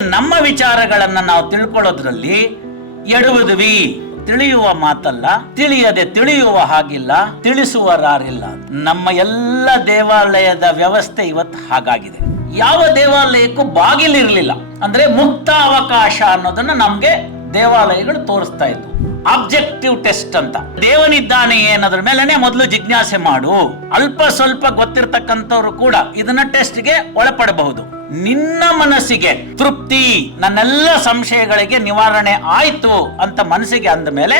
ನಮ್ಮ ವಿಚಾರಗಳನ್ನು ನಾವು ತಿಳ್ಕೊಳ್ಳೋದ್ರಲ್ಲಿ ಎಡುವುದ್ವಿ. ತಿಳಿಯುವ ಮಾತಲ್ಲ, ತಿಳಿಯದೆ ತಿಳಿಯುವ ಹಾಗಿಲ್ಲ, ತಿಳಿಸುವರಾರಿಲ್ಲ. ನಮ್ಮ ಎಲ್ಲ ದೇವಾಲಯದ ವ್ಯವಸ್ಥೆ ಇವತ್ತು ಹಾಗಾಗಿದೆ. ಯಾವ ದೇವಾಲಯಕ್ಕೂ ಬಾಗಿಲಿರ್ಲಿಲ್ಲ, ಅಂದ್ರೆ ಮುಕ್ತ ಅವಕಾಶ ಅನ್ನೋದನ್ನ ನಮ್ಗೆ ದೇವಾಲಯಗಳು ತೋರಿಸ್ತಾ ಇದ್ವು. ಆಬ್ಜೆಕ್ಟಿವ್ ಟೆಸ್ಟ್ ಅಂತ, ದೇವನಿದ್ದಾನೆ ಏನದ್ರ ಮೇಲೆನೆ ಮೊದಲು ಜಿಜ್ಞಾಸೆ ಮಾಡು. ಅಲ್ಪ ಸ್ವಲ್ಪ ಗೊತ್ತಿರ್ತಕ್ಕಂಥವ್ರು ಕೂಡ ಇದನ್ನ ಟೆಸ್ಟ್ಗೆ ಒಳಪಡಬಹುದು. ನಿನ್ನ ಮನಸ್ಸಿಗೆ ತೃಪ್ತಿ, ನನ್ನೆಲ್ಲ ಸಂಶಯಗಳಿಗೆ ನಿವಾರಣೆ ಆಯ್ತು ಅಂತ ಮನಸ್ಸಿಗೆ ಅಂದ ಮೇಲೆ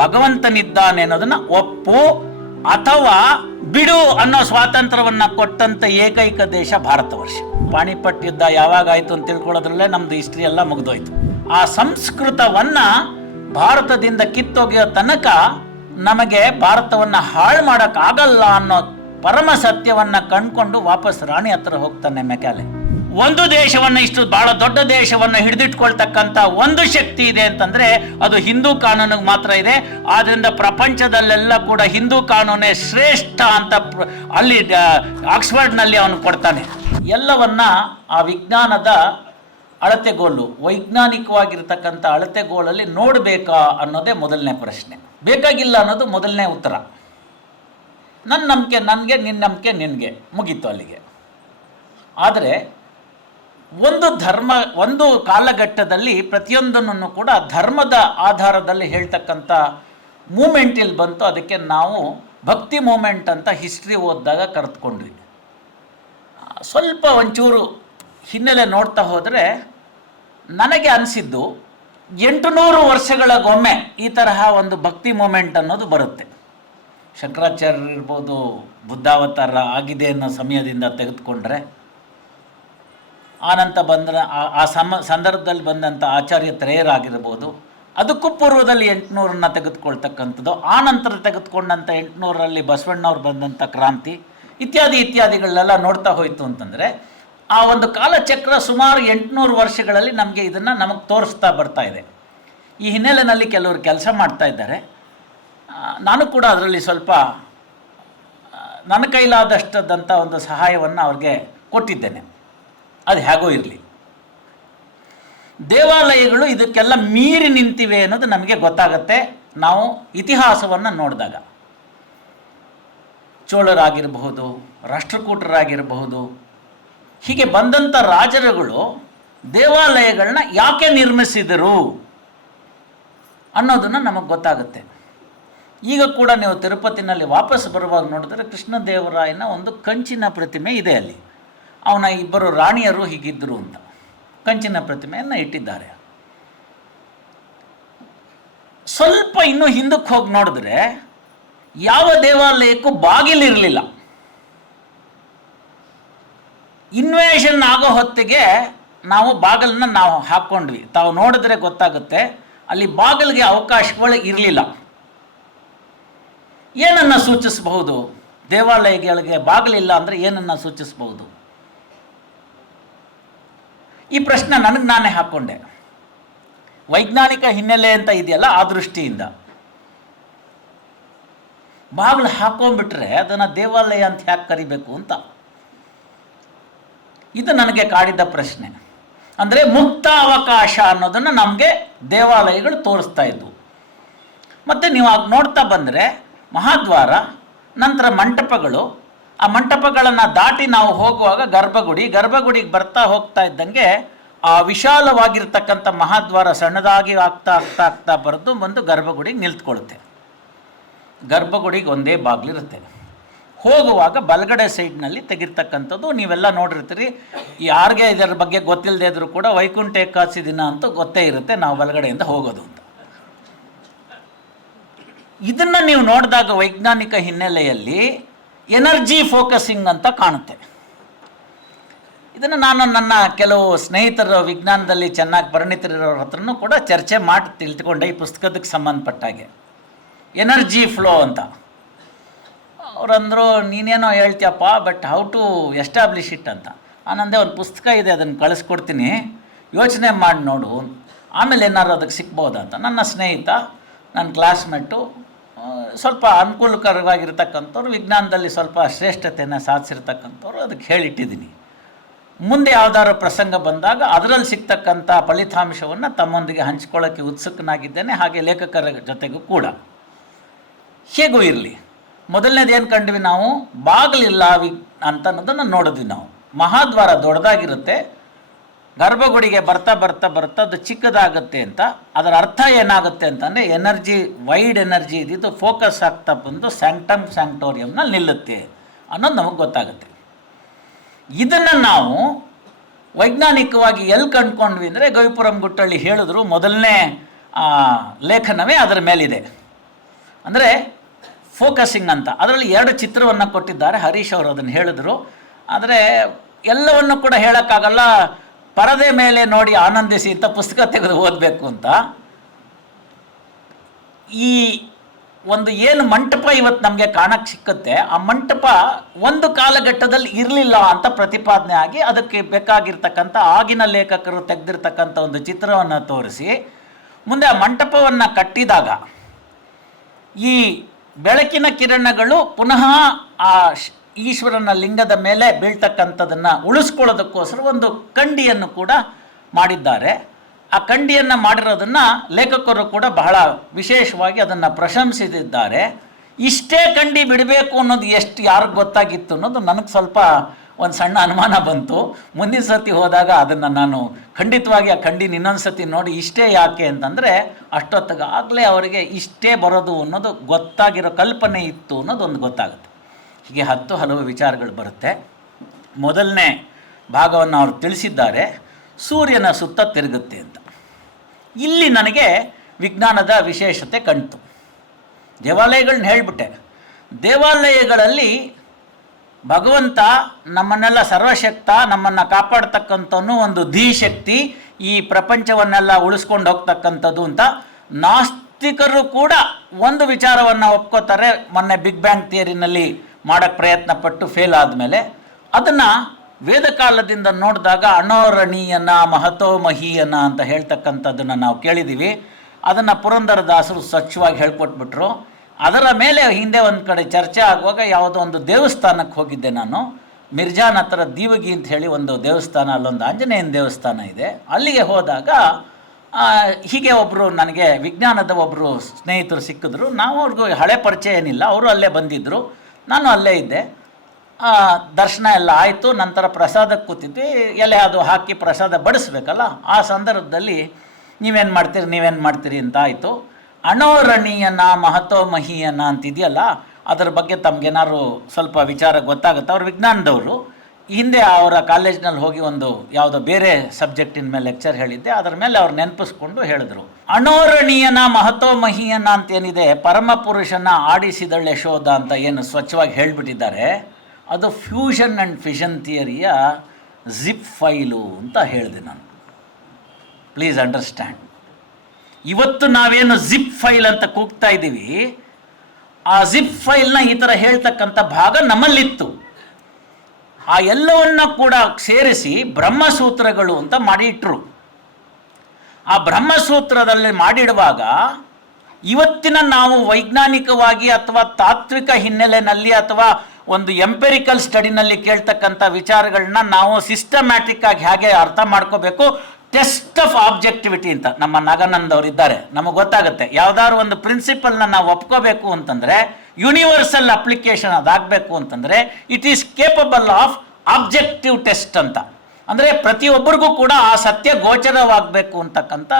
ಭಗವಂತನಿದ್ದಾನೆ ಅನ್ನೋದನ್ನ ಒಪ್ಪು ಅಥವಾ ಬಿಡು ಅನ್ನೋ ಸ್ವಾತಂತ್ರ್ಯವನ್ನ ಕೊಟ್ಟಂತ ಏಕೈಕ ದೇಶ ಭಾರತ ವರ್ಷ. ಪಾಣಿಪಟ್ ಯುದ್ಧ ಯಾವಾಗ ಆಯ್ತು ಅಂತ ತಿಳ್ಕೊಳ್ಳೋದ್ರಲ್ಲೇ ನಮ್ದು ಹಿಸ್ಟ್ರಿ ಎಲ್ಲ ಮುಗಿದೋಯ್ತು. ಆ ಸಂಸ್ಕೃತವನ್ನ ಭಾರತದಿಂದ ಕಿತ್ತೊಗೆಯೋ ತನಕ ನಮಗೆ ಭಾರತವನ್ನ ಹಾಳು ಮಾಡಕ್ ಆಗಲ್ಲ ಅನ್ನೋ ಪರಮ ಸತ್ಯವನ್ನ ಕಂಡ್ಕೊಂಡು ವಾಪಸ್ ರಾಣಿ ಹತ್ರ ಹೋಗ್ತಾನೆ ಮೆಕ್ಯಾಲೆ. ಒಂದು ದೇಶವನ್ನ, ಇಷ್ಟು ಬಹಳ ದೊಡ್ಡ ದೇಶವನ್ನು ಹಿಡಿದಿಟ್ಕೊಳ್ತಕ್ಕಂಥ ಒಂದು ಶಕ್ತಿ ಇದೆ ಅಂತಂದ್ರೆ ಅದು ಹಿಂದೂ ಕಾನೂನಿಗೆ ಮಾತ್ರ ಇದೆ. ಆದ್ರಿಂದ ಪ್ರಪಂಚದಲ್ಲೆಲ್ಲ ಕೂಡ ಹಿಂದೂ ಕಾನೂನೇ ಶ್ರೇಷ್ಠ ಅಂತ ಅಲ್ಲಿ ಆಕ್ಸ್ಫರ್ಡ್ನಲ್ಲಿ ಅವನು ಕೊಡ್ತಾನೆ. ಎಲ್ಲವನ್ನ ಆ ವಿಜ್ಞಾನದ ಅಳತೆಗೋಲು, ವೈಜ್ಞಾನಿಕವಾಗಿರ್ತಕ್ಕಂಥ ಅಳತೆಗೋಲಲ್ಲಿ ನೋಡಬೇಕಾ ಅನ್ನೋದೇ ಮೊದಲನೇ ಪ್ರಶ್ನೆ. ಬೇಕಾಗಿಲ್ಲ ಅನ್ನೋದು ಮೊದಲನೇ ಉತ್ತರ. ನನ್ನ ನಂಬಿಕೆ ನನಗೆ, ನಿನ್ನ ನಂಬಿಕೆ ನಿನಗೆ, ಮುಗೀತು ಅಲ್ಲಿಗೆ. ಆದರೆ ಒಂದು ಕಾಲಘಟ್ಟದಲ್ಲಿ ಪ್ರತಿಯೊಂದನ್ನು ಕೂಡ ಧರ್ಮದ ಆಧಾರದಲ್ಲಿ ಹೇಳ್ತಕ್ಕಂಥ ಮೂಮೆಂಟ್ ಇಲ್ಲಿ ಬಂತು. ಅದಕ್ಕೆ ನಾವು ಭಕ್ತಿ ಮೂಮೆಂಟ್ ಅಂತ ಹಿಸ್ಟ್ರಿ ಓದಿದಾಗ ಕರೆದುಕೊಂಡ್ವಿ. ಸ್ವಲ್ಪ ಒಂಚೂರು ಹಿನ್ನೆಲೆ ನೋಡ್ತಾ ಹೋದರೆ ನನಗೆ ಅನಿಸಿದ್ದು 800 ವರ್ಷಗಳಿಗೊಮ್ಮೆ ಈ ತರಹ ಒಂದು ಭಕ್ತಿ ಮೂಮೆಂಟ್ ಅನ್ನೋದು ಬರುತ್ತೆ. ಶಂಕರಾಚಾರ್ಯ ಇರ್ಬೋದು, ಬುದ್ಧಾವತಾರ ಆಗಿದೆ ಅನ್ನೋ ಸಮಯದಿಂದ ತೆಗೆದುಕೊಂಡ್ರೆ, ಆನಂತರ ಸಂದರ್ಭದಲ್ಲಿ ಬಂದಂಥ ಆಚಾರ್ಯ ತ್ರಯರಾಗಿರ್ಬೋದು, ಅದಕ್ಕೂ ಪೂರ್ವದಲ್ಲಿ 800 ತೆಗೆದುಕೊಳ್ತಕ್ಕಂಥದ್ದು, ಆ ನಂತರ ತೆಗೆದುಕೊಂಡಂಥ 800ರಲ್ಲಿ ಬಸವಣ್ಣವ್ರು ಬಂದಂಥ ಕ್ರಾಂತಿ ಇತ್ಯಾದಿಗಳನ್ನೆಲ್ಲ ನೋಡ್ತಾ ಹೋಯಿತು ಅಂತಂದರೆ ಆ ಒಂದು ಕಾಲಚಕ್ರ ಸುಮಾರು 800 ವರ್ಷಗಳಲ್ಲಿ ನಮಗೆ ಇದನ್ನು ನಮಗೆ ತೋರಿಸ್ತಾ ಬರ್ತಾ ಇದೆ. ಈ ಹಿನ್ನೆಲೆಯಲ್ಲಿ ಕೆಲವರು ಕೆಲಸ ಮಾಡ್ತಾ ಇದ್ದಾರೆ. ನಾನು ಕೂಡ ಅದರಲ್ಲಿ ಸ್ವಲ್ಪ ನನ್ನ ಕೈಲಾದಷ್ಟದಂಥ ಒಂದು ಸಹಾಯವನ್ನು ಅವ್ರಿಗೆ ಕೊಟ್ಟಿದ್ದೇನೆ. ಅದು ಹೇಗೋ ಇರಲಿ, ದೇವಾಲಯಗಳು ಇದಕ್ಕೆಲ್ಲ ಮೀರಿ ನಿಂತಿವೆ ಅನ್ನೋದು ನಮಗೆ ಗೊತ್ತಾಗತ್ತೆ ನಾವು ಇತಿಹಾಸವನ್ನು ನೋಡಿದಾಗ. ಚೋಳರಾಗಿರಬಹುದು, ರಾಷ್ಟ್ರಕೂಟರಾಗಿರಬಹುದು, ಹೀಗೆ ಬಂದಂಥ ರಾಜರುಗಳು ದೇವಾಲಯಗಳನ್ನ ಯಾಕೆ ನಿರ್ಮಿಸಿದರು ಅನ್ನೋದನ್ನು ನಮಗೆ ಗೊತ್ತಾಗುತ್ತೆ. ಈಗ ಕೂಡ ನೀವು ತಿರುಪತಿನಲ್ಲಿ ವಾಪಸ್ ಬರುವಾಗ ನೋಡಿದ್ರೆ ಕೃಷ್ಣದೇವರಾಯನ ಒಂದು ಕಂಚಿನ ಪ್ರತಿಮೆ ಇದೆ. ಅಲ್ಲಿ ಅವನ 2 ರಾಣಿಯರು ಹೀಗಿದ್ದರು ಅಂತ ಕಂಚಿನ ಪ್ರತಿಮೆಯನ್ನು ಇಟ್ಟಿದ್ದಾರೆ. ಸ್ವಲ್ಪ ಇನ್ನೂ ಹಿಂದಕ್ಕೆ ಹೋಗಿ ನೋಡಿದ್ರೆ ಯಾವ ದೇವಾಲಯಕ್ಕೂ ಬಾಗಿಲಿರಲಿಲ್ಲ. ಇನ್ವೇಷನ್ ಆಗೋ ಹೊತ್ತಿಗೆ ನಾವು ಬಾಗಿಲನ್ನ ನಾವು ಹಾಕ್ಕೊಂಡ್ವಿ. ತಾವು ನೋಡಿದ್ರೆ ಗೊತ್ತಾಗುತ್ತೆ, ಅಲ್ಲಿ ಬಾಗಿಲಿಗೆ ಅವಕಾಶಗಳು ಇರಲಿಲ್ಲ. ಏನನ್ನು ಸೂಚಿಸಬಹುದು? ದೇವಾಲಯಗಳಿಗೆ ಬಾಗಿಲಿಲ್ಲ ಅಂದರೆ ಏನನ್ನು ಸೂಚಿಸಬಹುದು? ಈ ಪ್ರಶ್ನೆ ನನಗೆ ನಾನೇ ಹಾಕ್ಕೊಂಡೆ. ವೈಜ್ಞಾನಿಕ ಹಿನ್ನೆಲೆ ಅಂತ ಇದೆಯಲ್ಲ, ಆ ದೃಷ್ಟಿಯಿಂದ ಬಾಗಿಲು ಹಾಕೊಂಡ್ಬಿಟ್ರೆ ಅದನ್ನು ದೇವಾಲಯ ಅಂತ ಯಾಕೆ ಕರಿಬೇಕು ಅಂತ ಇದು ನನಗೆ ಕಾಡಿದ ಪ್ರಶ್ನೆ. ಅಂದರೆ ಮುಕ್ತ ಅವಕಾಶ ಅನ್ನೋದನ್ನು ನಮಗೆ ದೇವಾಲಯಗಳು ತೋರಿಸ್ತಾ ಇದ್ವು. ಮತ್ತು ನೀವು ಆಗ ನೋಡ್ತಾ ಬಂದರೆ ಮಹಾದ್ವಾರ, ನಂತರ ಮಂಟಪಗಳು, ಆ ಮಂಟಪಗಳನ್ನು ದಾಟಿ ನಾವು ಹೋಗುವಾಗ ಗರ್ಭಗುಡಿಗೆ ಬರ್ತಾ ಹೋಗ್ತಾ ಇದ್ದಂಗೆ ಆ ವಿಶಾಲವಾಗಿರ್ತಕ್ಕಂಥ ಮಹಾದ್ವಾರ ಸಣ್ಣದಾಗಿ ಆಗ್ತಾ ಬರೆದು ಬಂದು ಗರ್ಭಗುಡಿಗೆ ನಿಲ್ತ್ಕೊಳ್ಳುತ್ತೆ. ಗರ್ಭಗುಡಿಗೆ ಒಂದೇ ಬಾಗಿಲಿರುತ್ತೆ. ಹೋಗುವಾಗ ಬಲಗಡೆ ಸೈಡ್ನಲ್ಲಿ ತೆಗಿರ್ತಕ್ಕಂಥದ್ದು ನೀವೆಲ್ಲ ನೋಡಿರ್ತೀರಿ. ಯಾರಿಗೆ ಇದರ ಬಗ್ಗೆ ಗೊತ್ತಿಲ್ಲದೆ ಇದ್ರೂ ಕೂಡ ವೈಕುಂಠ ಏಕಾದಶಿ ದಿನ ಅಂತೂ ಗೊತ್ತೇ ಇರುತ್ತೆ ನಾವು ಬಲಗಡೆಯಿಂದ ಹೋಗೋದು ಅಂತ. ಇದನ್ನು ನೀವು ನೋಡಿದಾಗ ವೈಜ್ಞಾನಿಕ ಹಿನ್ನೆಲೆಯಲ್ಲಿ ಎನರ್ಜಿ ಫೋಕಸಿಂಗ್ ಅಂತ ಕಾಣುತ್ತೆ. ಇದನ್ನು ನಾನು ನನ್ನ ಕೆಲವು ಸ್ನೇಹಿತರು ವಿಜ್ಞಾನದಲ್ಲಿ ಚೆನ್ನಾಗಿ ಪರಿಣಿತರಿರೋರ ಹತ್ರನೂ ಕೂಡ ಚರ್ಚೆ ಮಾಡಿ ತಿಳ್ಕೊಂಡೆ. ಈ ಪುಸ್ತಕದಕ್ಕೆ ಸಂಬಂಧಪಟ್ಟಾಗೆ ಎನರ್ಜಿ ಫ್ಲೋ ಅಂತ ಅವರಂದರು, ನೀನೇನೋ ಹೇಳ್ತೀಯಪ್ಪ, but how to establish it ಅಂತ. ಆನಂದೇ ಒಂದು ಪುಸ್ತಕ ಇದೆ, ಅದನ್ನು ಕಳಿಸ್ಕೊಡ್ತೀನಿ, ಯೋಚನೆ ಮಾಡಿ ನೋಡು, ಆಮೇಲೆ ಏನಾದ್ರು ಅದಕ್ಕೆ ಸಿಗ್ಬೋದಂತ. ನನ್ನ ಸ್ನೇಹಿತ, ನನ್ನ ಕ್ಲಾಸ್ಮೇಟು, ಸ್ವಲ್ಪ ಅನುಕೂಲಕರವಾಗಿರ್ತಕ್ಕಂಥವ್ರು, ವಿಜ್ಞಾನದಲ್ಲಿ ಸ್ವಲ್ಪ ಶ್ರೇಷ್ಠತೆಯನ್ನು ಸಾಧಿಸಿರ್ತಕ್ಕಂಥವ್ರು, ಅದಕ್ಕೆ ಹೇಳಿಟ್ಟಿದ್ದೀನಿ. ಮುಂದೆ ಯಾವ್ದಾದ್ರು ಪ್ರಸಂಗ ಬಂದಾಗ ಅದರಲ್ಲಿ ಸಿಗ್ತಕ್ಕಂಥ ಫಲಿತಾಂಶವನ್ನು ತಮ್ಮೊಂದಿಗೆ ಹಂಚ್ಕೊಳ್ಳೋಕ್ಕೆ ಉತ್ಸುಕನಾಗಿದ್ದೇನೆ, ಹಾಗೆ ಲೇಖಕರ ಜೊತೆಗೂ ಕೂಡ. ಹೇಗೂ ಇರಲಿ, ಮೊದಲನೇದು ಏನು ಕಂಡ್ವಿ ನಾವು, ಬಾಗಿಲಿಲ್ಲ ಅಂತ ಅನ್ನೋದನ್ನು ನೋಡಿದ್ವಿ ನಾವು. ಮಹಾದ್ವಾರ ದೊಡ್ಡದಾಗಿರುತ್ತೆ, ಗರ್ಭಗುಡಿಗೆ ಬರ್ತಾ ಬರ್ತಾ ಬರ್ತಾ ಅದು ಚಿಕ್ಕದಾಗುತ್ತೆ ಅಂತ. ಅದರ ಅರ್ಥ ಏನಾಗುತ್ತೆ ಅಂತಂದರೆ ಎನರ್ಜಿ, ವೈಡ್ ಎನರ್ಜಿ ಇದ್ದಿದ್ದು ಫೋಕಸ್ ಆಗ್ತಾ ಬಂದು ಸ್ಯಾಂಕ್ಟಮ್ ಸ್ಯಾಂಕ್ಟೋರಿಯಂನಲ್ಲಿ ನಿಲ್ಲುತ್ತೆ ಅನ್ನೋದು ನಮಗೆ ಗೊತ್ತಾಗುತ್ತೆ. ಇದನ್ನು ನಾವು ವೈಜ್ಞಾನಿಕವಾಗಿ ಎಲ್ಲಿ ಕಂಡುಕೊಂಡ್ವಿ ಅಂದರೆ ಗವಿಪುರಂ ಗುಟ್ಟಳ್ಳಿ ಹೇಳಿದ್ರು, ಮೊದಲನೇ ಲೇಖನವೇ ಅದರ ಮೇಲಿದೆ. ಅಂದರೆ ಫೋಕಸಿಂಗ್ ಅಂತ. ಅದರಲ್ಲಿ 2 ಚಿತ್ರವನ್ನು ಕೊಟ್ಟಿದ್ದಾರೆ, ಹರೀಶ್ ಅವರು ಅದನ್ನು ಹೇಳಿದ್ರು. ಆದರೆ ಎಲ್ಲವನ್ನು ಕೂಡ ಹೇಳೋಕ್ಕಾಗಲ್ಲ, ಪರದೆ ಮೇಲೆ ನೋಡಿ ಆನಂದಿಸಿ ಅಂತ ಪುಸ್ತಕ ತೆಗೆದು ಓದಬೇಕು ಅಂತ. ಈ ಒಂದು ಏನು ಮಂಟಪ ಇವತ್ತು ನಮಗೆ ಕಾಣಕ್ಕೆ ಸಿಕ್ಕುತ್ತೆ, ಆ ಮಂಟಪ ಒಂದು ಕಾಲಘಟ್ಟದಲ್ಲಿ ಇರಲಿಲ್ಲ ಅಂತ ಪ್ರತಿಪಾದನೆ ಆಗಿ ಅದಕ್ಕೆ ಬೇಕಾಗಿರ್ತಕ್ಕಂಥ ಆಗಿನ ಲೇಖಕರು ತೆಗೆದಿರ್ತಕ್ಕಂಥ ಒಂದು ಚಿತ್ರವನ್ನು ತೋರಿಸಿ, ಮುಂದೆ ಆ ಮಂಟಪವನ್ನು ಕಟ್ಟಿದಾಗ ಈ ಬೆಳಕಿನ ಕಿರಣಗಳು ಪುನಃ ಆ ಈಶ್ವರನ ಲಿಂಗದ ಮೇಲೆ ಬೀಳ್ತಕ್ಕಂಥದ್ದನ್ನು ಉಳಿಸ್ಕೊಳ್ಳೋದಕ್ಕೋಸ್ಕರ ಒಂದು ಕಂಡಿಯನ್ನು ಕೂಡ ಮಾಡಿದ್ದಾರೆ. ಆ ಕಂಡಿಯನ್ನು ಮಾಡಿರೋದನ್ನು ಲೇಖಕರು ಕೂಡ ಬಹಳ ವಿಶೇಷವಾಗಿ ಅದನ್ನು ಪ್ರಶಂಸಿಸಿದ್ದಾರೆ. ಇಷ್ಟೇ ಕಂಡಿ ಬಿಡಬೇಕು ಅನ್ನೋದು ಯಾರಿಗೆ ಗೊತ್ತಾಗಿತ್ತು ಅನ್ನೋದು ನನಗೆ ಸ್ವಲ್ಪ ಒಂದು ಸಣ್ಣ ಅನುಮಾನ ಬಂತು. ಮುಂದಿನ ಸತಿ ಹೋದಾಗ ಅದನ್ನು ನಾನು ಖಂಡಿತವಾಗಿ ಆ ಕಂಡಿನ ಇನ್ನೊಂದು ಸತಿ ನೋಡಿ ಇಷ್ಟೇ ಯಾಕೆ ಅಂತಂದರೆ ಅಷ್ಟೊತ್ತಿಗಾಗಲೇ ಅವರಿಗೆ ಇಷ್ಟೇ ಬರೋದು ಅನ್ನೋದು ಗೊತ್ತಾಗಿರೋ ಕಲ್ಪನೆ ಇತ್ತು ಅನ್ನೋದು ಒಂದು ಗೊತ್ತಾಗುತ್ತೆ. ಹೀಗೆ ಹಲವು ವಿಚಾರಗಳು ಬರುತ್ತೆ. ಮೊದಲನೇ ಭಾಗವನ್ನು ಅವರು ತಿಳಿಸಿದ್ದಾರೆ, ಸೂರ್ಯನ ಸುತ್ತ ತಿರುಗುತ್ತೆ ಅಂತ. ಇಲ್ಲಿ ನನಗೆ ವಿಜ್ಞಾನದ ವಿಶೇಷತೆ ಕಾಣ್ತು. ದೇವಾಲಯಗಳನ್ನ ಹೇಳಿಬಿಟ್ಟೆ. ದೇವಾಲಯಗಳಲ್ಲಿ ಭಗವಂತ ನಮ್ಮನ್ನೆಲ್ಲ ಸರ್ವಶಕ್ತ, ನಮ್ಮನ್ನು ಕಾಪಾಡ್ತಕ್ಕಂಥವನು ಒಂದು ಧೀಶಕ್ತಿ, ಈ ಪ್ರಪಂಚವನ್ನೆಲ್ಲ ಉಳಿಸ್ಕೊಂಡು ಹೋಗ್ತಕ್ಕಂಥದ್ದು ಅಂತ ನಾಸ್ತಿಕರು ಕೂಡ ಒಂದು ವಿಚಾರವನ್ನು ಒಪ್ಕೋತಾರೆ. ಮೊನ್ನೆ ಬಿಗ್ ಬ್ಯಾಂಗ್ ಥಿಯರಿನಲ್ಲಿ ಮಾಡೋಕ್ಕೆ ಪ್ರಯತ್ನ ಪಟ್ಟು ಫೇಲ್ ಆದಮೇಲೆ ಅದನ್ನು ವೇದಕಾಲದಿಂದ ನೋಡಿದಾಗ ಅಣೋರಣೀಯನ ಮಹತೋ ಮಹೀಯನ ಅಂತ ಹೇಳ್ತಕ್ಕಂಥದ್ದನ್ನು ನಾವು ಕೇಳಿದ್ದೀವಿ. ಅದನ್ನು ಪುರಂದರದಾಸರು ಸ್ವಚ್ಛವಾಗಿ ಹೇಳ್ಕೊಟ್ಬಿಟ್ರು. ಅದರ ಮೇಲೆ ಹಿಂದೆ ಒಂದು ಕಡೆ ಚರ್ಚೆ ಆಗುವಾಗ ಯಾವುದೋ ಒಂದು ದೇವಸ್ಥಾನಕ್ಕೆ ಹೋಗಿದ್ದೆ ನಾನು, ಮಿರ್ಜಾನ್ ಹತ್ರ ದೀವಗಿ ಅಂತ ಹೇಳಿ ಒಂದು ದೇವಸ್ಥಾನ, ಅಲ್ಲೊಂದು ಆಂಜನೇಯನ ದೇವಸ್ಥಾನ ಇದೆ. ಅಲ್ಲಿಗೆ ಹೋದಾಗ ಹೀಗೆ ಒಬ್ಬರು ನನಗೆ ವಿಜ್ಞಾನದ ಒಬ್ಬರು ಸ್ನೇಹಿತರು ಸಿಕ್ಕಿದ್ರು. ನಾವು ಅವ್ರಿಗೂ ಹಳೆ ಪರಿಚಯ ಏನಿಲ್ಲ, ಅವರು ಅಲ್ಲೇ ಬಂದಿದ್ದರು, ನಾನು ಅಲ್ಲೇ ಇದ್ದೆ. ದರ್ಶನ ಎಲ್ಲ ಆಯಿತು. ನಂತರ ಪ್ರಸಾದಕ್ಕೆ ಕೂತಿದ್ವಿ, ಎಲೆ ಅದು ಹಾಕಿ ಪ್ರಸಾದ ಬಡಿಸ್ಬೇಕಲ್ಲ. ಆ ಸಂದರ್ಭದಲ್ಲಿ ನೀವೇನು ಮಾಡ್ತೀರಿ ಅಂತ ಆಯಿತು. ಅಣೋರಣೀಯನ ಮಹತೋ ಮಹೀಯನ ಅಂತಿದೆಯಲ್ಲ, ಅದರ ಬಗ್ಗೆ ತಮಗೇನಾದ್ರು ಸ್ವಲ್ಪ ವಿಚಾರ ಗೊತ್ತಾಗುತ್ತೆ. ಅವ್ರು ವಿಜ್ಞಾನದವರು. ಹಿಂದೆ ಅವರ ಕಾಲೇಜ್ನಲ್ಲಿ ಹೋಗಿ ಒಂದು ಯಾವುದೋ ಬೇರೆ ಸಬ್ಜೆಕ್ಟಿನ ಮೇಲೆ ಲೆಕ್ಚರ್ ಹೇಳಿದ್ದೆ, ಅದರ ಮೇಲೆ ಅವ್ರು ನೆನಪಿಸ್ಕೊಂಡು ಹೇಳಿದ್ರು. ಅಣೋರಣೀಯನ ಮಹತೋ ಮಹೀಯನ ಅಂತೇನಿದೆ, ಪರಮ ಪುರುಷನ ಆಡಿಸಿದಳೆ ಶೋಧ ಅಂತ ಏನು ಸ್ವಚ್ಛವಾಗಿ ಹೇಳಿಬಿಟ್ಟಿದ್ದಾರೆ, ಅದು ಫ್ಯೂಷನ್ ಆ್ಯಂಡ್ ಫಿಷನ್ ಥಿಯರಿಯ ಜಿಪ್ ಫೈಲು ಅಂತ ಹೇಳಿದೆ ನಾನು. ಪ್ಲೀಸ್ ಅಂಡರ್ಸ್ಟ್ಯಾಂಡ್, ಇವತ್ತು ನಾವೇನು ಜಿಪ್ ಫೈಲ್ ಅಂತ ಕೂಗ್ತಾ ಇದ್ದೀವಿ, ಆ ಜಿಪ್ ಫೈಲ್ನ ಈ ಥರ ಹೇಳ್ತಕ್ಕಂಥ ಭಾಗ ನಮ್ಮಲ್ಲಿತ್ತು. ಆ ಎಲ್ಲವನ್ನ ಕೂಡ ಸೇರಿಸಿ ಬ್ರಹ್ಮಸೂತ್ರಗಳು ಅಂತ ಮಾಡಿಟ್ರು. ಆ ಬ್ರಹ್ಮಸೂತ್ರದಲ್ಲಿ ಮಾಡಿಡುವಾಗ ಇವತ್ತಿನ ನಾವು ವೈಜ್ಞಾನಿಕವಾಗಿ ಅಥವಾ ತಾತ್ವಿಕ ಹಿನ್ನೆಲೆಯಲ್ಲಿ ಅಥವಾ ಒಂದು ಎಂಪೆರಿಕಲ್ ಸ್ಟಡಿನಲ್ಲಿ ಕೇಳ್ತಕ್ಕಂಥ ವಿಚಾರಗಳನ್ನ ನಾವು ಸಿಸ್ಟಮ್ಯಾಟಿಕ್ ಆಗಿ ಹೇಗೆ ಅರ್ಥ ಮಾಡ್ಕೋಬೇಕು, ಟೆಸ್ಟ್ ಆಫ್ ಆಬ್ಜೆಕ್ಟಿವಿಟಿ ಅಂತ ನಮ್ಮ ನಾಗಾನಂದ್ ಅವರು ಇದ್ದಾರೆ. ನಮಗೆ ಗೊತ್ತಾಗುತ್ತೆ, ಯಾವ್ದಾದ್ರು ಒಂದು ಪ್ರಿನ್ಸಿಪಲ್ನ ನಾವು ಒಪ್ಕೋಬೇಕು ಅಂತಂದರೆ, ಯೂನಿವರ್ಸಲ್ ಅಪ್ಲಿಕೇಶನ್ ಅದಾಗಬೇಕು ಅಂತಂದರೆ it is capable of objective test ಅಂತ. ಅಂದರೆ ಪ್ರತಿಯೊಬ್ಬರಿಗೂ ಕೂಡ ಆ ಸತ್ಯ ಗೋಚರವಾಗಬೇಕು ಅಂತಕ್ಕಂಥ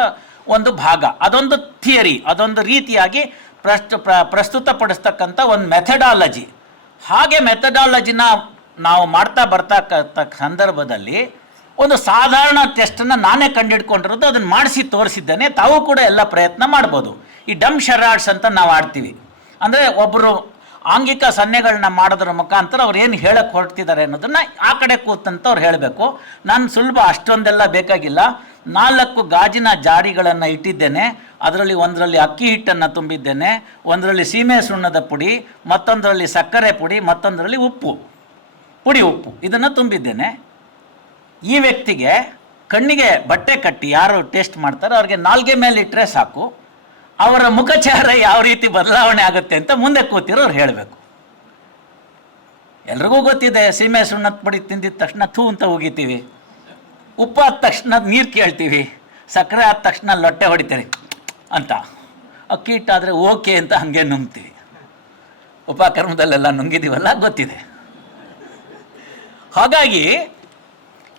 ಒಂದು ಭಾಗ. ಅದೊಂದು ಥಿಯರಿ, ಅದೊಂದು ರೀತಿಯಾಗಿ ಪ್ರಸ್ತುತಪಡಿಸ್ತಕ್ಕಂಥ ಒಂದು ಮೆಥಡಾಲಜಿ. ಹಾಗೆ ಮೆಥಡಾಲಜಿನ ನಾವು ಬರ್ತಾ ಸಂದರ್ಭದಲ್ಲಿ ಒಂದು ಸಾಧಾರಣ ಟೆಸ್ಟನ್ನು ನಾನೇ ಕಂಡುಹಿಡ್ಕೊಂಡಿರೋದು, ಅದನ್ನು ಮಾಡಿಸಿ ತೋರಿಸಿದ್ದೇನೆ. ತಾವು ಕೂಡ ಎಲ್ಲ ಪ್ರಯತ್ನ ಮಾಡ್ಬೋದು. ಈ ಡಮ್ ಶರಾಡ್ಸ್ ಅಂತ ನಾವು ಆಡ್ತೀವಿ. ಅಂದರೆ ಒಬ್ಬರು ಆಂಗಿಕ ಸನ್ನೆಗಳನ್ನ ಮಾಡೋದ್ರ ಮುಖಾಂತರ ಅವ್ರು ಏನು ಹೇಳಕ್ಕೆ ಹೊರಡ್ತಿದ್ದಾರೆ ಅನ್ನೋದನ್ನು ಆ ಕಡೆ ಕೂತಂತ ಅವ್ರು ಹೇಳಬೇಕು. ನಾನು ಸುಲಭ ಅಷ್ಟೊಂದೆಲ್ಲ ಬೇಕಾಗಿಲ್ಲ. 4 ಗಾಜಿನ ಜಾಡಿಗಳನ್ನು ಇಟ್ಟಿದ್ದೇನೆ. ಅದರಲ್ಲಿ ಒಂದರಲ್ಲಿ ಅಕ್ಕಿ ಹಿಟ್ಟನ್ನು ತುಂಬಿದ್ದೇನೆ, ಒಂದರಲ್ಲಿ ಸೀಮೆ ಸುಣ್ಣದ ಪುಡಿ, ಮತ್ತೊಂದರಲ್ಲಿ ಸಕ್ಕರೆ ಪುಡಿ, ಮತ್ತೊಂದರಲ್ಲಿ ಪುಡಿ ಉಪ್ಪು ಇದನ್ನು ತುಂಬಿದ್ದೇನೆ. ಈ ವ್ಯಕ್ತಿಗೆ ಕಣ್ಣಿಗೆ ಬಟ್ಟೆ ಕಟ್ಟಿ ಯಾರು ಟೆಸ್ಟ್ ಮಾಡ್ತಾರೆ ಅವ್ರಿಗೆ ನಾಲ್ಗೆ ಮೇಲೆ ಇಟ್ಟರೆ ಸಾಕು, ಅವರ ಮುಖಚಾರ ಯಾವ ರೀತಿ ಬದಲಾವಣೆ ಆಗುತ್ತೆ ಅಂತ ಮುಂದೆ ಕೂತಿರೋರು ಹೇಳಬೇಕು. ಎಲ್ರಿಗೂ ಗೊತ್ತಿದೆ, ಸೀಮೆ ಸುಣ್ಣದ ಪುಡಿ ತಿಂದಿದ ತಕ್ಷಣ ಥೂ ಅಂತ ಹೋಗಿತೀವಿ. ಉಪ್ಪು ಆದ ತಕ್ಷಣ ನೀರು ಕೇಳ್ತೀವಿ, ಸಕ್ಕರೆ ಆದ ತಕ್ಷಣ ಲೊಟ್ಟೆ ಹೊಡಿತೀರಿ ಅಂತ. ಅಕ್ಕಿ ಆದರೆ ಓಕೆ ಅಂತ ಹಾಗೆ ನುಂಗ್ತೀವಿ. ಉಪಕರ್ಮದಲ್ಲೆಲ್ಲ ನುಂಗಿದೀವಲ್ಲ, ಗೊತ್ತಿದೆ. ಹಾಗಾಗಿ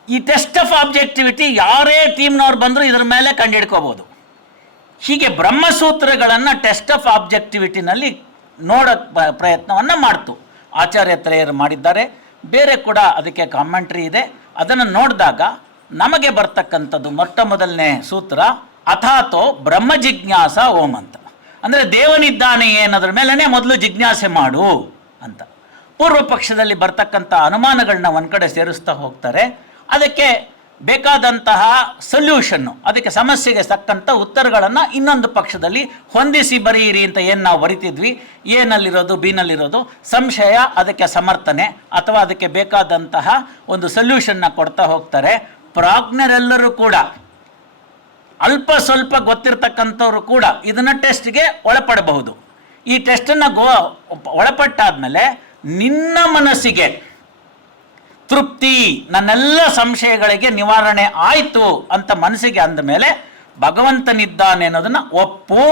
ಈ ಟೆಸ್ಟ್ ಆಫ್ ಆಬ್ಜೆಕ್ಟಿವಿಟಿ ಯಾರೇ ಟೀಮ್ನವ್ರು ಬಂದರೂ ಇದರ ಮೇಲೆ ಕಂಡುಹಿಡ್ಕೋಬೋದು. ಹೀಗೆ ಬ್ರಹ್ಮಸೂತ್ರಗಳನ್ನು ಟೆಸ್ಟ್ ಆಫ್ ಆಬ್ಜೆಕ್ಟಿವಿಟಿನಲ್ಲಿ ನೋಡೋ ಪ್ರಯತ್ನವನ್ನು ಮಾಡ್ತು. ಆಚಾರ್ಯ ತ್ರಯರು ಮಾಡಿದ್ದಾರೆ, ಬೇರೆ ಕೂಡ ಅದಕ್ಕೆ ಕಾಮೆಂಟ್ರಿ ಇದೆ. ಅದನ್ನು ನೋಡಿದಾಗ ನಮಗೆ ಬರ್ತಕ್ಕಂಥದ್ದು ಮೊಟ್ಟ ಮೊದಲನೇ ಸೂತ್ರ ಅಥಾತೋ ಬ್ರಹ್ಮ ಜಿಜ್ಞಾಸ ಓಂ ಅಂತ. ಅಂದರೆ ದೇವನಿದ್ದಾನೆ ಅನ್ನೋದ್ರ ಮೇಲೇ ಮೊದಲು ಜಿಜ್ಞಾಸೆ ಮಾಡು ಅಂತ. ಪೂರ್ವ ಪಕ್ಷದಲ್ಲಿ ಬರ್ತಕ್ಕಂಥ ಅನುಮಾನಗಳನ್ನ ಒಂದು ಕಡೆ ಸೇರಿಸ್ತಾ ಹೋಗ್ತಾರೆ. ಅದಕ್ಕೆ ಬೇಕಾದಂತಹ ಸೊಲ್ಯೂಷನ್ನು, ಅದಕ್ಕೆ ಸಮಸ್ಯೆಗೆ ತಕ್ಕಂಥ ಉತ್ತರಗಳನ್ನು ಇನ್ನೊಂದು ಪಕ್ಷದಲ್ಲಿ ಹೊಂದಿಸಿ ಬರೆಯಿರಿ ಅಂತ ಏನು ನಾವು ಬರಿತಿದ್ವಿ, ಎನಲ್ಲಿರೋದು ಬಿನಲ್ಲಿರೋದು ಸಂಶಯ, ಅದಕ್ಕೆ ಸಮರ್ಥನೆ ಅಥವಾ ಅದಕ್ಕೆ ಬೇಕಾದಂತಹ ಒಂದು ಸೊಲ್ಯೂಷನ್ನ ಕೊಡ್ತಾ ಹೋಗ್ತಾರೆ. ಪ್ರಾಜ್ಞರೆಲ್ಲರೂ ಕೂಡ, ಅಲ್ಪ ಸ್ವಲ್ಪ ಗೊತ್ತಿರ್ತಕ್ಕಂಥವ್ರು ಕೂಡ ಇದನ್ನು ಟೆಸ್ಟ್ಗೆ ಒಳಪಡಬಹುದು. ಈ ಟೆಸ್ಟನ್ನು ಒಳಪಟ್ಟಾದ್ಮೇಲೆ ನಿನ್ನ ಮನಸ್ಸಿಗೆ ತೃಪ್ತಿ, ನನ್ನೆಲ್ಲ ಸಂಶಯಗಳಿಗೆ ನಿವಾರಣೆ ಆಯಿತು ಅಂತ ಮನಸ್ಸಿಗೆ ಅಂದ ಮೇಲೆ ಭಗವಂತನಿದ್ದಾನೆ ಅನ್ನೋದನ್ನು ಒಪ್ಪು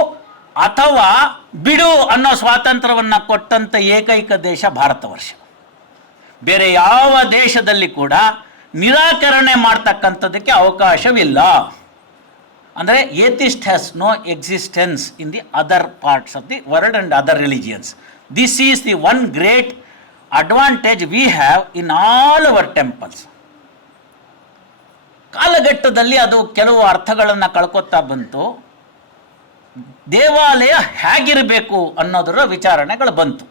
ಅಥವಾ ಬಿಡು ಅನ್ನೋ ಸ್ವಾತಂತ್ರ್ಯವನ್ನು ಕೊಟ್ಟಂಥ ಏಕೈಕ ದೇಶ ಭಾರತ ವರ್ಷ. ಬೇರೆ ಯಾವ ದೇಶದಲ್ಲಿ ಕೂಡ ನಿರಾಕರಣೆ ಮಾಡ್ತಕ್ಕಂಥದ್ದಕ್ಕೆ ಅವಕಾಶವಿಲ್ಲ. ಅಂದರೆ atheist has no existence in the other parts of the world and other religions. This is the one great advantage we have in all our temples. ಕಾಲಘಟ್ಟದಲ್ಲಿ ಅದು ಕೆಲವು ಅರ್ಥಗಳನ್ನು ಕಳ್ಕೊತಾ ಬಂತು. ದೇವಾಲಯ ಹೇಗಿರಬೇಕು ಅನ್ನೋದರ ವಿಚಾರಣೆಗಳು ಬಂತು.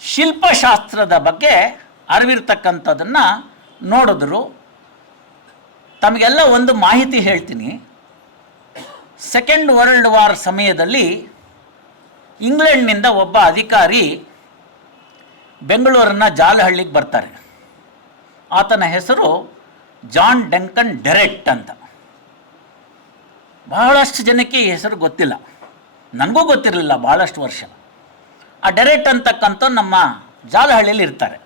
ಶಿಲ್ಪಶಾಸ್ತ್ರದ ಬಗ್ಗೆ ಅರಿವಿರ್ತಕ್ಕಂಥದ್ದನ್ನು ನೋಡಿದ್ರು. ತಮಗೆಲ್ಲ ಒಂದು ಮಾಹಿತಿ ಹೇಳ್ತೀನಿ. ಸೆಕೆಂಡ್ ವರ್ಲ್ಡ್ ವಾರ್ ಸಮಯದಲ್ಲಿ ಇಂಗ್ಲೆಂಡ್ನಿಂದ ಒಬ್ಬ ಅಧಿಕಾರಿ ಬೆಂಗಳೂರನ್ನ ಜಾಲಹಳ್ಳಿಗೆ ಬರ್ತಾರೆ. ಆತನ ಹೆಸರು ಜಾನ್ ಡಂಕನ್ ಡೆರೆಟ್ ಅಂತ. ಬಹಳಷ್ಟು ಜನಕ್ಕೆ ಈ ಹೆಸರು ಗೊತ್ತಿಲ್ಲ, ನನಗೂ ಗೊತ್ತಿರಲಿಲ್ಲ ಭಾಳಷ್ಟು ವರ್ಷ. ಆ ಡೆರೆಟ್ ಅಂತಕ್ಕಂಥ ನಮ್ಮ ಜಾಲಹಳ್ಳಿಯಲ್ಲಿ ಇರ್ತಾರೆ.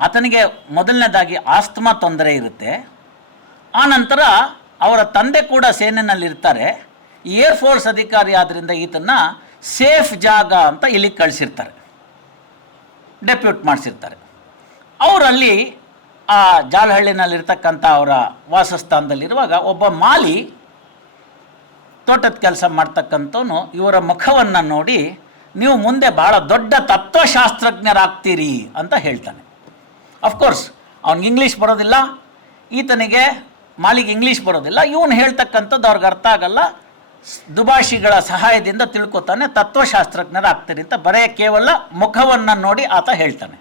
ಆತನಿಗೆ ಮೊದಲನೇದಾಗಿ ಆಸ್ತಮಾ ತೊಂದರೆ ಇರುತ್ತೆ. ಆನಂತರ ಅವರ ತಂದೆ ಕೂಡ ಸೇನೆಯಲ್ಲಿರ್ತಾರೆ. ಏರ್ಫೋರ್ಸ್ ಅಧಿಕಾರಿ ಆದ್ದರಿಂದ ಈತನ್ನ ಸೇಫ್ ಜಾಗ ಅಂತ ಇಲ್ಲಿಗೆ ಕಳಿಸಿರ್ತಾರೆ, ಡೆಪ್ಯೂಟ್ ಮಾಡಿಸಿರ್ತಾರೆ. ಅವರಲ್ಲಿ ಆ ಜಾಲಹಳ್ಳಿನಲ್ಲಿರ್ತಕ್ಕಂಥ ಅವರ ವಾಸಸ್ಥಾನದಲ್ಲಿರುವಾಗ ಒಬ್ಬ ಮಾಲಿ ತೋಟದ ಕೆಲಸ ಮಾಡ್ತಕ್ಕಂಥವನು ಇವರ ಮುಖವನ್ನು ನೋಡಿ, ನೀವು ಮುಂದೆ ಭಾಳ ದೊಡ್ಡ ತತ್ವಶಾಸ್ತ್ರಜ್ಞರಾಗ್ತೀರಿ ಅಂತ ಹೇಳ್ತಾನೆ. ಅಫ್ಕೋರ್ಸ್ ಅವ್ನಿಗೆ ಇಂಗ್ಲೀಷ್ ಬರೋದಿಲ್ಲ, ಈತನಿಗೆ ಮಾಲಿಗೆ ಇಂಗ್ಲೀಷ್ ಬರೋದಿಲ್ಲ. ಇವನು ಹೇಳ್ತಕ್ಕಂಥದ್ದು ಅವ್ರಿಗೆ ಅರ್ಥ ಆಗಲ್ಲ. ದುಭಾಷಿಗಳ ಸಹಾಯದಿಂದ ತಿಳ್ಕೊತಾನೆ, ತತ್ವಶಾಸ್ತ್ರಜ್ಞರಾಗ್ತೀರಿ ಅಂತ ಬರೇ ಕೇವಲ ಮುಖವನ್ನು ನೋಡಿ ಆತ ಹೇಳ್ತಾನೆ.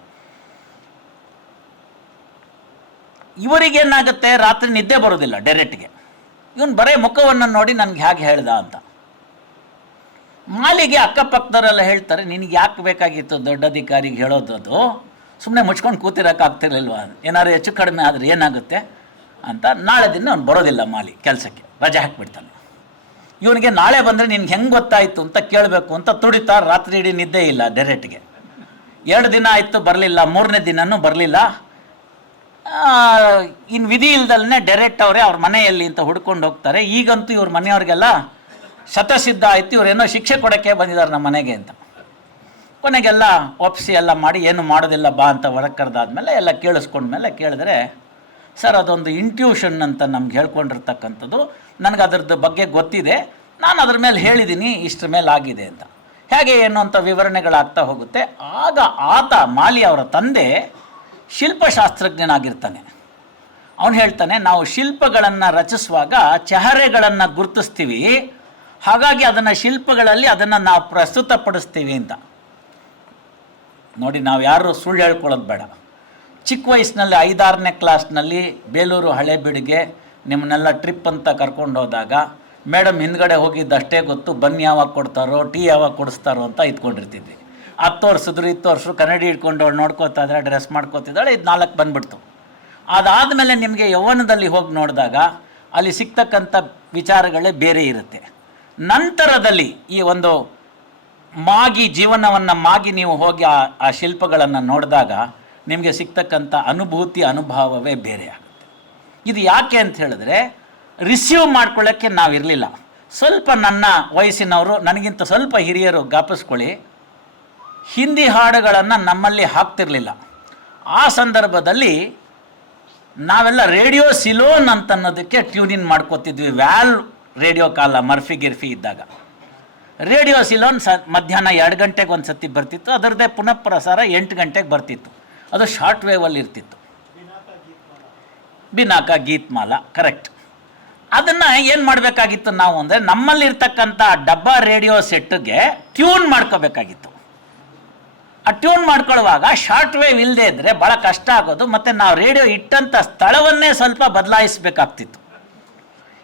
ಇವರಿಗೇನಾಗುತ್ತೆ, ರಾತ್ರಿ ನಿದ್ದೆ ಬರೋದಿಲ್ಲ ಡೈರೆಕ್ಟ್ಗೆ. ಇವನು ಬರೇ ಮುಖವನ್ನು ನೋಡಿ ನನಗೆ ಹೇಗೆ ಹೇಳ್ದ ಅಂತ. ಮಾಲಿಗೆ ಅಕ್ಕಪಕ್ಕದವರೆಲ್ಲ ಹೇಳ್ತಾರೆ, ನಿನಗೆ ಯಾಕೆ ಬೇಕಾಗಿತ್ತು ದೊಡ್ಡ ಅಧಿಕಾರಿಗೆ ಹೇಳೋದು, ಅದು ಸುಮ್ಮನೆ ಮುಚ್ಕೊಂಡು ಕೂತಿರೋಕ್ಕಾಗ್ತಿರ್ಲಿಲ್ವಾ, ಏನಾದ್ರು ಹೆಚ್ಚು ಕಡಿಮೆ ಆದರೆ ಏನಾಗುತ್ತೆ ಅಂತ. ನಾಳೆ ದಿನ ಅವ್ನು ಬರೋದಿಲ್ಲ ಮಾಲಿ ಕೆಲಸಕ್ಕೆ, ರಜೆ ಹಾಕಿಬಿಡ್ತಾನೆ. ಇವನಿಗೆ ನಾಳೆ ಬಂದರೆ ನಿನ್ಗೆ ಹೆಂಗೆ ಗೊತ್ತಾಯಿತು ಅಂತ ಕೇಳಬೇಕು ಅಂತ ತುಡಿತಾ ರಾತ್ರಿ ಇಡೀ ನಿದ್ದೆ ಇಲ್ಲ ಡೈರೆಕ್ಟ್ಗೆ. 2 ದಿನ ಆಯಿತು ಬರಲಿಲ್ಲ, 3ನೇ ದಿನನೂ ಬರಲಿಲ್ಲ. ಇನ್ನು ವಿಧಿ ಇಲ್ದಲ್ಲೇ ಡೈರೆಕ್ಟ್ ಅವರೇ ಅವ್ರ ಮನೆಯಲ್ಲಿ ಅಂತ ಹುಡ್ಕೊಂಡು ಹೋಗ್ತಾರೆ. ಈಗಂತೂ ಇವ್ರ ಮನೆಯವ್ರಿಗೆಲ್ಲ ಶತಸಿದ್ಧ ಆಯಿತು, ಇವರೇನೋ ಶಿಕ್ಷೆ ಕೊಡೋಕ್ಕೆ ಬಂದಿದ್ದಾರೆ ನಮ್ಮ ಮನೆಗೆ ಅಂತ. ಕೊನೆಗೆಲ್ಲ ಒಪ್ಪಿಸಿ ಎಲ್ಲ ಮಾಡಿ ಏನು ಮಾಡೋದಿಲ್ಲ ಬಾ ಅಂತ ಒಳಗೆ ಕರೆದಾದ್ಮೇಲೆ ಎಲ್ಲ ಕೇಳಿಸ್ಕೊಂಡ್ಮೇಲೆ ಕೇಳಿದ್ರೆ, ಸರ್ ಅದೊಂದು ಇಂಟ್ಯೂಷನ್ ಅಂತ ನಮ್ಗೆ ಹೇಳ್ಕೊಂಡಿರ್ತಕ್ಕಂಥದ್ದು, ನನಗೆ ಅದರದ್ದು ಬಗ್ಗೆ ಗೊತ್ತಿದೆ, ನಾನು ಅದ್ರ ಮೇಲೆ ಹೇಳಿದ್ದೀನಿ, ಇಷ್ಟರ ಮೇಲೆ ಆಗಿದೆ ಅಂತ. ಹೇಗೆ ಏನು ಅಂತ ವಿವರಣೆಗಳಾಗ್ತಾ ಹೋಗುತ್ತೆ. ಆಗ ಆತ ಮಾಲಿ ಅವರ ತಂದೆ ಶಿಲ್ಪಶಾಸ್ತ್ರಜ್ಞನಾಗಿರ್ತಾನೆ. ಅವನು ಹೇಳ್ತಾನೆ, ನಾವು ಶಿಲ್ಪಗಳನ್ನು ರಚಿಸುವಾಗ ಚಹರೆಗಳನ್ನು ಗುರುತಿಸ್ತೀವಿ, ಹಾಗಾಗಿ ಅದನ್ನು ಶಿಲ್ಪಗಳಲ್ಲಿ ಅದನ್ನು ನಾವು ಪ್ರಸ್ತುತಪಡಿಸ್ತೀವಿ ಅಂತ. ನೋಡಿ, ನಾವು ಯಾರು ಸುಳ್ಳು ಹೇಳ್ಕೊಳ್ಳೋದು ಬೇಡ. ಚಿಕ್ಕ ವಯಸ್ಸಿನಲ್ಲಿ 5-6ನೇ ಕ್ಲಾಸ್ನಲ್ಲಿ ಬೇಲೂರು ಹಳೆಬೀಡಿಗೆ ನಿಮ್ಮನ್ನೆಲ್ಲ ಟ್ರಿಪ್ ಅಂತ ಕರ್ಕೊಂಡು ಹೋದಾಗ ಮೇಡಮ್ ಹಿಂದ್ಗಡೆ ಹೋಗಿದ್ದಷ್ಟೇ ಗೊತ್ತು, ಬನ್ನಿ ಯಾವಾಗ ಕೊಡ್ತಾರೋ, ಟೀ ಯಾವಾಗ ಕೊಡಿಸ್ತಾರೋ ಅಂತ ಇದ್ಕೊಂಡಿರ್ತಿದ್ವಿ. 10 ವರ್ಷದ್ರು 20 ವರ್ಷರು ಕನ್ನಡಿ ಇಟ್ಕೊಂಡು ಅವಳು ನೋಡ್ಕೋತಾ ಇದ್ರೆ, ಡ್ರೆಸ್ ಮಾಡ್ಕೋತಿದ್ದಾಳೆ, ಇದು 4 ಬಂದುಬಿಡ್ತು. ಅದಾದಮೇಲೆ ನಿಮಗೆ ಯೌವನದಲ್ಲಿ ಹೋಗಿ ನೋಡಿದಾಗ ಅಲ್ಲಿ ಸಿಗ್ತಕ್ಕಂಥ ವಿಚಾರಗಳೇ ಬೇರೆ ಇರುತ್ತೆ. ನಂತರದಲ್ಲಿ ಈ ಒಂದು ಜೀವನವನ್ನು ಮಾಗಿ ನೀವು ಹೋಗಿ ಆ ಶಿಲ್ಪಗಳನ್ನು ನೋಡಿದಾಗ ನಿಮಗೆ ಸಿಗ್ತಕ್ಕಂಥ ಅನುಭೂತಿ ಅನುಭವವೇ ಬೇರೆ ಆಗುತ್ತೆ. ಇದು ಯಾಕೆ ಅಂತ ಹೇಳಿದ್ರೆ ರಿಸೀವ್ ಮಾಡ್ಕೊಳ್ಳೋಕ್ಕೆ ನಾವಿರಲಿಲ್ಲ. ಸ್ವಲ್ಪ ನನ್ನ ವಯಸ್ಸಿನವರು, ನನಗಿಂತ ಸ್ವಲ್ಪ ಹಿರಿಯರು ಜ್ಞಾಪಿಸ್ಕೊಳ್ಳಿ, ಹಿಂದಿ ಹಾಡುಗಳನ್ನು ನಮ್ಮಲ್ಲಿ ಹಾಕ್ತಿರಲಿಲ್ಲ. ಆ ಸಂದರ್ಭದಲ್ಲಿ ನಾವೆಲ್ಲ ರೇಡಿಯೋ ಸಿಲೋನ್ ಅಂತ ಅನ್ನೋದಕ್ಕೆ ಟ್ಯೂನಿನ್ ಮಾಡ್ಕೋತಿದ್ವಿ. ವ್ಯಾಲ್ ರೇಡಿಯೋ ಕಾಲ ಮರ್ಫಿ ಗಿರ್ಫಿ ಇದ್ದಾಗ ರೇಡಿಯೋ ಸಿಲೋನ್ ಮಧ್ಯಾಹ್ನ 2 ಗಂಟೆಗೆ ಒಂದು ಸತಿ ಬರ್ತಿತ್ತು. ಅದರದ್ದೇ ಪುನಃ ಪ್ರಸಾರ 8 ಗಂಟೆಗೆ ಬರ್ತಿತ್ತು. ಅದು ಶಾರ್ಟ್ ವೇವಲ್ಲಿ ಇರ್ತಿತ್ತು. ಬಿನಾಕ ಗೀತ್ಮಾಲ, ಕರೆಕ್ಟ್. ಅದನ್ನು ಏನು ಮಾಡಬೇಕಾಗಿತ್ತು ನಾವು ಅಂದರೆ, ನಮ್ಮಲ್ಲಿರ್ತಕ್ಕಂಥ ಡಬ್ಬಾ ರೇಡಿಯೋ ಸೆಟ್ಗೆ ಟ್ಯೂನ್ ಮಾಡ್ಕೋಬೇಕಾಗಿತ್ತು. ಆ ಟ್ಯೂನ್ ಮಾಡ್ಕೊಳ್ಳುವಾಗ ಶಾರ್ಟ್ ವೇವ್ ಇಲ್ಲದೆ ಇದ್ದರೆ ಭಾಳ ಕಷ್ಟ ಆಗೋದು, ಮತ್ತು ನಾವು ರೇಡಿಯೋ ಇಟ್ಟಂಥ ಸ್ಥಳವನ್ನೇ ಸ್ವಲ್ಪ ಬದಲಾಯಿಸಬೇಕಾಗ್ತಿತ್ತು.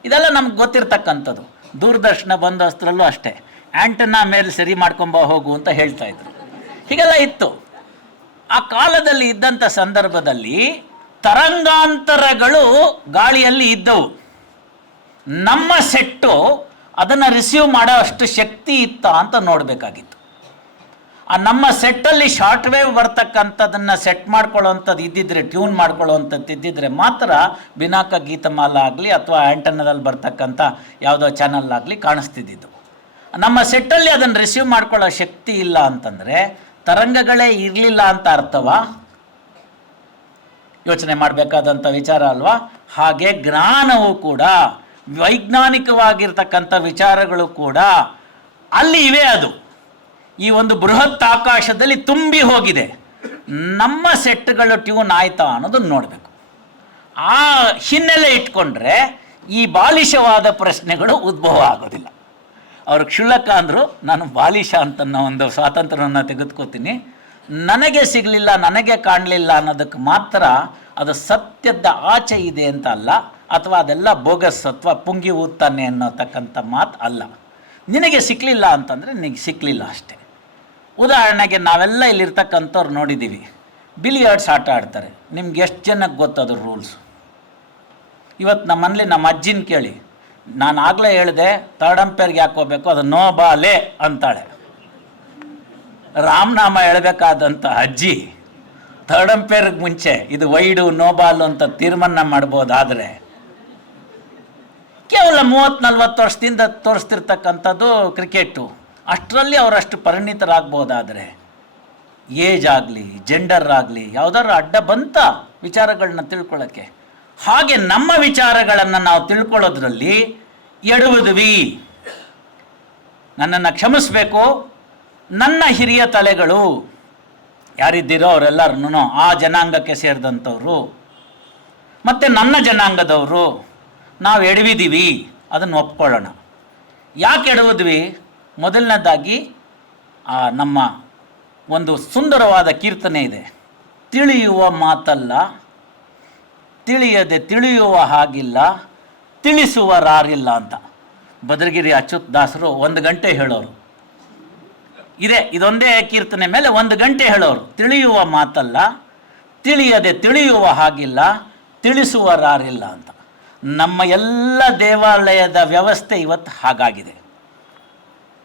ಇದೆಲ್ಲ ನಮ್ಗೆ ಗೊತ್ತಿರ್ತಕ್ಕಂಥದ್ದು. ದೂರದರ್ಶನ ಬಂದಷ್ಟರಲ್ಲೂ ಅಷ್ಟೇ, ಆ್ಯಂಟನ್ನ ಮೇಲೆ ಸರಿ ಮಾಡ್ಕೊಂಬ ಹೋಗು ಅಂತ ಹೇಳ್ತಾ ಇದ್ರು. ಹೀಗೆಲ್ಲ ಇತ್ತು. ಆ ಕಾಲದಲ್ಲಿ ಇದ್ದಂಥ ಸಂದರ್ಭದಲ್ಲಿ ತರಂಗಾಂತರಗಳು ಗಾಳಿಯಲ್ಲಿ ಇದ್ದವು. ನಮ್ಮ ಸೆಟ್ಟು ಅದನ್ನು ರಿಸೀವ್ ಮಾಡೋ ಅಷ್ಟು ಶಕ್ತಿ ಇತ್ತ ಅಂತ ನೋಡಬೇಕಾಗಿತ್ತು. ಆ ನಮ್ಮ ಸೆಟ್ಟಲ್ಲಿ ಶಾರ್ಟ್ ವೇವ್ ಬರ್ತಕ್ಕಂಥದ್ದನ್ನು ಸೆಟ್ ಮಾಡ್ಕೊಳ್ಳೋವಂಥದ್ದು ಇದ್ದಿದ್ರೆ, ಟ್ಯೂನ್ ಮಾಡ್ಕೊಳ್ಳೋವಂಥದ್ದು ಇದ್ದಿದ್ರೆ ಮಾತ್ರ ಬಿನಾಕ ಗೀತಮಾಲ ಆಗಲಿ ಅಥವಾ ಆ್ಯಂಟನದಲ್ಲಿ ಬರ್ತಕ್ಕಂಥ ಯಾವುದೋ ಚಾನಲ್ ಆಗಲಿ ಕಾಣಿಸ್ತಿದ್ದಿದ್ದು. ನಮ್ಮ ಸೆಟ್ಟಲ್ಲಿ ಅದನ್ನು ರಿಸೀವ್ ಮಾಡ್ಕೊಳ್ಳೋ ಶಕ್ತಿ ಇಲ್ಲ ಅಂತಂದರೆ ತರಂಗಗಳೇ ಇರಲಿಲ್ಲ ಅಂತ ಅರ್ಥವಾ? ಯೋಚನೆ ಮಾಡಬೇಕಾದಂಥ ವಿಚಾರ ಅಲ್ವಾ? ಹಾಗೆ ಜ್ಞಾನವು ಕೂಡ, ವೈಜ್ಞಾನಿಕವಾಗಿರ್ತಕ್ಕಂಥ ವಿಚಾರಗಳು ಕೂಡ ಅಲ್ಲಿ ಇವೆ. ಅದು ಈ ಒಂದು ಬೃಹತ್ ಆಕಾಶದಲ್ಲಿ ತುಂಬಿ ಹೋಗಿದೆ. ನಮ್ಮ ಸೆಟ್ಗಳು ಟ್ಯೂನ್ ಆಯ್ತಾ ಅನ್ನೋದನ್ನು ನೋಡಬೇಕು. ಆ ಹಿನ್ನೆಲೆ ಇಟ್ಕೊಂಡ್ರೆ ಈ ಬಾಲಿಶವಾದ ಪ್ರಶ್ನೆಗಳು ಉದ್ಭವ ಆಗೋದಿಲ್ಲ. ಅವರು ಕ್ಷುಲ್ಲಕ ಅಂದರು, ನಾನು ಬಾಲಿಶ ಅಂತ ಒಂದು ಸ್ವಾತಂತ್ರ್ಯವನ್ನು ತೆಗೆದುಕೋತೀನಿ. ನನಗೆ ಸಿಗಲಿಲ್ಲ, ನನಗೆ ಕಾಣಲಿಲ್ಲ ಅನ್ನೋದಕ್ಕೆ ಮಾತ್ರ ಅದು ಸತ್ಯದ ಆಚೆ ಇದೆ ಅಂತ ಅಲ್ಲ, ಅಥವಾ ಅದೆಲ್ಲ ಬೋಗಸ್ ಅಥವಾ ಪುಂಗಿ ಊದ್ತಾನೆ ಅನ್ನೋತಕ್ಕಂಥ ಮಾತು ಅಲ್ಲ. ನಿನಗೆ ಸಿಕ್ಕಲಿಲ್ಲ ಅಂತಂದರೆ ನಿನಗೆ ಸಿಕ್ಕಲಿಲ್ಲ ಅಷ್ಟೇ. ಉದಾಹರಣೆಗೆ ನಾವೆಲ್ಲ ಇಲ್ಲಿರ್ತಕ್ಕಂಥವ್ರು ನೋಡಿದ್ದೀವಿ, ಬಿಲಿಯರ್ಡ್ಸ್ ಆಟ ಆಡ್ತಾರೆ. ನಿಮ್ಗೆ ಎಷ್ಟು ಜನಕ್ಕೆ ಗೊತ್ತದು ರೂಲ್ಸ್? ಇವತ್ತು ನಮ್ಮಲ್ಲಿ ನಮ್ಮ ಅಜ್ಜಿನ ಕೇಳಿ, ನಾನು ಆಗಲೇ ಹೇಳಿದೆ ಥರ್ಡ್ ಅಂಪೈರ್ಗೆ ಯಾಕೆ ಹೋಗ್ಬೇಕು, ಅದು ನೋ ಬಾಲೇ ಅಂತಾಳೆ. ರಾಮನಾಮ ಹೇಳಬೇಕಾದಂಥ ಅಜ್ಜಿ ಥರ್ಡ್ ಅಂಪೈರ್ಗೆ ಮುಂಚೆ ಇದು ವೈಡು ನೋ ಬಾಲು ಅಂತ ತೀರ್ಮಾನ ಮಾಡ್ಬೋದಾದರೆ, ಕೇವಲ 30-40 ವರ್ಷದಿಂದ ತೋರಿಸ್ತಿರ್ತಕ್ಕಂಥದ್ದು ಕ್ರಿಕೆಟು, ಅಷ್ಟರಲ್ಲಿ ಅವರಷ್ಟು ಪರಿಣಿತರಾಗ್ಬೋದಾದರೆ, ಏಜ್ ಆಗಲಿ ಜೆಂಡರ್ ಆಗಲಿ ಯಾವುದಾದ್ರು ಅಡ್ಡ ಬಂತ ವಿಚಾರಗಳನ್ನ ತಿಳ್ಕೊಳ್ಳೋಕ್ಕೆ. ಹಾಗೆ ನಮ್ಮ ವಿಚಾರಗಳನ್ನು ನಾವು ತಿಳ್ಕೊಳ್ಳೋದ್ರಲ್ಲಿ ಎಡುವುದ್ವಿ. ನನ್ನನ್ನು ಕ್ಷಮಿಸಬೇಕು, ನನ್ನ ಹಿರಿಯ ತಲೆಗಳು ಯಾರಿದ್ದೀರೋ ಅವರೆಲ್ಲರೂ ಆ ಜನಾಂಗಕ್ಕೆ ಸೇರಿದಂಥವ್ರು, ಮತ್ತು ನನ್ನ ಜನಾಂಗದವರು ನಾವು ಎಡವಿದ್ದೀವಿ, ಅದನ್ನು ಒಪ್ಕೊಳ್ಳೋಣ. ಯಾಕೆ ಎಡವಿದ್ವಿ? ಮೊದಲನೇದಾಗಿ ನಮ್ಮ ಒಂದು ಸುಂದರವಾದ ಕೀರ್ತನೆ ಇದೆ, ತಿಳಿಯುವ ಮಾತಲ್ಲ ತಿಳಿಯದೆ ತಿಳಿಯುವ ಹಾಗಿಲ್ಲ, ತಿಳಿಸುವರಾರಿಲ್ಲ ಅಂತ. ಭದ್ರಗಿರಿ ಅಚ್ಯುತ್ ದಾಸರು 1 ಗಂಟೆ ಹೇಳೋರು. ಇದೊಂದೇ ಕೀರ್ತನೆ ಮೇಲೆ 1 ಗಂಟೆ ಹೇಳೋರು. ತಿಳಿಯುವ ಮಾತಲ್ಲ, ತಿಳಿಯದೆ ತಿಳಿಯುವ ಹಾಗಿಲ್ಲ, ತಿಳಿಸುವರಾರಿಲ್ಲ ಅಂತ. ನಮ್ಮ ಎಲ್ಲ ದೇವಾಲಯದ ವ್ಯವಸ್ಥೆ ಇವತ್ತು ಹಾಗಾಗಿದೆ.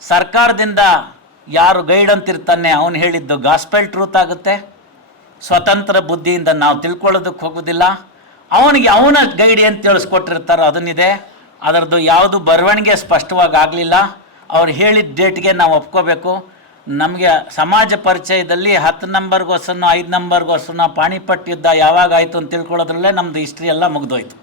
ಸರ್ಕಾರದಿಂದ ಯಾರು ಗೈಡ್ ಅಂತಿರ್ತಾನೆ ಅವನು ಹೇಳಿದ್ದು ಗಾಸ್ಪೆಲ್ ಟ್ರೂತ್ ಆಗುತ್ತೆ. ಸ್ವತಂತ್ರ ಬುದ್ಧಿಯಿಂದ ನಾವು ತಿಳ್ಕೊಳ್ಳೋದಕ್ಕೆ ಹೋಗೋದಿಲ್ಲ. ಅವನಿಗೆ ಅವನ ಗೈಡ್ ಏನು ತಿಳಿಸ್ಕೊಟ್ಟಿರ್ತಾರೋ ಅದನ್ನಿದೆ. ಅದರದ್ದು ಯಾವುದು ಬರವಣಿಗೆ ಸ್ಪಷ್ಟವಾಗಿ ಆಗಲಿಲ್ಲ, ಅವ್ರು ಹೇಳಿದ ಡೇಟ್ಗೆ ನಾವು ಒಪ್ಕೋಬೇಕು. ನಮಗೆ ಸಮಾಜ ಪರಿಚಯದಲ್ಲಿ 10 number question 5 number question Panipat ಯುದ್ಧ ಯಾವಾಗ ಆಯಿತು ಅಂತ ತಿಳ್ಕೊಳ್ಳೋದ್ರಲ್ಲೇ ನಮ್ಮದು ಹಿಸ್ಟ್ರಿ ಎಲ್ಲ ಮುಗಿದೋಯ್ತು.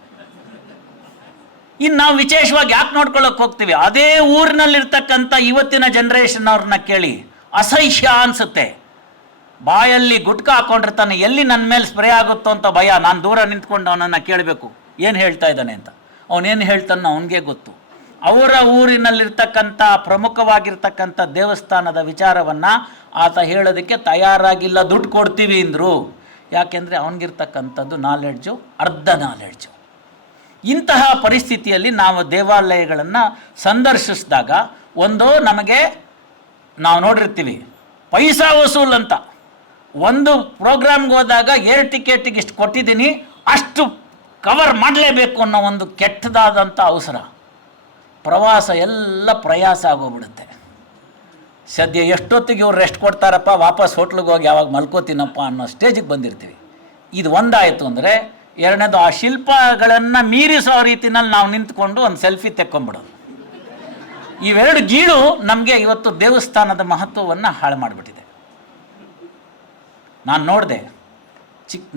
ಇನ್ನು ನಾವು ವಿಶೇಷವಾಗಿ ಯಾಕೆ ನೋಡ್ಕೊಳ್ಳೋಕೆ ಹೋಗ್ತೀವಿ? ಅದೇ ಊರಿನಲ್ಲಿರ್ತಕ್ಕಂಥ ಇವತ್ತಿನ ಜನ್ರೇಷನ್ ಅವ್ರನ್ನ ಕೇಳಿ, ಅಸಹ್ಯ ಅನಿಸುತ್ತೆ. ಬಾಯಲ್ಲಿ ಗುಟ್ಕ ಹಾಕ್ಕೊಂಡಿರ್ತಾನೆ, ಎಲ್ಲಿ ನನ್ನ ಮೇಲೆ ಸ್ಪ್ರೇ ಆಗುತ್ತೋ ಅಂತ ಭಯ. ನಾನು ದೂರ ನಿಂತ್ಕೊಂಡು ಅವನನ್ನು ಕೇಳಬೇಕು ಏನು ಹೇಳ್ತಾ ಇದ್ದಾನೆ ಅಂತ. ಅವನೇನು ಹೇಳ್ತಾನೋ ಅವನಿಗೆ ಗೊತ್ತು. ಅವರ ಊರಿನಲ್ಲಿರ್ತಕ್ಕಂಥ ಪ್ರಮುಖವಾಗಿರ್ತಕ್ಕಂಥ ದೇವಸ್ಥಾನದ ವಿಚಾರವನ್ನು ಆತ ಹೇಳೋದಕ್ಕೆ ತಯಾರಾಗಿಲ್ಲ. ದುಡ್ಡು ಕೊಡ್ತೀವಿ ಅಂದರು. ಯಾಕೆಂದರೆ ಅವನಿಗಿರ್ತಕ್ಕಂಥದ್ದು ನಾಲೆಡ್ಜು ಅರ್ಧ ನಾಲೆಡ್ಜು. ಇಂತಹ ಪರಿಸ್ಥಿತಿಯಲ್ಲಿ ನಾವು ದೇವಾಲಯಗಳನ್ನು ಸಂದರ್ಶಿಸಿದಾಗ ನಮಗೆ ನಾವು ನೋಡಿರ್ತೀವಿ ಪೈಸಾ ವಸೂಲ್ ಅಂತ. ಒಂದು ಪ್ರೋಗ್ರಾಮ್ಗೆ ಹೋದಾಗ ಏರ್ ಟಿಕೆಟಿಗೆ ಇಷ್ಟು ಕೊಟ್ಟಿದ್ದೀನಿ, ಅಷ್ಟು ಕವರ್ ಮಾಡಲೇಬೇಕು ಅನ್ನೋ ಒಂದು ಕೆಟ್ಟದಾದಂಥ ಅವಸರ. ಪ್ರವಾಸ ಎಲ್ಲ ಪ್ರಯಾಸ ಆಗೋಗ್ಬಿಡುತ್ತೆ. ಸದ್ಯ ಎಷ್ಟೊತ್ತಿಗೆ ಇವ್ರು ರೆಸ್ಟ್ ಕೊಡ್ತಾರಪ್ಪ, ವಾಪಸ್ ಹೋಟ್ಲಿಗೆ ಹೋಗಿ ಯಾವಾಗ ಮಲ್ಕೋತೀನಪ್ಪ ಅನ್ನೋ ಸ್ಟೇಜಿಗೆ ಬಂದಿರ್ತೀವಿ. ಇದು ಒಂದಾಯಿತು ಅಂದರೆ ಎರಡನೇದು ಆ ಶಿಲ್ಪಗಳನ್ನು ಮೀರಿಸೋ ರೀತಿನಲ್ಲಿ ನಾವು ನಿಂತ್ಕೊಂಡು ಒಂದು ಸೆಲ್ಫಿ ತೆಕ್ಕೊಂಬಿಡೋದು. ಇವೆರಡು ಗೀಳು ನಮಗೆ ಇವತ್ತು ದೇವಸ್ಥಾನದ ಮಹತ್ವವನ್ನು ಹಾಳು ಮಾಡಿಬಿಟ್ಟಿದೆ. ನಾನು ನೋಡಿದೆ,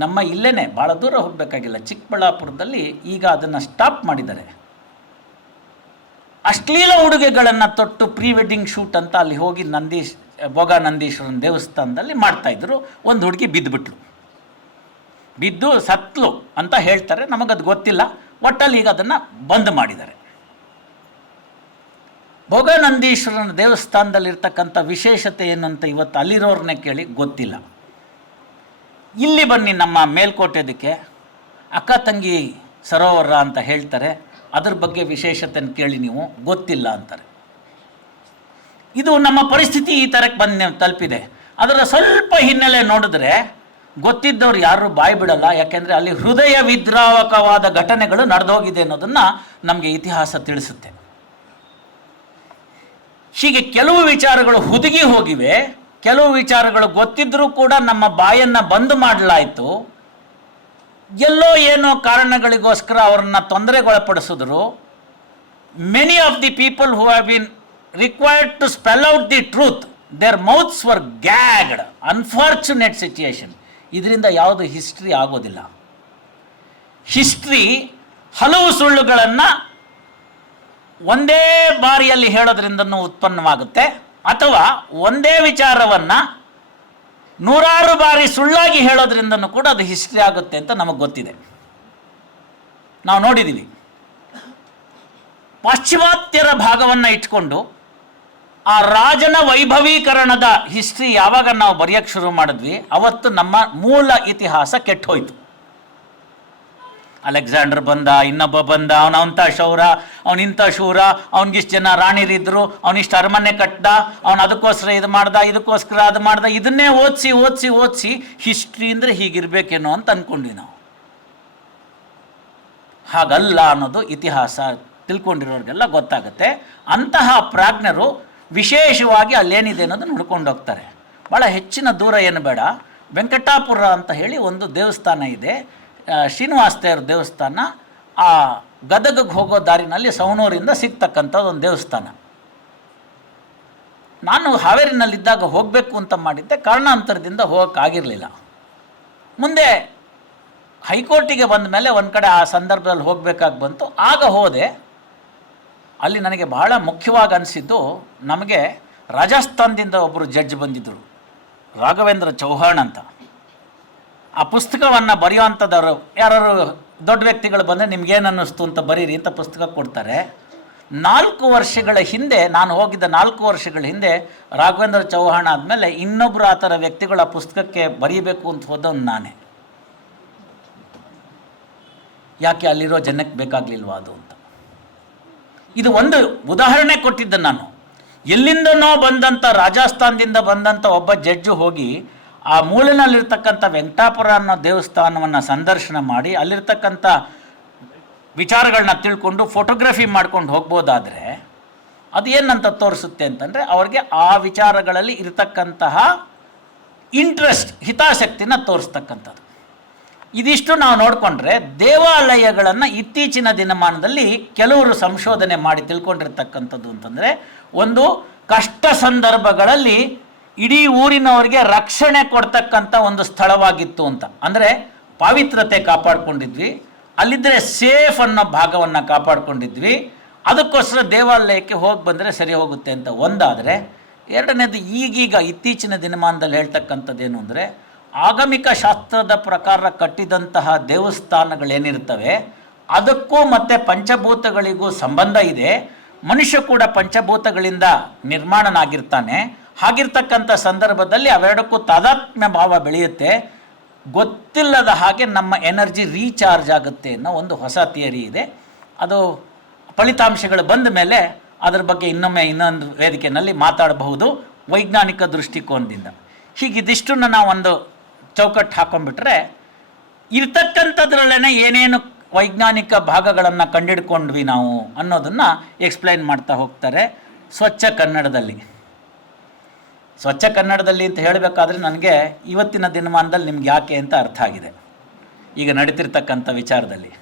ನಮ್ಮ ಇಲ್ಲೇನೆ ಭಾಳ ದೂರ ಹೋಗಬೇಕಾಗಿಲ್ಲ, ಚಿಕ್ಕಬಳ್ಳಾಪುರದಲ್ಲಿ ಈಗ ಅದನ್ನು ಸ್ಟಾಪ್ ಮಾಡಿದ್ದಾರೆ. ಅಶ್ಲೀಲ ಉಡುಗೆಗಳನ್ನು ತೊಟ್ಟು ಪ್ರೀ ವೆಡ್ಡಿಂಗ್ ಶೂಟ್ ಅಂತ ಅಲ್ಲಿ ಹೋಗಿ ಭೋಗ ನಂದೀಶ್ವರನ ದೇವಸ್ಥಾನದಲ್ಲಿ ಮಾಡ್ತಾಯಿದ್ರು. ಒಂದು ಹುಡುಗಿ ಬಿದ್ದು ಸತ್ಲು ಅಂತ ಹೇಳ್ತಾರೆ, ನಮಗದು ಗೊತ್ತಿಲ್ಲ. ಒಟ್ಟಲ್ಲಿ ಈಗ ಅದನ್ನು ಬಂದ್ ಮಾಡಿದ್ದಾರೆ. ಭೋಗ ನಂದೀಶ್ವರನ ದೇವಸ್ಥಾನದಲ್ಲಿರ್ತಕ್ಕಂಥ ವಿಶೇಷತೆ ಏನು ಅಂತ ಇವತ್ತು ಅಲ್ಲಿರೋರನ್ನೇ ಕೇಳಿ ಗೊತ್ತಿಲ್ಲ. ಇಲ್ಲಿ ಬನ್ನಿ ನಮ್ಮ ಮೇಲ್ಕೋಟೆದಕ್ಕೆ ಅಕ್ಕ ತಂಗಿ ಸರೋವರ ಅಂತ ಹೇಳ್ತಾರೆ, ಅದ್ರ ಬಗ್ಗೆ ವಿಶೇಷತೆಯನ್ನು ಕೇಳಿ ನೀವು ಗೊತ್ತಿಲ್ಲ ಅಂತಾರೆ. ಇದು ನಮ್ಮ ಪರಿಸ್ಥಿತಿ ಈ ಥರಕ್ಕೆ ಬಂದು ತಲುಪಿದೆ. ಅದರ ಸ್ವಲ್ಪ ಹಿನ್ನೆಲೆ ನೋಡಿದ್ರೆ ಗೊತ್ತಿದ್ದವ್ರು ಯಾರೂ ಬಾಯಿ ಬಿಡಲ್ಲ, ಯಾಕೆಂದರೆ ಅಲ್ಲಿ ಹೃದಯ ವಿದ್ರಾವಕವಾದ ಘಟನೆಗಳು ನಡೆದೋಗಿದೆ ಅನ್ನೋದನ್ನು ನಮಗೆ ಇತಿಹಾಸ ತಿಳಿಸುತ್ತೆ. ಹೀಗೆ ಕೆಲವು ವಿಚಾರಗಳು ಹುದುಗಿ ಹೋಗಿವೆ, ಕೆಲವು ವಿಚಾರಗಳು ಗೊತ್ತಿದ್ದರೂ ಕೂಡ ನಮ್ಮ ಬಾಯನ್ನು ಬಂದ್ ಮಾಡಲಾಯಿತು. ಎಲ್ಲೋ ಏನೋ ಕಾರಣಗಳಿಗೋಸ್ಕರ ಅವರನ್ನು ತೊಂದರೆಗೊಳಪಡಿಸಿದ್ರು. Many of the people who have been required to spell out the truth, their mouths were gagged. Unfortunate situation. ಇದರಿಂದ ಯಾವುದು ಹಿಸ್ಟ್ರಿ ಆಗೋದಿಲ್ಲ. ಹಿಸ್ಟ್ರಿ ಹಲವು ಸುಳ್ಳುಗಳನ್ನು ಒಂದೇ ಬಾರಿಯಲ್ಲಿ ಹೇಳೋದ್ರಿಂದನೂ ಉತ್ಪನ್ನವಾಗುತ್ತೆ, ಅಥವಾ ಒಂದೇ ವಿಚಾರವನ್ನು ನೂರಾರು ಬಾರಿ ಸುಳ್ಳಾಗಿ ಹೇಳೋದ್ರಿಂದನೂ ಕೂಡ ಅದು ಹಿಸ್ಟ್ರಿ ಆಗುತ್ತೆ ಅಂತ ನಮಗೆ ಗೊತ್ತಿದೆ. ನಾವು ನೋಡಿದ್ದೀವಿ. ಪಾಶ್ಚಿಮಾತ್ಯರ ಭಾಗವನ್ನು ಇಟ್ಕೊಂಡು ಆ ರಾಜನ ವೈಭವೀಕರಣದ ಹಿಸ್ಟ್ರಿ ಯಾವಾಗ ನಾವು ಬರೆಯೋಕ್ಕೆ ಶುರು ಮಾಡಿದ್ವಿ, ಅವತ್ತು ನಮ್ಮ ಮೂಲ ಇತಿಹಾಸ ಕೆಟ್ಟೋಯ್ತು. ಅಲೆಕ್ಸಾಂಡರ್ ಬಂದ, ಇನ್ನೊಬ್ಬ ಬಂದ, ಅವನಂಥ ಶೌರ, ಅವನಿಂಥ ಶೂರ, ಅವನಿಗಿಷ್ಟು ಜನ ರಾಣಿರಿದ್ರು, ಅವನಿಷ್ಟು ಅರಮನೆ ಕಟ್ಟ, ಅವನು ಅದಕ್ಕೋಸ್ಕರ ಇದು ಮಾಡ್ದ, ಇದಕ್ಕೋಸ್ಕರ ಅದು ಮಾಡ್ದ. ಇದನ್ನೇ ಓದಿಸಿ ಹಿಸ್ಟ್ರಿ ಅಂದರೆ ಹೀಗಿರಬೇಕೇನೋ ಅಂತ ಅಂದ್ಕೊಂಡ್ವಿ ನಾವು. ಹಾಗಲ್ಲ ಅನ್ನೋದು ಇತಿಹಾಸ ತಿಳ್ಕೊಂಡಿರೋರಿಗೆಲ್ಲ ಗೊತ್ತಾಗುತ್ತೆ. ಅಂತಹ ಪ್ರಾಜ್ಞರು ವಿಶೇಷವಾಗಿ ಅಲ್ಲೇನಿದೆ ಅನ್ನೋದು ನೋಡ್ಕೊಂಡು ಹೋಗ್ತಾರೆ. ಭಾಳ ಹೆಚ್ಚಿನ ದೂರ ಏನು ಬೇಡ, ವೆಂಕಟಾಪುರ ಅಂತ ಹೇಳಿ ಒಂದು ದೇವಸ್ಥಾನ ಇದೆ, ಶ್ರೀನಿವಾಸ ದೇವ್ರ ದೇವಸ್ಥಾನ. ಆ ಗದಗಕ್ಕೆ ಹೋಗೋ ದಾರಿನಲ್ಲಿ ಸವಣೂರಿಂದ ಸಿಗ್ತಕ್ಕಂಥದ್ದು ಒಂದು ದೇವಸ್ಥಾನ. ನಾನು ಹಾವೇರಿನಲ್ಲಿದ್ದಾಗ ಹೋಗಬೇಕು ಅಂತ ಮಾಡಿದ್ದೆ, ಕಾರಣಾಂತರದಿಂದ ಹೋಗೋಕ್ಕಾಗಿರಲಿಲ್ಲ. ಮುಂದೆ ಹೈಕೋರ್ಟಿಗೆ ಬಂದ ಮೇಲೆ ಒಂದು ಕಡೆ ಆ ಸಂದರ್ಭದಲ್ಲಿ ಹೋಗಬೇಕಾಗಿ ಬಂತು, ಆಗ ಹೋದೆ. ಅಲ್ಲಿ ನನಗೆ ಬಹಳ ಮುಖ್ಯವಾಗಿ ಅನಿಸಿದ್ದು, ನಮಗೆ ರಾಜಸ್ಥಾನದಿಂದ ಒಬ್ಬರು ಜಡ್ಜ್ ಬಂದಿದ್ದರು, ರಾಘವೇಂದ್ರ ಚೌಹಾಣ್ ಅಂತ. ಆ ಪುಸ್ತಕವನ್ನು ಬರೆಯುವಂಥದ್ದವರು ಯಾರು ದೊಡ್ಡ ವ್ಯಕ್ತಿಗಳು ಬಂದರೆ ನಿಮ್ಗೇನು ಅನ್ನಿಸ್ತು ಅಂತ ಬರೀರಿ ಅಂತ ಪುಸ್ತಕ ಕೊಡ್ತಾರೆ. 4 ವರ್ಷಗಳ ಹಿಂದೆ, ನಾನು ಹೋಗಿದ್ದ 4 ವರ್ಷಗಳ ಹಿಂದೆ ರಾಘವೇಂದ್ರ ಚೌಹಾಣ್ ಆದಮೇಲೆ ಇನ್ನೊಬ್ಬರು ಆ ಥರ ವ್ಯಕ್ತಿಗಳು ಆ ಪುಸ್ತಕಕ್ಕೆ ಬರೀಬೇಕು ಅಂತ ಹೋದವನು ನಾನೇ. ಯಾಕೆ ಅಲ್ಲಿರೋ ಜನಕ್ಕೆ ಬೇಕಾಗಲಿಲ್ವಾ ಅದು ಅಂತ. ಇದು ಒಂದು ಉದಾಹರಣೆ ಕೊಟ್ಟಿದ್ದೆ ನಾನು. ಎಲ್ಲಿಂದನೋ ಬಂದಂಥ, ರಾಜಸ್ಥಾನದಿಂದ ಬಂದಂಥ ಒಬ್ಬ ಜಡ್ಜು ಹೋಗಿ ಆ ಮೂಲೆಯಲ್ಲಿರ್ತಕ್ಕಂಥ ವೆಂಕಟಾಪುರ ಅನ್ನೋ ದೇವಸ್ಥಾನವನ್ನು ಸಂದರ್ಶನ ಮಾಡಿ ಅಲ್ಲಿರ್ತಕ್ಕಂಥ ವಿಚಾರಗಳನ್ನ ತಿಳ್ಕೊಂಡು ಫೋಟೋಗ್ರಫಿ ಮಾಡ್ಕೊಂಡು ಹೋಗ್ಬೋದಾದರೆ ಅದು ಏನಂತ ತೋರಿಸುತ್ತೆ ಅಂತಂದರೆ, ಅವ್ರಿಗೆ ಆ ವಿಚಾರಗಳಲ್ಲಿ ಇರತಕ್ಕಂತಹ ಇಂಟ್ರೆಸ್ಟ್, ಹಿತಾಸಕ್ತಿನ ತೋರಿಸ್ತಕ್ಕಂಥದ್ದು. ಇದಿಷ್ಟು ನಾವು ನೋಡಿಕೊಂಡ್ರೆ ದೇವಾಲಯಗಳನ್ನು ಇತ್ತೀಚಿನ ದಿನಮಾನದಲ್ಲಿ ಕೆಲವರು ಸಂಶೋಧನೆ ಮಾಡಿ ತಿಳ್ಕೊಂಡಿರ್ತಕ್ಕಂಥದ್ದು ಅಂತಂದರೆ, ಒಂದು ಕಷ್ಟ ಸಂದರ್ಭಗಳಲ್ಲಿ ಇಡೀ ಊರಿನವರಿಗೆ ರಕ್ಷಣೆ ಕೊಡ್ತಕ್ಕಂಥ ಒಂದು ಸ್ಥಳವಾಗಿತ್ತು ಅಂತ. ಅಂದರೆ ಪಾವಿತ್ರತೆ ಕಾಪಾಡ್ಕೊಂಡಿದ್ವಿ, ಅಲ್ಲಿದ್ದರೆ ಸೇಫ್ ಅನ್ನೋ ಭಾಗವನ್ನು ಕಾಪಾಡ್ಕೊಂಡಿದ್ವಿ, ಅದಕ್ಕೋಸ್ಕರ ದೇವಾಲಯಕ್ಕೆ ಹೋಗಿ ಬಂದರೆ ಸರಿ ಹೋಗುತ್ತೆ ಅಂತ ಒಂದಾದರೆ, ಎರಡನೇದು ಈಗೀಗ ಇತ್ತೀಚಿನ ದಿನಮಾನದಲ್ಲಿ ಹೇಳ್ತಕ್ಕಂಥದ್ದೇನು ಅಂದರೆ, ಆಗಮಿಕ ಶಾಸ್ತ್ರದ ಪ್ರಕಾರ ಕಟ್ಟಿದಂತಹ ದೇವಸ್ಥಾನಗಳೇನಿರ್ತವೆ ಅದಕ್ಕೂ ಮತ್ತು ಪಂಚಭೂತಗಳಿಗೂ ಸಂಬಂಧ ಇದೆ. ಮನುಷ್ಯ ಕೂಡ ಪಂಚಭೂತಗಳಿಂದ ನಿರ್ಮಾಣನಾಗಿರ್ತಾನೆ. ಹಾಗಿರ್ತಕ್ಕಂಥ ಸಂದರ್ಭದಲ್ಲಿ ಅವೆರಡಕ್ಕೂ ತಾದಾತ್ಮ್ಯ ಭಾವ ಬೆಳೆಯುತ್ತೆ. ಗೊತ್ತಿಲ್ಲದ ಹಾಗೆ ನಮ್ಮ ಎನರ್ಜಿ ರೀಚಾರ್ಜ್ ಆಗುತ್ತೆ ಅನ್ನೋ ಒಂದು ಹೊಸ ಥಿಯರಿ ಇದೆ. ಅದು ಫಲಿತಾಂಶಗಳು ಬಂದ ಮೇಲೆ ಅದರ ಬಗ್ಗೆ ಇನ್ನೊಂದು ವೇದಿಕೆಯಲ್ಲಿ ಮಾತಾಡಬಹುದು ವೈಜ್ಞಾನಿಕ ದೃಷ್ಟಿಕೋನದಿಂದ. ಹೀಗಿದಿಷ್ಟನ್ನು ನಾವು ಒಂದು ಚೌಕಟ್ಟು ಹಾಕೊಂಡ್ಬಿಟ್ರೆ ಇರ್ತಕ್ಕಂಥದ್ರಲ್ಲೇ ಏನೇನು ವೈಜ್ಞಾನಿಕ ಭಾಗಗಳನ್ನು ಕಂಡಿಡ್ಕೊಂಡ್ವಿ ನಾವು ಅನ್ನೋದನ್ನು ಎಕ್ಸ್ಪ್ಲೈನ್ ಮಾಡ್ತಾ ಹೋಗ್ತಾರೆ ಸ್ವಚ್ಛ ಕನ್ನಡದಲ್ಲಿ. ಸ್ವಚ್ಛ ಕನ್ನಡದಲ್ಲಿ ಅಂತ ಹೇಳಬೇಕಾದ್ರೆ ನನಗೆ ಇವತ್ತಿನ ದಿನಮಾನದಲ್ಲಿ ನಿಮ್ಗೆ ಯಾಕೆ ಅಂತ ಅರ್ಥ ಆಗಿದೆ. ಈಗ ನಡೀತಿರ್ತಕ್ಕಂಥ ವಿಚಾರದಲ್ಲಿ.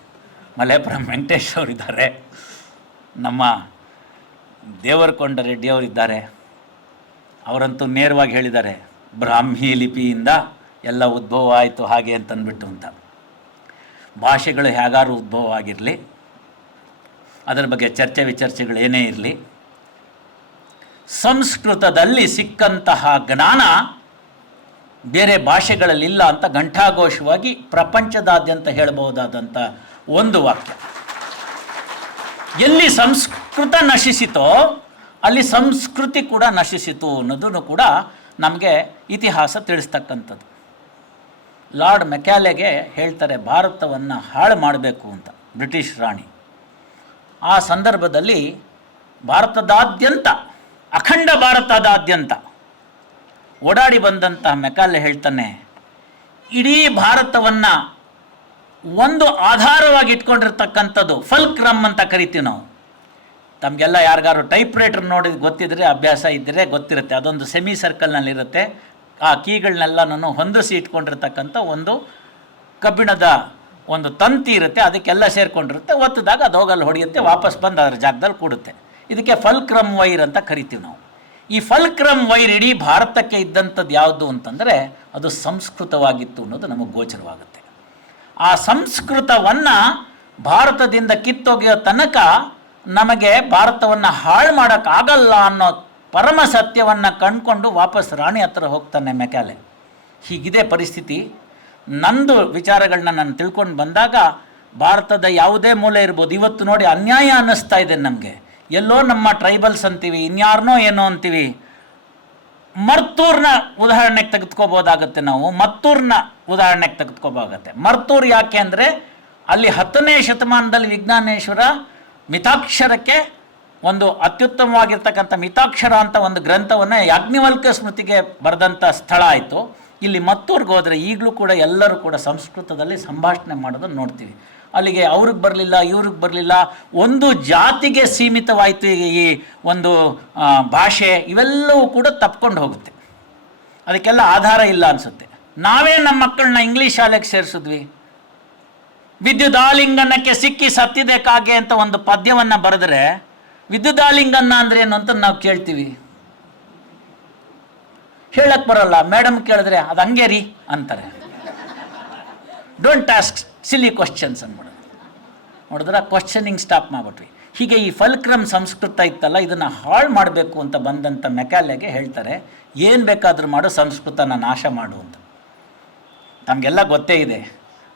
ಮಲ್ಲೇಪುರಂ ವೆಂಕಟೇಶ್ ಅವರಿದ್ದಾರೆ, ನಮ್ಮ ದೇವರಕೊಂಡ ರೆಡ್ಡಿ ಅವರಿದ್ದಾರೆ. ಅವರಂತೂ ನೇರವಾಗಿ ಹೇಳಿದ್ದಾರೆ, ಬ್ರಾಹ್ಮಿ ಲಿಪಿಯಿಂದ ಎಲ್ಲ ಉದ್ಭವ ಆಯಿತು ಹಾಗೆ ಅಂತಂದ್ಬಿಟ್ಟು ಅಂತ. ಭಾಷೆಗಳು ಹೇಗಾರು ಉದ್ಭವ ಆಗಿರಲಿ, ಅದರ ಬಗ್ಗೆ ಚರ್ಚೆ ವಿಚರ್ಚೆಗಳು ಏನೇ ಇರಲಿ, ಸಂಸ್ಕೃತದಲ್ಲಿ ಸಿಕ್ಕಂತಹ ಜ್ಞಾನ ಬೇರೆ ಭಾಷೆಗಳಲ್ಲಿಲ್ಲ ಅಂತ ಘಂಟಾಘೋಷವಾಗಿ ಪ್ರಪಂಚದಾದ್ಯಂತ ಹೇಳಬಹುದಾದಂಥ ಒಂದು ವಾಕ್ಯ. ಎಲ್ಲಿ ಸಂಸ್ಕೃತ ನಶಿಸಿತೋ ಅಲ್ಲಿ ಸಂಸ್ಕೃತಿ ಕೂಡ ನಶಿಸಿತು ಅನ್ನೋದನ್ನು ಕೂಡ ನಮಗೆ ಇತಿಹಾಸ ತಿಳಿಸ್ತಕ್ಕಂಥದ್ದು. ಲಾರ್ಡ್ ಮೆಕ್ಯಾಲೆಗೆ ಹೇಳ್ತಾರೆ ಭಾರತವನ್ನು ಹಾಳು ಮಾಡಬೇಕು ಅಂತ, ಬ್ರಿಟಿಷ್ ರಾಣಿ. ಆ ಸಂದರ್ಭದಲ್ಲಿ ಭಾರತದಾದ್ಯಂತ, ಅಖಂಡ ಭಾರತದಾದ್ಯಂತ ಓಡಾಡಿ ಬಂದಂಥ ಮೆಕ್ಯಾಲೆ ಹೇಳ್ತಾನೆ, ಇಡೀ ಭಾರತವನ್ನು ಒಂದು ಆಧಾರವಾಗಿ ಇಟ್ಕೊಂಡಿರ್ತಕ್ಕಂಥದ್ದು ಫಲ್ಕ್ರಮ್ ಅಂತ ಕರಿತೀವಿ ನಾವು. ತಮಗೆಲ್ಲ ಯಾರಿಗಾರು ಟೈಪ್ ರೈಟರ್ ನೋಡಿ ಗೊತ್ತಿದ್ರೆ, ಅಭ್ಯಾಸ ಇದ್ದರೆ ಗೊತ್ತಿರುತ್ತೆ. ಅದೊಂದು ಸೆಮಿ ಸರ್ಕಲ್ನಲ್ಲಿರುತ್ತೆ. ಆ ಕೀಗಳನ್ನೆಲ್ಲನೂ ಹೊಂದಿಸಿ ಇಟ್ಕೊಂಡಿರ್ತಕ್ಕಂಥ ಒಂದು ಕಬ್ಬಿಣದ ಒಂದು ತಂತಿ ಇರುತ್ತೆ, ಅದಕ್ಕೆಲ್ಲ ಸೇರಿಕೊಂಡಿರುತ್ತೆ. ಒತ್ತಿದಾಗ ಅದು ಹೋಗಲ್ಲಿ ಹೊಡೆಯುತ್ತೆ, ವಾಪಸ್ ಬಂದು ಅದರ ಜಾಗದಲ್ಲಿ ಕೂಡುತ್ತೆ. ಇದಕ್ಕೆ ಫಲ್ಕ್ರಮ್ ವೈರ್ ಅಂತ ಕರಿತೀವಿ ನಾವು. ಈ ಫಲ್ಕ್ರಮ್ ವೈರ್ ಇಡೀ ಭಾರತಕ್ಕೆ ಇದ್ದಂಥದ್ದು ಯಾವುದು ಅಂತಂದರೆ ಅದು ಸಂಸ್ಕೃತವಾಗಿತ್ತು ಅನ್ನೋದು ನಮಗೆ ಗೋಚರವಾಗುತ್ತೆ. ಆ ಸಂಸ್ಕೃತವನ್ನು ಭಾರತದಿಂದ ಕಿತ್ತೊಗೆಯೋ ತನಕ ನಮಗೆ ಭಾರತವನ್ನು ಹಾಳು ಮಾಡೋಕ್ಕಾಗಲ್ಲ ಅನ್ನೋ ಪರಮ ಸತ್ಯವನ್ನು ಕಂಡುಕೊಂಡು ವಾಪಸ್ ರಾಣಿ ಹತ್ರ ಹೋಗ್ತಾನೆ ಮೆಕ್ಯಾಲೆ. ಹೀಗಿದೆ ಪರಿಸ್ಥಿತಿ. ನಂದು ವಿಚಾರಗಳನ್ನ ನಾನು ತಿಳ್ಕೊಂಡು ಬಂದಾಗ ಭಾರತದ ಯಾವುದೇ ಮೂಲೆ ಇರ್ಬೋದು, ಇವತ್ತು ನೋಡಿ ಅನ್ಯಾಯ ಅನ್ನಿಸ್ತಾ ಇದೆ ನಮಗೆ. ಎಲ್ಲೋ ನಮ್ಮ ಟ್ರೈಬಲ್ಸ್ ಅಂತೀವಿ, ಇನ್ಯಾರನೋ ಏನೋ ಅಂತೀವಿ. ಮರ್ತೂರ್ನ ಉದಾಹರಣೆಗೆ ತೆಗೆದುಕೋಬೋದಾಗತ್ತೆ ನಾವು. ಮತ್ತೂರ್ನ ಉದಾಹರಣೆಗೆ ತೆಗೆದುಕೋಬೋದಾಗತ್ತೆ. ಮರ್ತೂರು ಯಾಕೆ ಅಂದರೆ ಅಲ್ಲಿ 10ನೇ ಶತಮಾನದಲ್ಲಿ ವಿಜ್ಞಾನೇಶ್ವರ ಮಿತಾಕ್ಷರಕ್ಕೆ ಒಂದು ಅತ್ಯುತ್ತಮವಾಗಿರ್ತಕ್ಕಂಥ ಮಿತಾಕ್ಷರ ಅಂತ ಒಂದು ಗ್ರಂಥವನ್ನು ಯಾಜ್ಞವಲ್ಕ್ಯ ಸ್ಮೃತಿಗೆ ಬರೆದಂಥ ಸ್ಥಳ ಆಯಿತು. ಇಲ್ಲಿ ಮತ್ತೂರ್ಗೆ ಹೋದರೆ ಈಗಲೂ ಕೂಡ ಎಲ್ಲರೂ ಕೂಡ ಸಂಸ್ಕೃತದಲ್ಲಿ ಸಂಭಾಷಣೆ ಮಾಡೋದನ್ನು ನೋಡ್ತೀವಿ. ಅಲ್ಲಿಗೆ ಅವ್ರಿಗೆ ಬರಲಿಲ್ಲ, ಇವ್ರಿಗೆ ಬರಲಿಲ್ಲ, ಒಂದು ಜಾತಿಗೆ ಸೀಮಿತವಾಯಿತು ಈ ಒಂದು ಭಾಷೆ. ಇವೆಲ್ಲವೂ ಕೂಡ ತಪ್ಕೊಂಡು ಹೋಗುತ್ತೆ. ಅದಕ್ಕೆಲ್ಲ ಆಧಾರ ಇಲ್ಲ ಅನಿಸುತ್ತೆ. ನಾವೇ ನಮ್ಮ ಮಕ್ಕಳನ್ನ ಇಂಗ್ಲೀಷ್ ಶಾಲೆಗೆ ಸೇರಿಸಿದ್ವಿ. ವಿದ್ಯುದಾಲಿಂಗನಕ್ಕೆ ಸಿಕ್ಕಿ ಸತ್ತಿದೆ ಕಾಗೆ ಅಂತ ಒಂದು ಪದ್ಯವನ್ನು ಬರೆದ್ರೆ ವಿದ್ಯುದಾಲಿಂಗನ ಅಂದ್ರೆ ಏನು ಅಂತ ನಾವು ಕೇಳ್ತೀವಿ. ಹೇಳಕ್ಕೆ ಬರೋಲ್ಲ. ಮೇಡಮ್ ಕೇಳಿದ್ರೆ ಅದು ಹಂಗೆ ರೀ ಅಂತಾರೆ. ಡೋಂಟ್ ಆಸ್ಕ್ ಸಿಲಿ ಕ್ವಶನ್ಸ್ ಅಂದ್ಬಿಡೋದು. ನೋಡಿದ್ರೆ ಕ್ವಶನಿಂಗ್ ಸ್ಟಾಪ್ ಮಾಡಿಬಿಟ್ವಿ. ಹೀಗೆ ಈ ಫಲ್ಕ್ರಮ್ ಸಂಸ್ಕೃತ ಇತ್ತಲ್ಲ, ಇದನ್ನು ಹಾಳು ಮಾಡಬೇಕು ಅಂತ ಬಂದಂಥ ಮೆಕ್ಯಾಲೆಗೆ ಹೇಳ್ತಾರೆ, ಏನು ಬೇಕಾದರೂ ಮಾಡು, ಸಂಸ್ಕೃತನ ನಾಶ ಮಾಡು ಅಂತ. ತಮಗೆಲ್ಲ ಗೊತ್ತೇ ಇದೆ.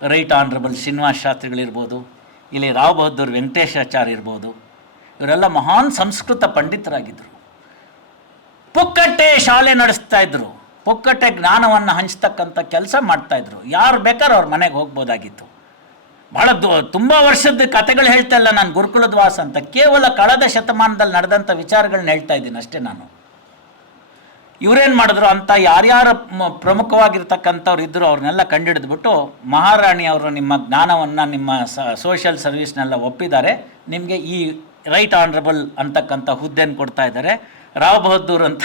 ರೈಟ್ ಆನರಬಲ್ ಶ್ರೀನಿವಾಸ ಶಾಸ್ತ್ರಿಗಳಿರ್ಬೋದು, ಇಲ್ಲಿ ರಾವ್ ಬಹದ್ದೂರ್ ವೆಂಕಟೇಶಾಚಾರ್ಯ ಇರ್ಬೋದು, ಇವರೆಲ್ಲ ಮಹಾನ್ ಸಂಸ್ಕೃತ ಪಂಡಿತರಾಗಿದ್ದರು. ಪುಕ್ಕಟ್ಟೆ ಶಾಲೆ ನಡೆಸ್ತಾ ಇದ್ರು, ಪುಕ್ಕಟ್ಟೆ ಜ್ಞಾನವನ್ನು ಹಂಚ್ತಕ್ಕಂಥ ಕೆಲಸ ಮಾಡ್ತಾಯಿದ್ರು. ಯಾರು ಬೇಕಾದ್ರೂ ಅವ್ರ ಮನೆಗೆ ಹೋಗ್ಬೋದಾಗಿತ್ತು. ಭಾಳ ತುಂಬ ವರ್ಷದ ಕಥೆಗಳು ಹೇಳ್ತಾ ಇಲ್ಲ ನಾನು, ಗುರುಕುಲದ ವಾಸ ಅಂತ. ಕೇವಲ ಕಳೆದ ಶತಮಾನದಲ್ಲಿ ನಡೆದಂಥ ವಿಚಾರಗಳನ್ನ ಹೇಳ್ತಾ ಇದ್ದೀನಿ ಅಷ್ಟೇ ನಾನು. ಇವರೇನು ಮಾಡಿದ್ರು ಅಂತ ಯಾರ್ಯಾರು ಪ್ರಮುಖವಾಗಿರ್ತಕ್ಕಂಥವ್ರು ಇದ್ದರು ಅವ್ರನ್ನೆಲ್ಲ ಕಂಡುಹಿಡಿದ್ಬಿಟ್ಟು, ಮಹಾರಾಣಿಯವರು ನಿಮ್ಮ ಜ್ಞಾನವನ್ನು, ನಿಮ್ಮ ಸೋಷಿಯಲ್ ಸರ್ವಿಸ್ನೆಲ್ಲ ಒಪ್ಪಿದ್ದಾರೆ, ನಿಮಗೆ ಈ ರೈಟ್ ಆನರಬಲ್ ಅಂತಕ್ಕಂಥ ಹುದ್ದೆಯನ್ನು ಕೊಡ್ತಾ ಇದ್ದಾರೆ, ರಾವ್ ಬಹದ್ದೂರ್ ಅಂತ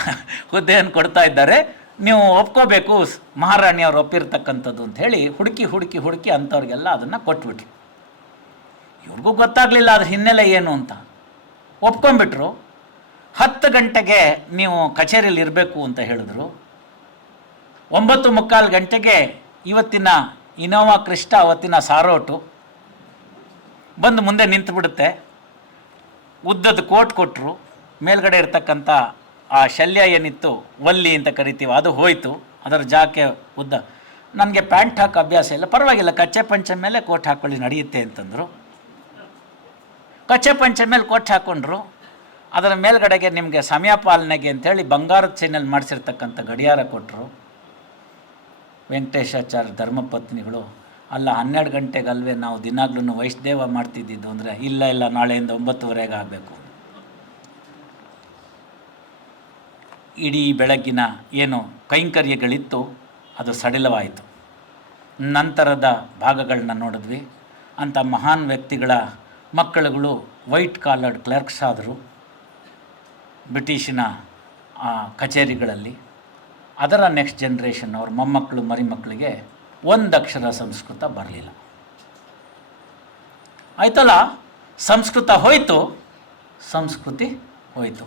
ಹುದ್ದೆಯನ್ನು ಕೊಡ್ತಾ ಇದ್ದಾರೆ, ನೀವು ಒಪ್ಕೋಬೇಕು ಮಹಾರಾಣಿಯವ್ರು ಒಪ್ಪಿರ್ತಕ್ಕಂಥದ್ದು ಅಂತ ಹೇಳಿ ಹುಡುಕಿ ಹುಡುಕಿ ಹುಡುಕಿ ಅಂಥವ್ರಿಗೆಲ್ಲ ಅದನ್ನು ಕೊಟ್ಬಿಟ್ರು. ಇವ್ರಿಗೂ ಗೊತ್ತಾಗಲಿಲ್ಲ ಅದ್ರ ಹಿನ್ನೆಲೆ ಏನು ಅಂತ. ಒಪ್ಕೊಂಡ್ಬಿಟ್ರು. 10 ಗಂಟೆಗೆ ನೀವು ಕಚೇರಿಯಲ್ಲಿ ಇರಬೇಕು ಅಂತ ಹೇಳಿದ್ರು. 9:45 ಗಂಟೆಗೆ ಇವತ್ತಿನ ಇನೋವಾ ಕ್ರಿಸ್ಟಾ, ಅವತ್ತಿನ ಸಾರೋಟು ಬಂದು ಮುಂದೆ ನಿಂತುಬಿಡುತ್ತೆ. ಉದ್ದದ ಕೋಟ್ ಕೊಟ್ಟರು. ಮೇಲ್ಗಡೆ ಇರ್ತಕ್ಕಂಥ ಆ ಶಲ್ಯ ಏನಿತ್ತು, ವಲ್ಲಿ ಅಂತ ಕರಿತೀವಿ, ಅದು ಹೋಯಿತು. ಅದರ ಜಾಕೆ ಉದ್ದ. ನನಗೆ ಪ್ಯಾಂಟ್ ಹಾಕೋ ಅಭ್ಯಾಸ ಇಲ್ಲ, ಪರವಾಗಿಲ್ಲ ಕಚ್ಚೆ ಪಂಚೆ ಮೇಲೆ ಕೋಟ್ ಹಾಕ್ಕೊಳ್ಳಿ ನಡೆಯುತ್ತೆ ಅಂತಂದರು. ಕಚ್ಚೆ ಪಂಚೆ ಮೇಲೆ ಕೋಟ್ ಹಾಕ್ಕೊಂಡ್ರು. ಅದರ ಮೇಲ್ಗಡೆಗೆ ನಿಮಗೆ ಸಮಯ ಪಾಲನೆಗೆ ಅಂಥೇಳಿ ಬಂಗಾರದ ಚೈನಲ್ಲಿ ಮಾಡಿಸಿರ್ತಕ್ಕಂಥ ಗಡಿಯಾರ ಕೊಟ್ಟರು. ವೆಂಕಟೇಶಾಚಾರ್ಯ ಧರ್ಮಪತ್ನಿಗಳು, ಅಲ್ಲ 12 ಗಂಟೆಗಲ್ವೇ ನಾವು ದಿನಾಗ್ಲೂ ವೈಷ್ಣದೇವ ಮಾಡ್ತಿದ್ದಿದ್ದು ಅಂದರೆ, ಇಲ್ಲ ನಾಳೆಯಿಂದ 9:15 ಆಗಬೇಕು. ಇಡೀ ಬೆಳಗ್ಗಿನ ಏನು ಕೈಂಕರ್ಯಗಳಿತ್ತು ಅದು ಸಡಿಲವಾಯಿತು. ನಂತರದ ಭಾಗಗಳನ್ನ ನೋಡಿದ್ವಿ. ಅಂಥ ಮಹಾನ್ ವ್ಯಕ್ತಿಗಳ ಮಕ್ಕಳುಗಳು ವೈಟ್ ಕಾಲರ್ಡ್ ಕ್ಲರ್ಕ್ಸ್ ಆದರು ಬ್ರಿಟಿಷಿನ ಕಚೇರಿಗಳಲ್ಲಿ. ಅದರ ನೆಕ್ಸ್ಟ್ ಜನ್ರೇಷನ್ ಅವ್ರ ಮೊಮ್ಮಕ್ಕಳು ಮರಿಮಕ್ಕಳಿಗೆ 1 ಅಕ್ಷರ ಸಂಸ್ಕೃತ ಬರಲಿಲ್ಲ. ಆಯ್ತಲ್ಲ, ಸಂಸ್ಕೃತ ಹೋಯಿತು, ಸಂಸ್ಕೃತಿ ಹೋಯಿತು.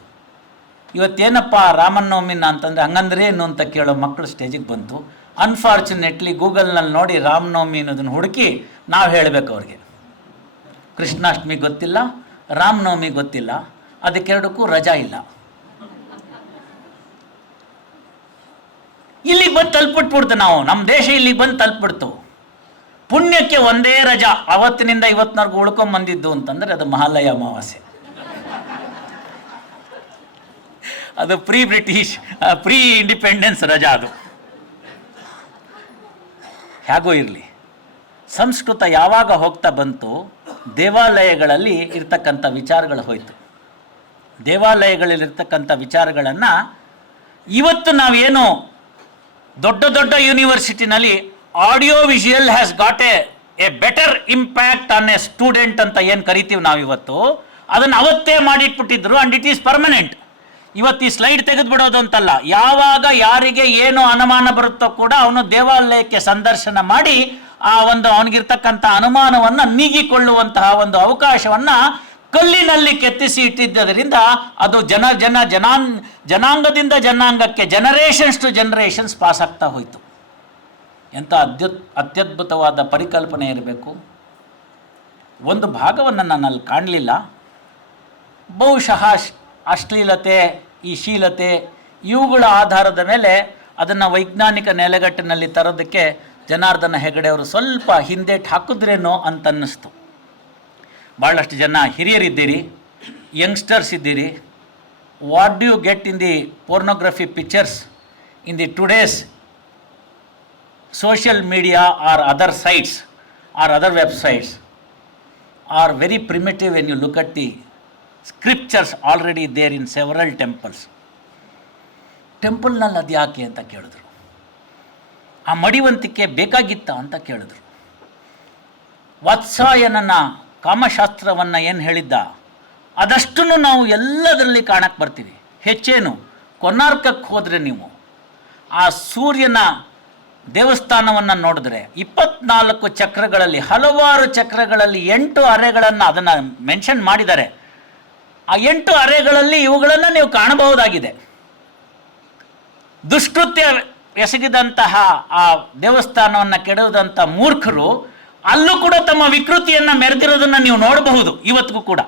ಇವತ್ತೇನಪ್ಪ ರಾಮನವಮಿನ ಅಂತಂದರೆ ಹಂಗಂದ್ರೆ ಏನು ಅಂತ ಕೇಳೋ ಮಕ್ಕಳು ಸ್ಟೇಜಿಗೆ ಬಂತು. ಅನ್ಫಾರ್ಚುನೇಟ್ಲಿ ಗೂಗಲ್ನಲ್ಲಿ ನೋಡಿ ರಾಮನವಮಿ ಅನ್ನೋದನ್ನು ಹುಡುಕಿ ನಾವು ಹೇಳಬೇಕು ಅವ್ರಿಗೆ. ಕೃಷ್ಣಾಷ್ಟಮಿ ಗೊತ್ತಿಲ್ಲ, ರಾಮನವಮಿ ಗೊತ್ತಿಲ್ಲ, ಅದಕ್ಕೆರಡಕ್ಕೂ ರಜಾ ಇಲ್ಲ. ಇಲ್ಲಿಗೆ ಬಂದು ತಲುಪಿಟ್ಬಿಡ್ತು ನಾವು, ನಮ್ಮ ದೇಶ ಇಲ್ಲಿಗೆ ಬಂದು ತಲುಪಿಡ್ತು. ಪುಣ್ಯಕ್ಕೆ ಒಂದೇ ರಜಾ ಅವತ್ತಿನಿಂದ ಇವತ್ತಿನವರೆಗೂ ಉಳ್ಕೊಂಬಂದಿದ್ದು ಅಂತಂದರೆ ಅದು ಮಹಾಲಯ ಅಮಾವಾಸ್ಯೆ. ಅದು ಪ್ರೀ ಇಂಡಿಪೆಂಡೆನ್ಸ್ ರಜಾ. ಅದು ಹೇಗೋ ಇರಲಿ, ಸಂಸ್ಕೃತ ಯಾವಾಗ ಹೋಗ್ತಾ ಬಂತು, ದೇವಾಲಯಗಳಲ್ಲಿ ಇರ್ತಕ್ಕಂಥ ವಿಚಾರಗಳು ಹೋಯಿತು. ದೇವಾಲಯಗಳಲ್ಲಿರ್ತಕ್ಕಂಥ ವಿಚಾರಗಳನ್ನು ಇವತ್ತು ನಾವೇನು ದೊಡ್ಡ ದೊಡ್ಡ ಯೂನಿವರ್ಸಿಟಿನಲ್ಲಿ audio visual has got a better impact on a student ಅಂತ ಏನು ಕರಿತೀವಿ ನಾವಿವತ್ತು, ಅದನ್ನು ಅವತ್ತೇ ಮಾಡಿಟ್ಬಿಟ್ಟಿದ್ರು. And it is permanent. ಇವತ್ತು ಈ ಸ್ಲೈಡ್ ತೆಗೆದುಬಿಡೋದು ಅಂತಲ್ಲ, ಯಾವಾಗ ಯಾರಿಗೆ ಏನು ಅನುಮಾನ ಬರುತ್ತೋ ಕೂಡ ಅವನು ದೇವಾಲಯಕ್ಕೆ ಸಂದರ್ಶನ ಮಾಡಿ ಆ ಒಂದು ಅವನಿಗಿರ್ತಕ್ಕಂಥ ಅನುಮಾನವನ್ನು ನೀಗಿಕೊಳ್ಳುವಂತಹ ಒಂದು ಅವಕಾಶವನ್ನು ಕಲ್ಲಿನಲ್ಲಿ ಕೆತ್ತಿಸಿ ಇಟ್ಟಿದ್ದರಿಂದ ಅದು ಜನಾಂಗದಿಂದ ಜನಾಂಗಕ್ಕೆ, ಜನರೇಷನ್ಸ್ ಟು ಜನರೇಷನ್ಸ್ ಪಾಸ್ ಆಗ್ತಾ ಹೋಯಿತು. ಎಂಥ ಅತ್ಯದ್ಭುತವಾದ ಪರಿಕಲ್ಪನೆ ಇರಬೇಕು. ಒಂದು ಭಾಗವನ್ನು ನನ್ನಲ್ಲಿ ಕಾಣಲಿಲ್ಲ. ಬಹುಶಃ ಅಶ್ಲೀಲತೆ, ಈ ಶೀಲತೆ, ಇವುಗಳ ಆಧಾರದ ಮೇಲೆ ಅದನ್ನು ವೈಜ್ಞಾನಿಕ ನೆಲೆಗಟ್ಟಿನಲ್ಲಿ ತರೋದಕ್ಕೆ ಜನಾರ್ದನ ಹೆಗಡೆ ಅವರು ಸ್ವಲ್ಪ ಹಿಂದೇಟು ಹಾಕಿದ್ರೇನೋ ಅಂತ ಅನ್ನಿಸ್ತು. ಭಾಳಷ್ಟು ಜನ ಹಿರಿಯರಿದ್ದೀರಿ, ಯಂಗ್ಸ್ಟರ್ಸ್ ಇದ್ದೀರಿ. What do you get in the pornography pictures in the today's social media or other sites or other websites are very primitive when you look at the scriptures already there in several temples. ಟೆಂಪಲ್ನಲ್ಲಿ ಅದು ಯಾಕೆ ಅಂತ ಕೇಳಿದ್ರು. ಆ ಮಡಿವಂತಿಕೆ ಬೇಕಾಗಿತ್ತ ಅಂತ ಕೇಳಿದ್ರು. ವಾತ್ಸಾಯನನ ಕಾಮಶಾಸ್ತ್ರವನ್ನು ಏನು ಹೇಳಿದ್ದ ಅದಷ್ಟನ್ನು ನಾವು ಎಲ್ಲದರಲ್ಲಿ ಕಾಣಕ್ಕೆ ಬರ್ತೀವಿ. ಹೆಚ್ಚೇನು, ಕೊನಾರ್ಕಕ್ಕೆ ಹೋದರೆ ನೀವು ಆ ಸೂರ್ಯನ ದೇವಸ್ಥಾನವನ್ನು ನೋಡಿದ್ರೆ 24 ಚಕ್ರಗಳಲ್ಲಿ, ಹಲವಾರು ಚಕ್ರಗಳಲ್ಲಿ 8 ಅರೆಗಳನ್ನು ಅದನ್ನು ಮೆನ್ಷನ್ ಮಾಡಿದ್ದಾರೆ. ಆ 8 ಅರೆಗಳಲ್ಲಿ ಇವುಗಳನ್ನು ನೀವು ಕಾಣಬಹುದಾಗಿದೆ. ದುಷ್ಕೃತ್ಯ ಎಸಗಿದಂತಹ ಆ ದೇವಸ್ಥಾನವನ್ನು ಕೆಡವುದಂಥ ಮೂರ್ಖರು ಅಲ್ಲೂ ಕೂಡ ತಮ್ಮ ವಿಕೃತಿಯನ್ನು ಮೆರೆದಿರೋದನ್ನು ನೀವು ನೋಡಬಹುದು ಇವತ್ತಿಗೂ ಕೂಡ.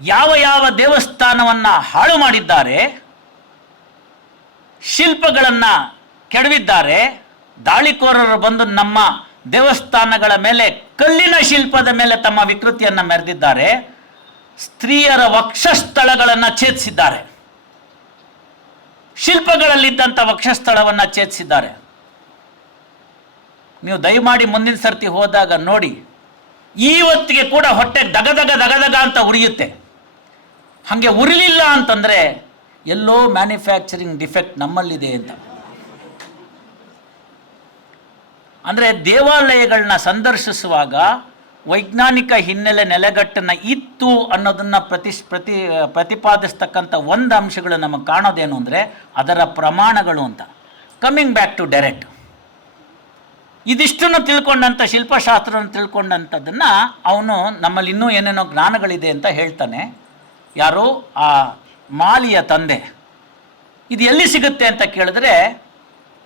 ಯಾವ ಯಾವ ದೇವಸ್ಥಾನವನ್ನು ಹಾಳು ಮಾಡಿದ್ದಾರೆ, ಶಿಲ್ಪಗಳನ್ನು ಕೆಡವಿದ್ದಾರೆ, ದಾಳಿಕೋರರು ಬಂದು ನಮ್ಮ ದೇವಸ್ಥಾನಗಳ ಮೇಲೆ ಕಲ್ಲಿನ ಶಿಲ್ಪದ ಮೇಲೆ ತಮ್ಮ ವಿಕೃತಿಯನ್ನು ಮೆರೆದಿದ್ದಾರೆ. ಸ್ತ್ರೀಯರ ವಕ್ಷಸ್ಥಳಗಳನ್ನು ಛೇದಿಸಿದ್ದಾರೆ, ಶಿಲ್ಪಗಳಲ್ಲಿದ್ದಂಥ ವಕ್ಷಸ್ಥಳವನ್ನು ಛೇದಿಸಿದ್ದಾರೆ. ನೀವು ದಯಮಾಡಿ ಮುಂದಿನ ಸರ್ತಿ ಹೋದಾಗ ನೋಡಿ, ಇವತ್ತಿಗೆ ಕೂಡ ಹೊಟ್ಟೆ ದಗದಗ ದಗದಗ ಅಂತ ಉರಿಯುತ್ತೆ. ಹಾಗೆ ಉರಿಲಿಲ್ಲ ಅಂತಂದರೆ ಎಲ್ಲೋ ಮ್ಯಾನುಫ್ಯಾಕ್ಚರಿಂಗ್ ಡಿಫೆಕ್ಟ್ ನಮ್ಮಲ್ಲಿದೆ ಅಂತ. ಅಂದರೆ ದೇವಾಲಯಗಳನ್ನ ಸಂದರ್ಶಿಸುವಾಗ ವೈಜ್ಞಾನಿಕ ಹಿನ್ನೆಲೆ ನೆಲೆಗಟ್ಟನ್ನು ಇತ್ತು ಅನ್ನೋದನ್ನು ಪ್ರತಿಪಾದಿಸ್ತಕ್ಕಂಥ ಒಂದು ಅಂಶಗಳು ನಮಗೆ ಕಾಣೋದೇನು ಅಂದರೆ ಅದರ ಪ್ರಮಾಣಗಳು ಅಂತ. ಕಮ್ಮಿಂಗ್ ಬ್ಯಾಕ್ ಟು ಡೈರೆಕ್ಟ್, ಇದಿಷ್ಟನ್ನು ತಿಳ್ಕೊಂಡಂಥ ಶಿಲ್ಪಶಾಸ್ತ್ರವನ್ನು ತಿಳ್ಕೊಂಡಂಥದ್ದನ್ನು ಅವನು ನಮ್ಮಲ್ಲಿ ಇನ್ನೂ ಏನೇನೋ ಜ್ಞಾನಗಳಿದೆ ಅಂತ ಹೇಳ್ತಾನೆ. ಯಾರು? ಆ ಮಾಲಿಯ ತಂದೆ. ಇದು ಎಲ್ಲಿ ಸಿಗುತ್ತೆ ಅಂತ ಕೇಳಿದ್ರೆ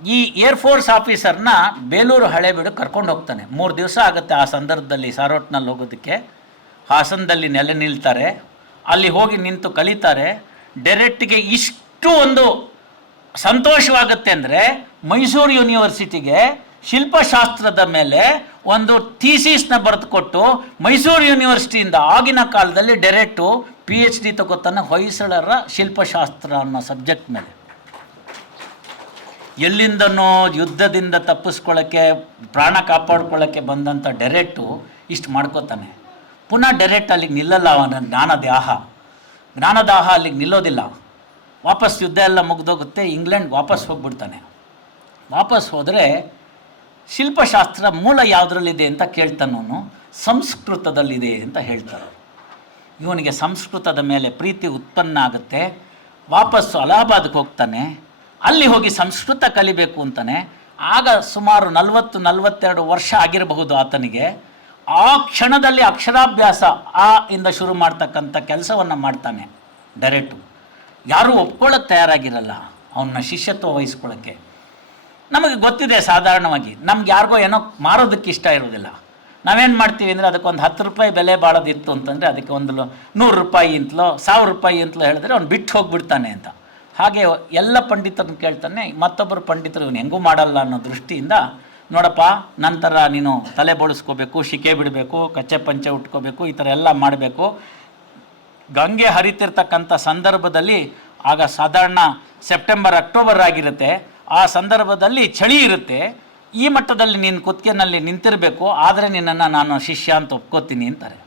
ಈ ಏರ್ಫೋರ್ಸ್ ಆಫೀಸರ್ನ ಬೇಲೂರು ಹಳೇಬೀಡು ಕರ್ಕೊಂಡು ಹೋಗ್ತಾನೆ. 3 ದಿವಸ ಆಗುತ್ತೆ ಆ ಸಂದರ್ಭದಲ್ಲಿ ಸಾರೋಟ್ನಲ್ಲಿ ಹೋಗೋದಕ್ಕೆ. ಹಾಸನದಲ್ಲಿ ನೆಲೆ ನಿಲ್ತಾರೆ, ಅಲ್ಲಿ ಹೋಗಿ ನಿಂತು ಕಲಿತಾರೆ. ಡೈರೆಕ್ಟ್ಗೆ ಇಷ್ಟು ಒಂದು ಸಂತೋಷವಾಗುತ್ತೆ ಅಂದರೆ ಮೈಸೂರು ಯೂನಿವರ್ಸಿಟಿಗೆ ಶಿಲ್ಪಶಾಸ್ತ್ರದ ಮೇಲೆ ಒಂದು ಥೀಸಿಸ್ನ ಬರೆದುಕೊಟ್ಟು ಮೈಸೂರು ಯೂನಿವರ್ಸಿಟಿಯಿಂದ ಆಗಿನ ಕಾಲದಲ್ಲಿ ಡೈರೆಕ್ಟು PhD ತಗೋತಾನೆ ಹೊಯ್ಸಳರ ಶಿಲ್ಪಶಾಸ್ತ್ರ ಅನ್ನೋ ಸಬ್ಜೆಕ್ಟ್ ಮೇಲೆ. ಎಲ್ಲಿಂದನೋ ಯುದ್ಧದಿಂದ ತಪ್ಪಿಸ್ಕೊಳ್ಳೋಕ್ಕೆ, ಪ್ರಾಣ ಕಾಪಾಡ್ಕೊಳ್ಳೋಕ್ಕೆ ಬಂದಂಥ ಡೈರೆಕ್ಟು ಇಷ್ಟು ಮಾಡ್ಕೋತಾನೆ. ಪುನಃ ಡೈರೆಕ್ಟ್ ಅಲ್ಲಿಗೆ ನಿಲ್ಲಲ್ಲ. ಅವನ ಜ್ಞಾನದಾಹ ಅಲ್ಲಿಗೆ ನಿಲ್ಲೋದಿಲ್ಲ. ವಾಪಸ್ ಯುದ್ಧ ಎಲ್ಲ ಮುಗ್ದೋಗುತ್ತೆ, ಇಂಗ್ಲೆಂಡ್ ವಾಪಸ್ ಹೋಗ್ಬಿಡ್ತಾನೆ. ವಾಪಸ್ ಹೋದರೆ ಶಿಲ್ಪಶಾಸ್ತ್ರ ಮೂಲ ಯಾವುದರಲ್ಲಿದೆ ಅಂತ ಕೇಳ್ತಾನವನು. ಸಂಸ್ಕೃತದಲ್ಲಿದೆ ಅಂತ ಹೇಳ್ತಾರೆ. ಇವನಿಗೆ ಸಂಸ್ಕೃತದ ಮೇಲೆ ಪ್ರೀತಿ ಉತ್ಪನ್ನ ಆಗುತ್ತೆ. ವಾಪಸ್ಸು ಅಲಹಾಬಾದ್ಗೆ ಹೋಗ್ತಾನೆ. ಅಲ್ಲಿ ಹೋಗಿ ಸಂಸ್ಕೃತ ಕಲಿಬೇಕು ಅಂತಾನೆ. ಆಗ ಸುಮಾರು 40-42 ವರ್ಷ ಆಗಿರಬಹುದು ಆತನಿಗೆ. ಆ ಕ್ಷಣದಲ್ಲಿ ಅಕ್ಷರಾಭ್ಯಾಸ ಆ ಇಂದ ಶುರು ಮಾಡ್ತಕ್ಕಂಥ ಕೆಲಸವನ್ನು ಮಾಡ್ತಾನೆ ಡೈರೆಕ್ಟು. ಯಾರೂ ಒಪ್ಕೊಳ್ಳೋಕ್ಕೆ ತಯಾರಾಗಿರಲ್ಲ ಅವನ್ನ ಶಿಷ್ಯತ್ವ ವಹಿಸ್ಕೊಳ್ಳೋಕ್ಕೆ. ನಮಗೆ ಗೊತ್ತಿದೆ, ಸಾಧಾರಣವಾಗಿ ನಮ್ಗೆ ಯಾರಿಗೋ ಏನೋ ಮಾರೋದಕ್ಕೆ ಇಷ್ಟ ಇರೋದಿಲ್ಲ. ನಾವೇನು ಮಾಡ್ತೀವಿ ಅಂದರೆ ಅದಕ್ಕೊಂದು 10 ರೂಪಾಯಿ ಬೆಲೆ ಬಾಳೋದಿತ್ತು ಅಂತಂದರೆ ಅದಕ್ಕೆ ಒಂದು 100 ರೂಪಾಯಿ ಅಂತಲೋ 1000 ರೂಪಾಯಿ ಅಂತಲೋ ಹೇಳಿದ್ರೆ ಅವ್ನು ಬಿಟ್ಟು ಹೋಗಿಬಿಡ್ತಾನೆ ಅಂತ. ಹಾಗೆ ಎಲ್ಲ ಪಂಡಿತರನ್ನು ಕೇಳ್ತಾನೆ. ಮತ್ತೊಬ್ಬರು ಪಂಡಿತರು ಇವನು ಹೆಂಗೂ ಮಾಡಲ್ಲ ಅನ್ನೋ ದೃಷ್ಟಿಯಿಂದ, ನೋಡಪ್ಪ ನಂತರ ನೀನು ತಲೆ ಬೋಳಿಸ್ಕೋಬೇಕು, ಶಿಕೆ ಬಿಡಬೇಕು, ಕಚ್ಚೆ ಪಂಚೆ ಉಟ್ಕೋಬೇಕು, ಈ ಥರ ಎಲ್ಲ ಮಾಡಬೇಕು. ಗಂಗೆ ಹರಿತಿರ್ತಕ್ಕಂಥ ಸಂದರ್ಭದಲ್ಲಿ, ಆಗ ಸಾಧಾರಣ ಸೆಪ್ಟೆಂಬರ್ ಅಕ್ಟೋಬರ್ ಆಗಿರುತ್ತೆ, ಆ ಸಂದರ್ಭದಲ್ಲಿ ಚಳಿ ಇರುತ್ತೆ. ಈ ಮಟ್ಟದಲ್ಲಿ ನೀನು ಕುತ್ತಿಗೆನಲ್ಲಿ ನಿಂತಿರಬೇಕು, ಆದರೆ ನಿನ್ನನ್ನು ನಾನು ಶಿಷ್ಯ ಅಂತ ಒಪ್ಕೋತೀನಿ ಅಂತಾರೆ.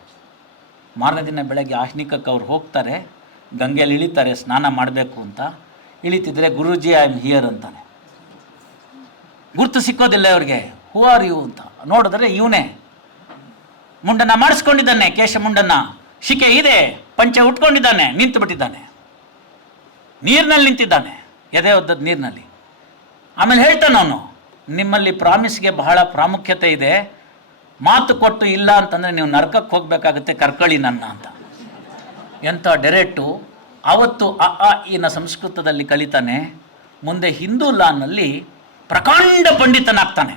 ಮಾರನೇ ದಿನ ಬೆಳಗ್ಗೆ ಆಹ್ನಿಕಕ್ಕೆ ಅವ್ರು ಹೋಗ್ತಾರೆ, ಗಂಗೆಯಲ್ಲಿ ಇಳಿತಾರೆ ಸ್ನಾನ ಮಾಡಬೇಕು ಅಂತ. ಇಳಿತಿದ್ರೆ ಗುರೂಜಿ ಐ ಆಮ್ ಹಿಯರ್ ಅಂತಾನೆ. ಗುರ್ತು ಸಿಕ್ಕೋದಿಲ್ಲ ಅವ್ರಿಗೆ. ಹೂ ಆರ್ ಯು ಅಂತ ನೋಡಿದ್ರೆ ಇವನೇ ಮುಂಡನ್ನು ಮಾಡಿಸ್ಕೊಂಡಿದ್ದಾನೆ, ಕೇಶ ಮುಂಡನ್ನು, ಶಿಕೆ ಇದೆ, ಪಂಚೆ ಉಟ್ಕೊಂಡಿದ್ದಾನೆ, ನಿಂತು ಬಿಟ್ಟಿದ್ದಾನೆ, ನೀರಿನಲ್ಲಿ ನಿಂತಿದ್ದಾನೆ, ಎದೆ ಒದ್ದದ ನೀರಿನಲ್ಲಿ. ಆಮೇಲೆ ಹೇಳ್ತಾನೆ ಅವನು, ನಿಮ್ಮಲ್ಲಿ ಪ್ರಾಮಿಸ್ಗೆ ಬಹಳ ಪ್ರಾಮುಖ್ಯತೆ ಇದೆ, ಮಾತು ಕೊಟ್ಟು ಇಲ್ಲ ಅಂತಂದರೆ ನೀವು ನರಕಕ್ಕೆ ಹೋಗಬೇಕಾಗುತ್ತೆ, ಕರ್ಕೊಳ್ಳಿ ನನ್ನ ಅಂತ. ಎಂಥ ಡೈರೆಕ್ಟು. ಆವತ್ತು ಇನ ಸಂಸ್ಕೃತದಲ್ಲಿ ಕಲಿತಾನೆ. ಮುಂದೆ ಹಿಂದೂ ಲಾನಲ್ಲಿ ಪ್ರಕಾಂಡ ಪಂಡಿತನಾಗ್ತಾನೆ.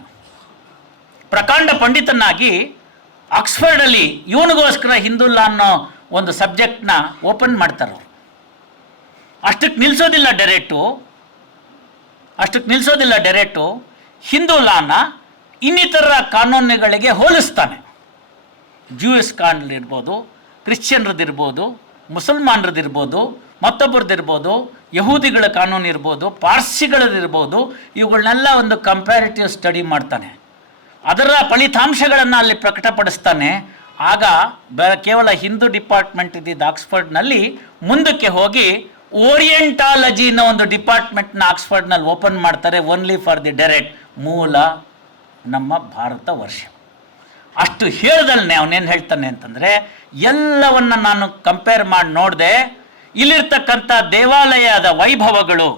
ಪ್ರಕಾಂಡ ಪಂಡಿತನಾಗಿ ಆಕ್ಸ್ಫರ್ಡಲ್ಲಿ ಇವನಿಗೋಸ್ಕರ ಹಿಂದೂ ಲಾ ಅನ್ನೋ ಒಂದು ಸಬ್ಜೆಕ್ಟ್ನ ಓಪನ್ ಮಾಡ್ತಾರೆ. ಅಷ್ಟಕ್ಕೆ ನಿಲ್ಲಿಸೋದಿಲ್ಲ ಡೈರೆಕ್ಟು. ಹಿಂದೂ ಲಾನ ಇನ್ನಿತರ ಕಾನೂನುಗಳಿಗೆ ಹೋಲಿಸ್ತಾನೆ. ಜೂಯಿಸ್ ಕಾನೂನಿರ್ಬೋದು, ಕ್ರಿಶ್ಚಿಯನ್ರದ್ದಿರ್ಬೋದು, ಮುಸಲ್ಮಾನರದ್ದಿರ್ಬೋದು, ಮತ್ತೊಬ್ಬರದ್ದಿರ್ಬೋದು, ಯಹೂದಿಗಳ ಕಾನೂನು ಇರ್ಬೋದು, ಪಾರ್ಸಿಗಳದಿರ್ಬೋದು, ಇವುಗಳನ್ನೆಲ್ಲ ಒಂದು ಕಂಪ್ಯಾರಿಟಿವ್ ಸ್ಟಡಿ ಮಾಡ್ತಾನೆ. ಅದರ ಫಲಿತಾಂಶಗಳನ್ನು ಅಲ್ಲಿ ಪ್ರಕಟಪಡಿಸ್ತಾನೆ. ಆಗ ಕೇವಲ ಹಿಂದೂ ಡಿಪಾರ್ಟ್ಮೆಂಟ್ ಇದ್ದಿದ್ದು ಆಕ್ಸ್ಫರ್ಡ್ನಲ್ಲಿ ಮುಂದಕ್ಕೆ ಹೋಗಿ ಓರಿಯೆಂಟಾಲಜಿ ಅನ್ನೋ ಒಂದು ಡಿಪಾರ್ಟ್ಮೆಂಟ್ನ ಆಕ್ಸ್ಫರ್ಡ್ನಲ್ಲಿ ಓಪನ್ ಮಾಡ್ತಾರೆ. ಓನ್ಲಿ ಫಾರ್ ದಿ ಡೈರೆಕ್ಟ್, ಮೂಲ ನಮ್ಮ ಭಾರತ ವರ್ಷ. ಅಷ್ಟು ಹೇಳ್ದಲ್ನೇ ಅವನೇನು ಹೇಳ್ತಾನೆ ಅಂತಂದರೆ, ಎಲ್ಲವನ್ನು ನಾನು ಕಂಪೇರ್ ಮಾಡಿ ನೋಡಿದೆ. ಇಲ್ಲಿರ್ತಕ್ಕಂಥ ದೇವಾಲಯದ ವೈಭವಗಳು,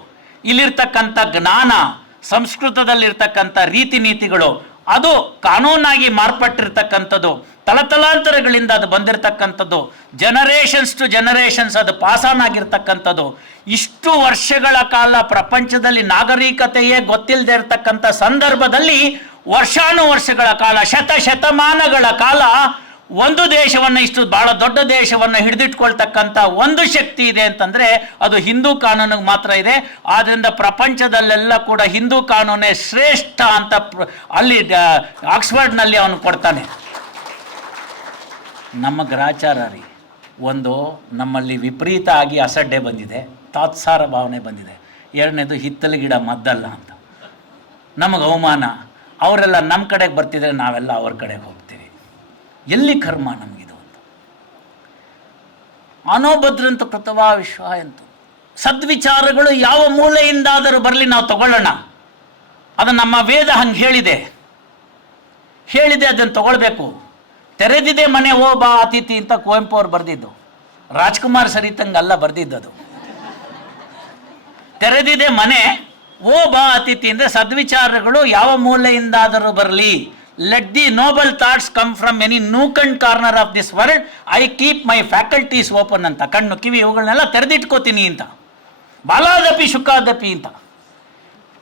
ಇಲ್ಲಿರ್ತಕ್ಕಂಥ ಜ್ಞಾನ, ಸಂಸ್ಕೃತದಲ್ಲಿರ್ತಕ್ಕಂಥ ರೀತಿ ನೀತಿಗಳು, ಅದು ಕಾನೂನಾಗಿ ಮಾರ್ಪಟ್ಟಿರ್ತಕ್ಕಂಥದ್ದು, ತಲತಲಾಂತರಗಳಿಂದ ಅದು ಬಂದಿರತಕ್ಕಂಥದ್ದು, ಜನರೇಷನ್ಸ್ ಟು ಜನರೇಷನ್ಸ್ ಅದು ಪಾಸಾನ್ ಆಗಿರ್ತಕ್ಕಂಥದ್ದು. ಇಷ್ಟು ವರ್ಷಗಳ ಕಾಲ ಪ್ರಪಂಚದಲ್ಲಿ ನಾಗರಿಕತೆಯೇ ಗೊತ್ತಿಲ್ಲದೆ ಇರತಕ್ಕಂಥ ಸಂದರ್ಭದಲ್ಲಿ ವರ್ಷಾನುವರ್ಷಗಳ ಕಾಲ, ಶತಮಾನಗಳ ಕಾಲ ಒಂದು ದೇಶವನ್ನು, ಇಷ್ಟು ಬಹಳ ದೊಡ್ಡ ದೇಶವನ್ನು ಹಿಡಿದಿಟ್ಕೊಳ್ತಕ್ಕಂಥ ಒಂದು ಶಕ್ತಿ ಇದೆ ಅಂತಂದರೆ ಅದು ಹಿಂದೂ ಕಾನೂನಿಗೆ ಮಾತ್ರ ಇದೆ. ಆದ್ದರಿಂದ ಪ್ರಪಂಚದಲ್ಲೆಲ್ಲ ಕೂಡ ಹಿಂದೂ ಕಾನೂನೇ ಶ್ರೇಷ್ಠ ಅಂತ ಅಲ್ಲಿ ಆಕ್ಸ್ಫರ್ಡ್ನಲ್ಲಿ ಅವನು ಕೊಡ್ತಾನೆ. ನಮ್ಮ ಗ್ರಾಚಾರ ರೀ, ಒಂದು ನಮ್ಮಲ್ಲಿ ವಿಪರೀತ ಆಗಿ ಅಸಡ್ಡೆ ಬಂದಿದೆ, ತಾತ್ಸಾರ ಭಾವನೆ ಬಂದಿದೆ. ಎರಡನೇದು ಹಿತ್ತಲು ಗಿಡ ಮದ್ದಲ್ಲ ಅಂತ ನಮಗೆ ಅವಮಾನ. ಅವರೆಲ್ಲ ನಮ್ಮ ಕಡೆಗೆ ಬರ್ತಿದ್ರೆ ನಾವೆಲ್ಲ ಅವ್ರ ಕಡೆಗೆ ಹೋಗ್ತೀವಿ. ಎಲ್ಲಿ ಕರ್ಮ ನಮಗಿದು ಅಂತ. ಅನೋಭದ್ರಂತ ಕೃತವಾ ವಿಶ್ವ ಅಂತ ಸದ್ವಿಚಾರಗಳು ಯಾವ ಮೂಲೆಯಿಂದಾದರೂ ಬರಲಿ, ನಾವು ತಗೊಳ್ಳೋಣ. ಅದು ನಮ್ಮ ವೇದ ಹಂಗೆ ಹೇಳಿದೆ, ಅದನ್ನು ತಗೊಳ್ಬೇಕು. ತೆರೆದಿದೆ ಮನೆ ಓ ಬಾ ಅತಿಥಿ ಅಂತ ಕುವೆಂಪು ಅವ್ರು ಬರೆದಿದ್ದು, ರಾಜ್ಕುಮಾರ್ ಸರಿತಂಗಲ್ಲ ಬರೆದಿದ್ದದು. ತೆರೆದಿದೆ ಮನೆ ಓ ಬಾ ಅತಿಥಿ ಅಂದರೆ ಸದ್ವಿಚಾರಗಳು ಯಾವ ಮೂಲೆಯಿಂದಾದರೂ ಬರಲಿ. Let the Nobel thoughts come from any Nook and corner of this world, I keep my faculties open ಅಂತ. ಕಣ್ಣು ಕಿವಿ ಇವುಗಳನ್ನೆಲ್ಲ ತೆರೆದಿಟ್ಕೋತೀನಿ ಅಂತ. ಬಾಲಾದಪಿ ಶುಕಾದಪಿ ಅಂತ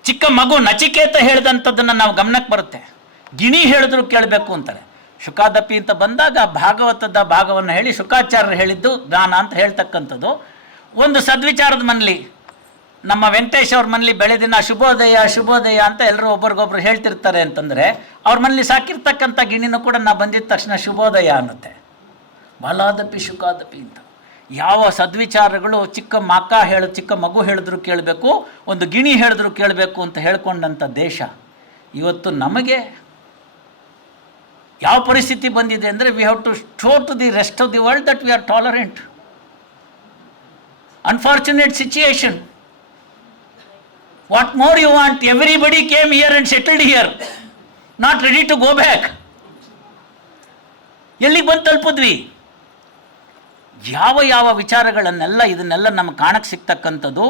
ಚಿಕ್ಕ ಮಗು ನಚಿಕೇತ ಹೇಳಿದಂಥದ್ದನ್ನು ನಾವು ಗಮನಕ್ಕೆ ಬರುತ್ತೆ. ಗಿಣಿ ಹೇಳಿದ್ರು ಕೇಳಬೇಕು ಅಂತಾರೆ. ಶುಕಾದಪಿ ಅಂತ ಬಂದಾಗ ಭಾಗವತದ ಭಾಗವನ್ನು ಹೇಳಿ ಶುಕಾಚಾರ್ಯರು ಹೇಳಿದ್ದು ಜ್ಞಾನ ಅಂತ ಹೇಳ್ತಕ್ಕಂಥದ್ದು. ಒಂದು ಸದ್ವಿಚಾರದ ಮನೇಲಿ, ನಮ್ಮ ವೆಂಕಟೇಶ್ ಅವ್ರ ಮನೇಲಿ ಬೆಳೆದಿನ ಶುಭೋದಯ ಅಂತ ಎಲ್ಲರೂ ಒಬ್ರಿಗೊಬ್ರು ಹೇಳ್ತಿರ್ತಾರೆ ಅಂತಂದರೆ, ಅವ್ರ ಮನೇಲಿ ಸಾಕಿರ್ತಕ್ಕಂಥ ಗಿಣಿನೂ ಕೂಡ ನಾವು ಬಂದಿದ್ದ ತಕ್ಷಣ ಶುಭೋದಯ ಅನ್ನುತ್ತೆ. ಬಾಲಾದಪಿ ಶುಕಾದಪಿ ಅಂತ ಯಾವ ಸದ್ವಿಚಾರಗಳು ಚಿಕ್ಕ ಮಗು ಹೇಳಿದ್ರು ಕೇಳಬೇಕು, ಒಂದು ಗಿಣಿ ಹೇಳಿದ್ರು ಕೇಳಬೇಕು ಅಂತ ಹೇಳ್ಕೊಂಡಂಥ ದೇಶ ಇವತ್ತು ನಮಗೆ ಯಾವ ಪರಿಸ್ಥಿತಿ ಬಂದಿದೆ ಅಂದರೆ, we have to show to the rest of the world that we are tolerant. Unfortunate situation. What more you want? Everybody came here and settled here, not ready to go back. ಎಲ್ಲಿಗೆ ಬಂದು ತಲುಪಿದ್ವಿ? ಯಾವ ವಿಚಾರಗಳನ್ನೆಲ್ಲ ಇದನ್ನೆಲ್ಲ ನಮ್ಗೆ ಕಾಣಕ್ಕೆ ಸಿಗ್ತಕ್ಕಂಥದ್ದು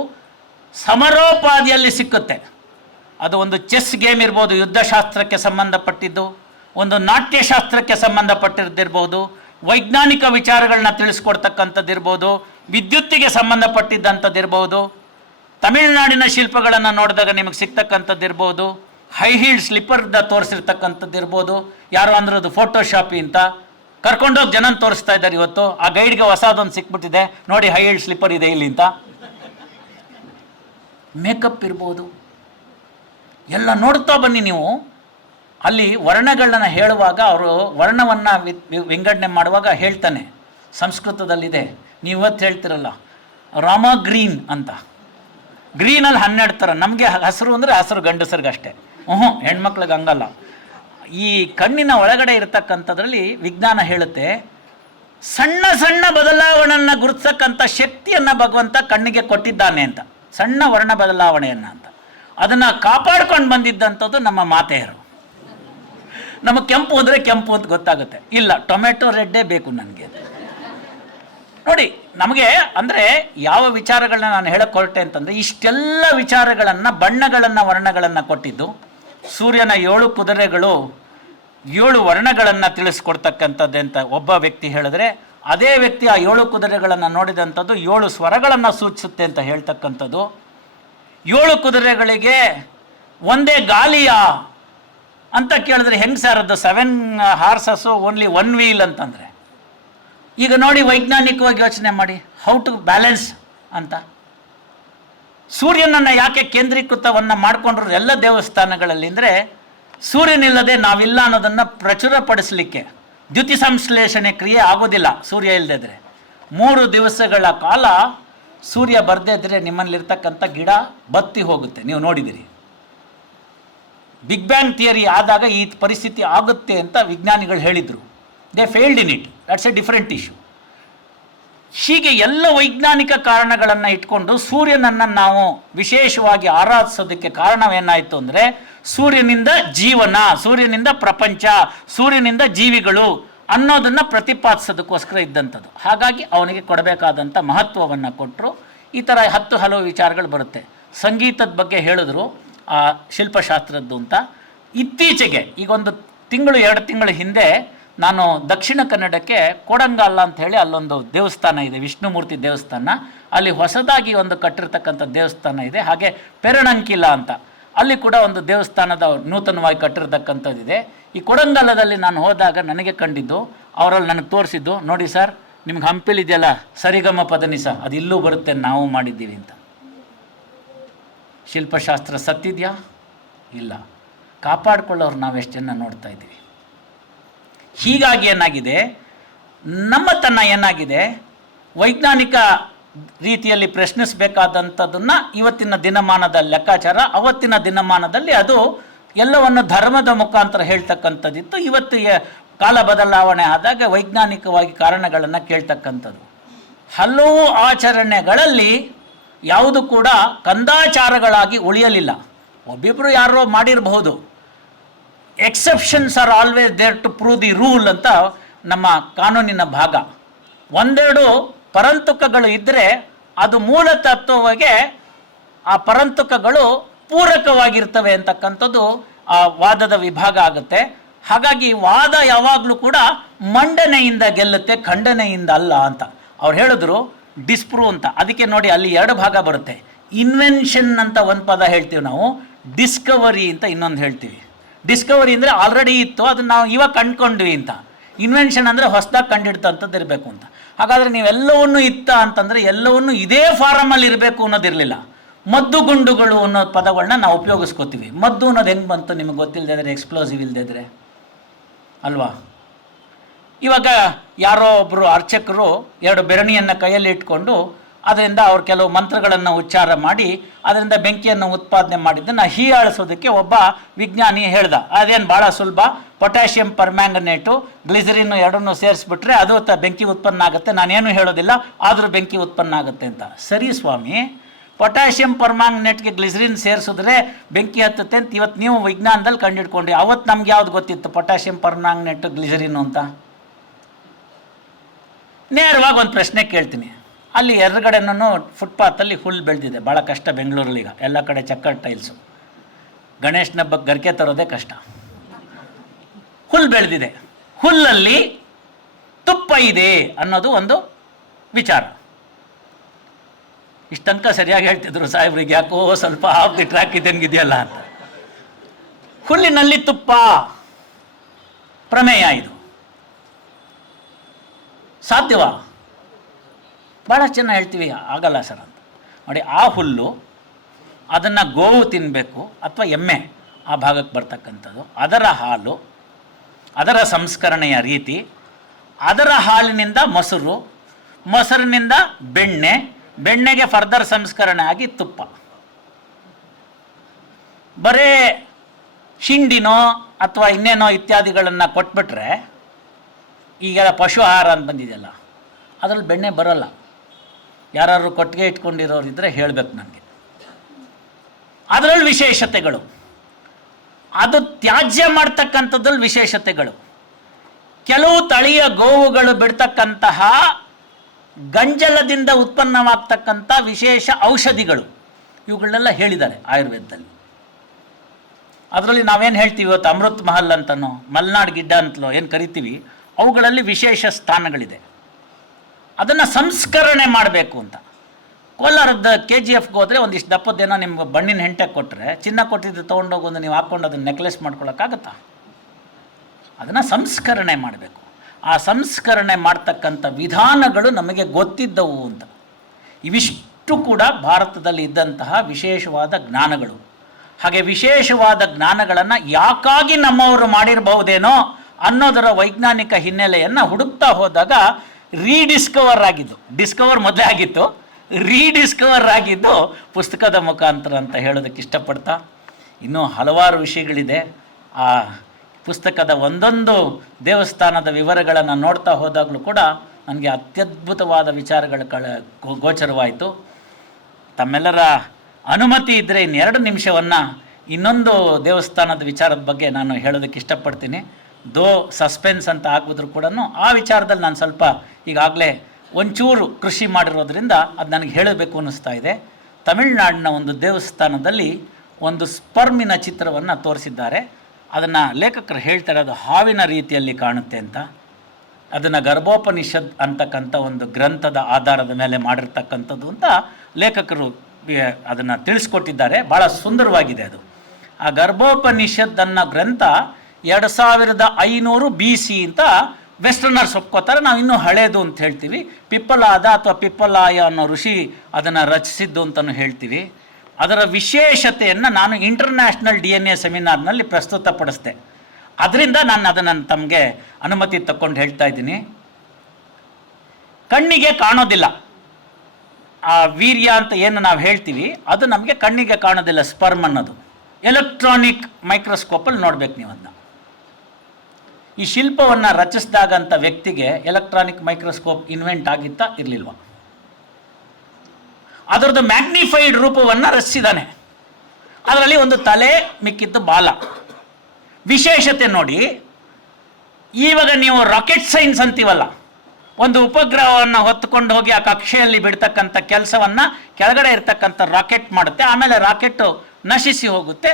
ಸಮರೋಪಾದಿಯಲ್ಲಿ ಸಿಕ್ಕುತ್ತೆ. ಅದು ಒಂದು chess game ಇರ್ಬೋದು, ಯುದ್ಧಶಾಸ್ತ್ರಕ್ಕೆ ಸಂಬಂಧಪಟ್ಟಿದ್ದು, ಒಂದು ನಾಟ್ಯಶಾಸ್ತ್ರಕ್ಕೆ ಸಂಬಂಧಪಟ್ಟಿದ್ದಿರ್ಬೋದು, ವೈಜ್ಞಾನಿಕ ವಿಚಾರಗಳನ್ನ ತಿಳಿಸ್ಕೊಡ್ತಕ್ಕಂಥದ್ದಿರ್ಬೋದು, ವಿದ್ಯುತ್ತಿಗೆ ಸಂಬಂಧಪಟ್ಟಿದ್ದಂಥದ್ದಿರ್ಬೋದು, ತಮಿಳುನಾಡಿನ ಶಿಲ್ಪಗಳನ್ನು ನೋಡಿದಾಗ ನಿಮಗೆ ಸಿಗ್ತಕ್ಕಂಥದ್ದಿರ್ಬೋದು, ಹೈ ಹೀಲ್ಡ್ ಸ್ಲಿಪ್ಪರ್ದ ತೋರಿಸಿರ್ತಕ್ಕಂಥದ್ದಿರ್ಬೋದು. ಯಾರು ಅಂದ್ರೆ ಅದು ಫೋಟೋಶಾಪಿ ಅಂತ ಕರ್ಕೊಂಡೋಗಿ ಜನ ತೋರಿಸ್ತಾ ಇದ್ದಾರೆ. ಇವತ್ತು ಆ ಗೈಡ್ಗೆ ಹೊಸದೊಂದು ಸಿಕ್ಬಿಟ್ಟಿದೆ, ನೋಡಿ ಹೈ ಹೀಲ್ಡ್ ಸ್ಲಿಪ್ಪರ್ ಇದೆ ಇಲ್ಲಿ ಅಂತ. ಮೇಕಪ್ ಇರ್ಬೋದು, ಎಲ್ಲ ನೋಡ್ತಾ ಬನ್ನಿ ನೀವು. ಅಲ್ಲಿ ವರ್ಣಗಳನ್ನ ಹೇಳುವಾಗ ಅವರು ವರ್ಣವನ್ನು ವಿಂಗಡಣೆ ಮಾಡುವಾಗ ಹೇಳ್ತಾನೆ, ಸಂಸ್ಕೃತದಲ್ಲಿದೆ, ನೀವು ಇವತ್ತು ಹೇಳ್ತಿರಲ್ಲ ರಾಮ ಗ್ರೀನ್ ಅಂತ. ಗ್ರೀನಲ್ಲಿ 12 ಥರ. ನಮಗೆ ಹಸಿರು ಅಂದರೆ ಹಸಿರು ಗಂಡಸರಿಗಷ್ಟೇ, ಹೆಣ್ಮಕ್ಳಿಗೆ ಹಂಗಲ್ಲ. ಈ ಕಣ್ಣಿನ ಒಳಗಡೆ ಇರತಕ್ಕಂಥದ್ರಲ್ಲಿ ವಿಜ್ಞಾನ ಹೇಳುತ್ತೆ, ಸಣ್ಣ ಸಣ್ಣ ಬದಲಾವಣೆಯನ್ನು ಗುರುತಿಸಕ್ಕಂಥ ಶಕ್ತಿಯನ್ನು ಭಗವಂತ ಕಣ್ಣಿಗೆ ಕೊಟ್ಟಿದ್ದಾನೆ ಅಂತ, ಸಣ್ಣ ವರ್ಣ ಬದಲಾವಣೆಯನ್ನು ಅಂತ. ಅದನ್ನು ಕಾಪಾಡ್ಕೊಂಡು ಬಂದಿದ್ದಂಥದ್ದು ನಮ್ಮ ಮಾತೆಯರು. ನಮಗೆ ಕೆಂಪು ಅಂದರೆ ಕೆಂಪು ಅಂತ ಗೊತ್ತಾಗುತ್ತೆ, ಇಲ್ಲ ಟೊಮೆಟೊ ರೆಡ್ಡೇ ಬೇಕು ನನಗೆ. ನೋಡಿ ನಮಗೆ ಅಂದರೆ ಯಾವ ವಿಚಾರಗಳನ್ನ ನಾನು ಹೇಳಕ್ಕೆ ಹೊರಟೆ ಅಂತಂದರೆ, ಇಷ್ಟೆಲ್ಲ ವಿಚಾರಗಳನ್ನು, ಬಣ್ಣಗಳನ್ನು, ವರ್ಣಗಳನ್ನು ಕೊಟ್ಟಿದ್ದು ಸೂರ್ಯನ 7 ಕುದುರೆಗಳು 7 ವರ್ಣಗಳನ್ನು ತಿಳಿಸ್ಕೊಡ್ತಕ್ಕಂಥದ್ದು ಅಂತ ಒಬ್ಬ ವ್ಯಕ್ತಿ ಹೇಳಿದ್ರೆ, ಅದೇ ವ್ಯಕ್ತಿ ಆ 7 ಕುದುರೆಗಳನ್ನು ನೋಡಿದಂಥದ್ದು 7 ಸ್ವರಗಳನ್ನು ಸೂಚಿಸುತ್ತೆ ಅಂತ ಹೇಳ್ತಕ್ಕಂಥದ್ದು. 7 ಕುದುರೆಗಳಿಗೆ ಒಂದೇ ಗಾಲಿಯ ಅಂತ ಕೇಳಿದ್ರೆ ಹೆಂಗೆ ಸರ್ ಅದು 7 ಹಾರ್ಸಸ್ಸು ಓನ್ಲಿ 1 ವೀಲ್ ಅಂತಂದರೆ? ಈಗ ನೋಡಿ ವೈಜ್ಞಾನಿಕವಾಗಿ ಯೋಚನೆ ಮಾಡಿ, ಹೌ ಟು ಬ್ಯಾಲೆನ್ಸ್ ಅಂತ. ಸೂರ್ಯನನ್ನು ಯಾಕೆ ಕೇಂದ್ರೀಕೃತವನ್ನು ಮಾಡಿಕೊಂಡ್ರು ಎಲ್ಲ ದೇವಸ್ಥಾನಗಳಲ್ಲಿ ಅಂದರೆ, ಸೂರ್ಯನಿಲ್ಲದೆ ನಾವಿಲ್ಲ ಅನ್ನೋದನ್ನು ಪ್ರಚುರಪಡಿಸಲಿಕ್ಕೆ. ದ್ಯುತಿ ಸಂಶ್ಲೇಷಣೆ ಕ್ರಿಯೆ ಆಗೋದಿಲ್ಲ ಸೂರ್ಯ ಇಲ್ಲದಿದ್ದರೆ. 3 ದಿವಸಗಳ ಕಾಲ ಸೂರ್ಯ ಬರದೇ ಇದ್ದರೆ ನಿಮ್ಮಲ್ಲಿರ್ತಕ್ಕಂಥ ಗಿಡ ಬತ್ತಿ ಹೋಗುತ್ತೆ. ನೀವು ನೋಡಿದಿರಿ, ಬಿಗ್ ಬ್ಯಾಂಗ್ ಥಿಯರಿ ಆದಾಗ ಈ ಪರಿಸ್ಥಿತಿ ಆಗುತ್ತೆ ಅಂತ ವಿಜ್ಞಾನಿಗಳು ಹೇಳಿದರು. They failed in it, that's A different issue. ಹೀಗೆ ಎಲ್ಲ ವೈಜ್ಞಾನಿಕ ಕಾರಣಗಳನ್ನು ಇಟ್ಕೊಂಡು ಸೂರ್ಯನನ್ನು ನಾವು ವಿಶೇಷವಾಗಿ ಆರಾಧಿಸೋದಕ್ಕೆ ಕಾರಣವೇನಾಯಿತು ಅಂದರೆ, ಸೂರ್ಯನಿಂದ ಜೀವನ, ಸೂರ್ಯನಿಂದ ಪ್ರಪಂಚ, ಸೂರ್ಯನಿಂದ ಜೀವಿಗಳು ಅನ್ನೋದನ್ನು ಪ್ರತಿಪಾದಿಸೋದಕ್ಕೋಸ್ಕರ ಇದ್ದಂಥದ್ದು. ಹಾಗಾಗಿ ಅವನಿಗೆ ಕೊಡಬೇಕಾದಂಥ ಮಹತ್ವವನ್ನು ಕೊಟ್ಟರು. ಈ ಥರ 10 ಹಲವು ವಿಚಾರಗಳು ಬರುತ್ತೆ. ಸಂಗೀತದ ಬಗ್ಗೆ ಹೇಳಿದ್ರು, ಆ ಶಿಲ್ಪಶಾಸ್ತ್ರದ್ದು ಅಂತ. ಇತ್ತೀಚೆಗೆ ಈಗ 1 ತಿಂಗಳು 2 ತಿಂಗಳ ಹಿಂದೆ ನಾನು ದಕ್ಷಿಣ ಕನ್ನಡಕ್ಕೆ ಕೊಡಂಗಾಲ ಅಂತ ಹೇಳಿ ಅಲ್ಲೊಂದು ದೇವಸ್ಥಾನ ಇದೆ, ವಿಷ್ಣುಮೂರ್ತಿ ದೇವಸ್ಥಾನ. ಅಲ್ಲಿ ಹೊಸದಾಗಿ ಒಂದು ಕಟ್ಟಿರ್ತಕ್ಕಂಥ ದೇವಸ್ಥಾನ ಇದೆ. ಹಾಗೆ ಪೆರಣಂಕಿಲ ಅಂತ ಅಲ್ಲಿ ಕೂಡ ಒಂದು ದೇವಸ್ಥಾನದ ನೂತನವಾಗಿ ಕಟ್ಟಿರ್ತಕ್ಕಂಥದ್ದಿದೆ. ಈ ಕೊಡಂಗಾಲದಲ್ಲಿ ನಾನು ಹೋದಾಗ ನನಗೆ ಕಂಡಿದ್ದು, ಅವರಲ್ಲಿ ನನಗೆ ತೋರಿಸಿದ್ದು, ನೋಡಿ ಸರ್ ನಿಮ್ಗೆ ಹಂಪಿಲಿದೆಯಲ್ಲ ಸರಿಗಮ ಪದನಿಸ, ಅದು ಇಲ್ಲೂ ಬರುತ್ತೆ, ನಾವು ಮಾಡಿದ್ದೀವಿ ಅಂತ. ಶಿಲ್ಪಶಾಸ್ತ್ರ ಸತ್ತಿದೆಯಾ? ಇಲ್ಲ. ಕಾಪಾಡಿಕೊಳ್ಳೋರು ನಾವೆಷ್ಟು ಜನ ನೋಡ್ತಾ ಇದ್ದೀವಿ. ಹೀಗಾಗಿ ಏನಾಗಿದೆ, ನಮ್ಮತನ ಏನಾಗಿದೆ, ವೈಜ್ಞಾನಿಕ ರೀತಿಯಲ್ಲಿ ಪ್ರಶ್ನಿಸಬೇಕಾದಂಥದ್ದನ್ನು ಇವತ್ತಿನ ದಿನಮಾನದ ಲೆಕ್ಕಾಚಾರ, ಅವತ್ತಿನ ದಿನಮಾನದಲ್ಲಿ ಅದು ಎಲ್ಲವನ್ನು ಧರ್ಮದ ಮುಖಾಂತರ ಹೇಳ್ತಕ್ಕಂಥದ್ದಿತ್ತು. ಇವತ್ತಿಗೆ ಕಾಲ ಬದಲಾವಣೆ ಆದಾಗ ವೈಜ್ಞಾನಿಕವಾಗಿ ಕಾರಣಗಳನ್ನು ಕೇಳ್ತಕ್ಕಂಥದ್ದು. ಹಲವು ಆಚರಣೆಗಳಲ್ಲಿ ಯಾವುದು ಕೂಡ ಕಂದಾಚಾರಗಳಾಗಿ ಉಳಿಯಲಿಲ್ಲ. ಒಬ್ಬಿಬ್ಬರು ಯಾರೋ ಮಾಡಿರಬಹುದು. Exceptions are always there to prove the rule ಅಂತ ನಮ್ಮ ಕಾನೂನಿನ ಭಾಗ. 1-2 ಪರಂತುಕಗಳು ಇದ್ದರೆ ಅದು ಮೂಲ ತತ್ವಕ್ಕೆ ಆ ಪರಂತುಕಗಳು ಪೂರಕವಾಗಿರ್ತವೆ ಅಂತಕ್ಕಂಥದ್ದು ಆ ವಾದದ ವಿಭಾಗ ಆಗುತ್ತೆ. ಹಾಗಾಗಿ ವಾದ ಯಾವಾಗಲೂ ಕೂಡ ಮಂಡನೆಯಿಂದ ಗೆಲ್ಲುತ್ತೆ, ಖಂಡನೆಯಿಂದ ಅಲ್ಲ ಅಂತ ಅವ್ರು ಹೇಳಿದ್ರು. ಡಿಸ್ಪ್ರೂವ್ ಅಂತ, ಅದಕ್ಕೆ ನೋಡಿ ಅಲ್ಲಿ 2 ಭಾಗ ಬರುತ್ತೆ. ಇನ್ವೆನ್ಷನ್ ಅಂತ ಒಂದು ಪದ ಹೇಳ್ತೀವಿ ನಾವು, ಡಿಸ್ಕವರಿ ಅಂತ ಇನ್ನೊಂದು ಹೇಳ್ತೀವಿ. ಡಿಸ್ಕವರಿ ಅಂದರೆ ಆಲ್ರೆಡಿ ಇತ್ತು, ಅದನ್ನು ನಾವು ಇವಾಗ ಕಂಡುಕೊಂಡ್ವಿ ಅಂತ. ಇನ್ವೆನ್ಷನ್ ಅಂದರೆ ಹೊಸದಾಗಿ ಕಂಡಿಡ್ತಂಥದ್ದು ಇರಬೇಕು ಅಂತ. ಹಾಗಾದರೆ ನೀವೆಲ್ಲವನ್ನೂ ಇತ್ತ ಅಂತಂದರೆ ಎಲ್ಲವನ್ನೂ ಇದೇ ಫಾರಮಲ್ಲಿ ಇರಬೇಕು ಅನ್ನೋದಿರಲಿಲ್ಲ. ಮದ್ದು ಗುಂಡುಗಳು ಅನ್ನೋ ಪದಗಳನ್ನ ನಾವು ಉಪಯೋಗಿಸ್ಕೋತೀವಿ. ಮದ್ದು ಅನ್ನೋದು ಹೆಂಗೆ ಬಂತು ನಿಮಗೆ ಗೊತ್ತಿಲ್ಲದೆ, ಎಕ್ಸ್ಪ್ಲೋಸಿವ್ ಇಲ್ಲದಿದ್ದರೆ ಅಲ್ವಾ? ಇವಾಗ ಯಾರೋ ಒಬ್ಬರು ಅರ್ಚಕರು 2 ಬೆರಣಿಯನ್ನು ಕೈಯಲ್ಲಿ ಇಟ್ಕೊಂಡು ಅದರಿಂದ ಅವ್ರು ಕೆಲವು ಮಂತ್ರಗಳನ್ನು ಉಚ್ಚಾರ ಮಾಡಿ ಅದರಿಂದ ಬೆಂಕಿಯನ್ನು ಉತ್ಪಾದನೆ ಮಾಡಿದ್ದನ್ನು ಹೀಯಾಳಿಸೋದಕ್ಕೆ ಒಬ್ಬ ವಿಜ್ಞಾನಿ ಹೇಳ್ದ. ಅದೇನು ಭಾಳ ಸುಲಭ, ಪೊಟ್ಯಾಷಿಯಂ ಪರ್ಮ್ಯಾಂಗನೇಟು ಗ್ಲಿಸರಿನ್ನು 2 ಸೇರಿಸ್ಬಿಟ್ರೆ ಅದು ಬೆಂಕಿ ಉತ್ಪನ್ನ ಆಗುತ್ತೆ, ನಾನೇನು ಹೇಳೋದಿಲ್ಲ, ಆದರೂ ಬೆಂಕಿ ಉತ್ಪನ್ನ ಆಗುತ್ತೆ ಅಂತ. ಸರಿ ಸ್ವಾಮಿ, ಪೊಟ್ಯಾಷಿಯಂ ಪರ್ಮ್ಯಾಂಗನೇಟ್ಗೆ ಗ್ಲಿಸರಿನ್ ಸೇರಿಸಿದ್ರೆ ಬೆಂಕಿ ಹತ್ತುತ್ತೆ ಅಂತ ಇವತ್ತು ನೀವು ವಿಜ್ಞಾನದಲ್ಲಿ ಕಂಡುಹಿಡ್ಕೊಂಡ್ರಿ. ಅವತ್ತು ನಮ್ಗೆ ಯಾವ್ದು ಗೊತ್ತಿತ್ತು ಪೊಟ್ಯಾಷಿಯಂ ಪರ್ಮ್ಯಾಂಗನೇಟು ಗ್ಲಿಸರಿನು ಅಂತ? ನೇರವಾಗಿ ಒಂದು ಪ್ರಶ್ನೆ ಕೇಳ್ತೀನಿ. ಅಲ್ಲಿ ಎರಗಡೆನೂ ಫುಟ್ಪಾತಲ್ಲಿ ಹುಲ್ಲು ಬೆಳೆದಿದೆ, ಭಾಳ ಕಷ್ಟ ಬೆಂಗಳೂರಲ್ಲಿ, ಈಗ ಎಲ್ಲ ಕಡೆ ಚಕ್ಕರ್ ಟೈಲ್ಸು. ಗಣೇಶನ ಹಬ್ಬಕ್ಕೆ ಗರಿಕೆ ತರೋದೇ ಕಷ್ಟ. ಹುಲ್ಲು ಬೆಳೆದಿದೆ, ಹುಲ್ಲಲ್ಲಿ ತುಪ್ಪ ಇದೆ ಅನ್ನೋದು ಒಂದು ವಿಚಾರ. ಇಷ್ಟು ತನಕ ಸರಿಯಾಗಿ ಹೇಳ್ತಿದ್ರು ಸಾಹೇಬ್ರಿಗೆ, ಯಾಕೋ ಸ್ವಲ್ಪ ಆಫ್ ದಿ ಟ್ರ್ಯಾಕ್ ಇದ್ದಂಗಿದೆಯಲ್ಲ ಅಂತ. ಹುಲ್ಲಿನಲ್ಲಿ ತುಪ್ಪ ಪ್ರಮೇಯ ಇದು ಸಾಧ್ಯವಾ? ಭಾಳ ಚೆನ್ನಾಗಿ ಹೇಳ್ತೀವಿ, ಆಗಲ್ಲ ಸರ್ ಅಂತ. ನೋಡಿ, ಆ ಹುಲ್ಲು ಅದನ್ನು ಗೋವು ತಿನ್ನಬೇಕು ಅಥವಾ ಎಮ್ಮೆ ಆ ಭಾಗಕ್ಕೆ ಬರ್ತಕ್ಕಂಥದ್ದು, ಅದರ ಹಾಲು, ಅದರ ಸಂಸ್ಕರಣೆಯ ರೀತಿ, ಅದರ ಹಾಲಿನಿಂದ ಮೊಸರು, ಮೊಸರಿನಿಂದ ಬೆಣ್ಣೆ, ಬೆಣ್ಣೆಗೆ ಫರ್ದರ್ ಸಂಸ್ಕರಣೆ ಆಗಿ ತುಪ್ಪ. ಬರೇ ಹಿಂಡಿನೋ ಅಥವಾ ಇನ್ನೇನೋ ಇತ್ಯಾದಿಗಳನ್ನು ಕೊಟ್ಬಿಟ್ರೆ, ಈಗೆಲ್ಲ ಪಶು ಆಹಾರ ಅಂತ ಬಂದಿದೆಯಲ್ಲ, ಅದರಲ್ಲಿ ಬೆಣ್ಣೆ ಬರೋಲ್ಲ. ಯಾರು ಕೊಟ್ಟಿಗೆ ಇಟ್ಕೊಂಡಿರೋರು ಇದ್ದರೆ ಹೇಳಬೇಕು ನನಗೆ. ಅದರಲ್ಲಿ ವಿಶೇಷತೆಗಳು, ಅದು ತ್ಯಾಜ್ಯ ಮಾಡ್ತಕ್ಕಂಥದ್ರಲ್ಲಿ ವಿಶೇಷತೆಗಳು. ಕೆಲವು ತಳಿಯ ಗೋವುಗಳು ಬಿಡ್ತಕ್ಕಂತಹ ಗಂಜಲದಿಂದ ಉತ್ಪನ್ನವಾಗ್ತಕ್ಕಂಥ ವಿಶೇಷ ಔಷಧಿಗಳು, ಇವುಗಳನ್ನೆಲ್ಲ ಹೇಳಿದ್ದಾರೆ ಆಯುರ್ವೇದದಲ್ಲಿ. ಅದರಲ್ಲಿ ನಾವೇನು ಹೇಳ್ತೀವಿ ಇವತ್ತು, ಅಮೃತ್ ಮಹಲ್ ಅಂತನೋ ಮಲ್ನಾಡ್ ಗಿಡ್ಡ ಅಂತಲೋ ಏನು ಕರಿತೀವಿ, ಅವುಗಳಲ್ಲಿ ವಿಶೇಷ ಸ್ಥಾನಗಳಿದೆ. ಅದನ್ನು ಸಂಸ್ಕರಣೆ ಮಾಡಬೇಕು ಅಂತ. ಕೋಲಾರದ KGFಗೆ ಹೋದರೆ ಒಂದಿಷ್ಟು ದಪ್ಪದ್ದೇನೋ ನಿಮ್ಗೆ ಬಣ್ಣಿನ ಹೆಂಟೆ ಕೊಟ್ಟರೆ, ಚಿನ್ನ ಕೊಟ್ಟಿದ್ದು ತೊಗೊಂಡೋಗಿ ಒಂದು ನೀವು ಹಾಕ್ಕೊಂಡು ಅದನ್ನು ನೆಕ್ಲೆಸ್ ಮಾಡ್ಕೊಳಕ್ಕಾಗತ್ತಾ? ಅದನ್ನು ಸಂಸ್ಕರಣೆ ಮಾಡಬೇಕು. ಆ ಸಂಸ್ಕರಣೆ ಮಾಡ್ತಕ್ಕಂಥ ವಿಧಾನಗಳು ನಮಗೆ ಗೊತ್ತಿದ್ದವು ಅಂತ. ಇವಿಷ್ಟು ಕೂಡ ಭಾರತದಲ್ಲಿ ಇದ್ದಂತಹ ವಿಶೇಷವಾದ ಜ್ಞಾನಗಳು. ಹಾಗೆ ವಿಶೇಷವಾದ ಜ್ಞಾನಗಳನ್ನು ಯಾಕಾಗಿ ನಮ್ಮವರು ಮಾಡಿರಬಹುದೇನೋ ಅನ್ನೋದರ ವೈಜ್ಞಾನಿಕ ಹಿನ್ನೆಲೆಯನ್ನು ಹುಡುಕ್ತಾ ಹೋದಾಗ ರೀಡಿಸ್ಕವರ್ ಆಗಿದ್ದು, ಡಿಸ್ಕವರ್ ಮೊದಲೇ ಆಗಿತ್ತು, ರೀಡಿಸ್ಕವರ್ ಆಗಿದ್ದು ಪುಸ್ತಕದ ಮುಖಾಂತರ ಅಂತ ಹೇಳೋದಕ್ಕೆ ಇಷ್ಟಪಡ್ತಾ, ಇನ್ನೂ ಹಲವಾರು ವಿಷಯಗಳಿದೆ. ಆ ಪುಸ್ತಕದ ಒಂದೊಂದು ದೇವಸ್ಥಾನದ ವಿವರಗಳನ್ನು ನೋಡ್ತಾ ಹೋದಾಗಲೂ ಕೂಡ ನನಗೆ ಅತ್ಯದ್ಭುತವಾದ ವಿಚಾರಗಳು ಗೋಚರವಾಯಿತು. ತಮ್ಮೆಲ್ಲರ ಅನುಮತಿ ಇದ್ದರೆ ಇನ್ನೆರಡು ನಿಮಿಷವನ್ನು ಇನ್ನೊಂದು ದೇವಸ್ಥಾನದ ವಿಚಾರದ ಬಗ್ಗೆ ನಾನು ಹೇಳೋದಕ್ಕೆ ಇಷ್ಟಪಡ್ತೀನಿ. ದೋ ಸಸ್ಪೆನ್ಸ್ ಅಂತ ಆಗಿದ್ರು ಕೂಡ ಆ ವಿಚಾರದಲ್ಲಿ ನಾನು ಸ್ವಲ್ಪ ಈಗಾಗಲೇ ಒಂಚೂರು ಕೃಷಿ ಮಾಡಿರೋದ್ರಿಂದ ಅದು ನನಗೆ ಹೇಳಬೇಕು ಅನ್ನಿಸ್ತಾ ಇದೆ. ತಮಿಳುನಾಡಿನ ಒಂದು ದೇವಸ್ಥಾನದಲ್ಲಿ ಒಂದು ಸ್ಪರ್ಮಿನ ಚಿತ್ರವನ್ನು ತೋರಿಸಿದ್ದಾರೆ. ಅದನ್ನು ಲೇಖಕರು ಹೇಳ್ತಾರೆ, ಅದು ಹಾವಿನ ರೀತಿಯಲ್ಲಿ ಕಾಣುತ್ತೆ ಅಂತ. ಅದನ್ನು ಗರ್ಭೋಪನಿಷತ್ ಅಂತಕ್ಕಂಥ ಒಂದು ಗ್ರಂಥದ ಆಧಾರದ ಮೇಲೆ ಮಾಡಿರ್ತಕ್ಕಂಥದ್ದು ಅಂತ ಲೇಖಕರು ಅದನ್ನು ತಿಳಿಸ್ಕೊಟ್ಟಿದ್ದಾರೆ. ಭಾಳ ಸುಂದರವಾಗಿದೆ ಅದು. ಆ ಗರ್ಭೋಪನಿಷತ್ ಅನ್ನೋ ಗ್ರಂಥ 2500 BC ಅಂತ ವೆಸ್ಟರ್ನರ್ಸ್ ಒಪ್ಕೋತಾರೆ. ನಾವು ಇನ್ನೂ ಹಳೇದು ಅಂತ ಹೇಳ್ತೀವಿ. ಪಿಪ್ಪಲಾದ ಅಥವಾ ಪಿಪ್ಪಲಾಯ ಅನ್ನೋ ಋಷಿ ಅದನ್ನು ರಚಿಸಿದ್ದು ಅಂತಲೂ ಹೇಳ್ತೀವಿ. ಅದರ ವಿಶೇಷತೆಯನ್ನು ನಾನು ಇಂಟರ್ನ್ಯಾಷನಲ್ DNA ಸೆಮಿನಾರ್ನಲ್ಲಿ ಪ್ರಸ್ತುತಪಡಿಸಿದೆ. ಅದರಿಂದ ನಾನು ಅದನ್ನು ತಮಗೆ ಅನುಮತಿ ತಗೊಂಡು ಹೇಳ್ತಾ ಇದ್ದೀನಿ. ಕಣ್ಣಿಗೆ ಕಾಣೋದಿಲ್ಲ ಆ ವೀರ್ಯ ಅಂತ ಏನು ನಾವು ಹೇಳ್ತೀವಿ, ಅದು ನಮಗೆ ಕಣ್ಣಿಗೆ ಕಾಣೋದಿಲ್ಲ. ಸ್ಪರ್ಮ್ ಅನ್ನೋದು ಎಲೆಕ್ಟ್ರಾನಿಕ್ ಮೈಕ್ರೋಸ್ಕೋಪಲ್ಲಿ ನೋಡ್ಬೇಕು ನೀವು ಅದನ್ನ. ಈ ಶಿಲ್ಪವನ್ನು ರಚಿಸಿದಾಗಂಥ ವ್ಯಕ್ತಿಗೆ ಎಲೆಕ್ಟ್ರಾನಿಕ್ ಮೈಕ್ರೋಸ್ಕೋಪ್ ಇನ್ವೆಂಟ್ ಆಗಿತ್ತಾ ಇರಲಿಲ್ವ? ಅದರದ್ದು ಮ್ಯಾಗ್ನಿಫೈಡ್ ರೂಪವನ್ನು ರಚಿಸಿದ್ದಾನೆ. ಅದರಲ್ಲಿ ಒಂದು ತಲೆ, ಮಿಕ್ಕಿದ್ದು ಬಾಲ. ವಿಶೇಷತೆ ನೋಡಿ, ಇವಾಗ ನೀವು ರಾಕೆಟ್ ಸೈನ್ಸ್ ಅಂತೀವಲ್ಲ, ಒಂದು ಉಪಗ್ರಹವನ್ನು ಹೊತ್ತುಕೊಂಡು ಹೋಗಿ ಆ ಕಕ್ಷೆಯಲ್ಲಿ ಬಿಡ್ತಕ್ಕಂಥ ಕೆಲಸವನ್ನು ಕೆಳಗಡೆ ಇರ್ತಕ್ಕಂಥ ರಾಕೆಟ್ ಮಾಡುತ್ತೆ. ಆಮೇಲೆ ರಾಕೆಟ್ಟು ನಶಿಸಿ ಹೋಗುತ್ತೆ,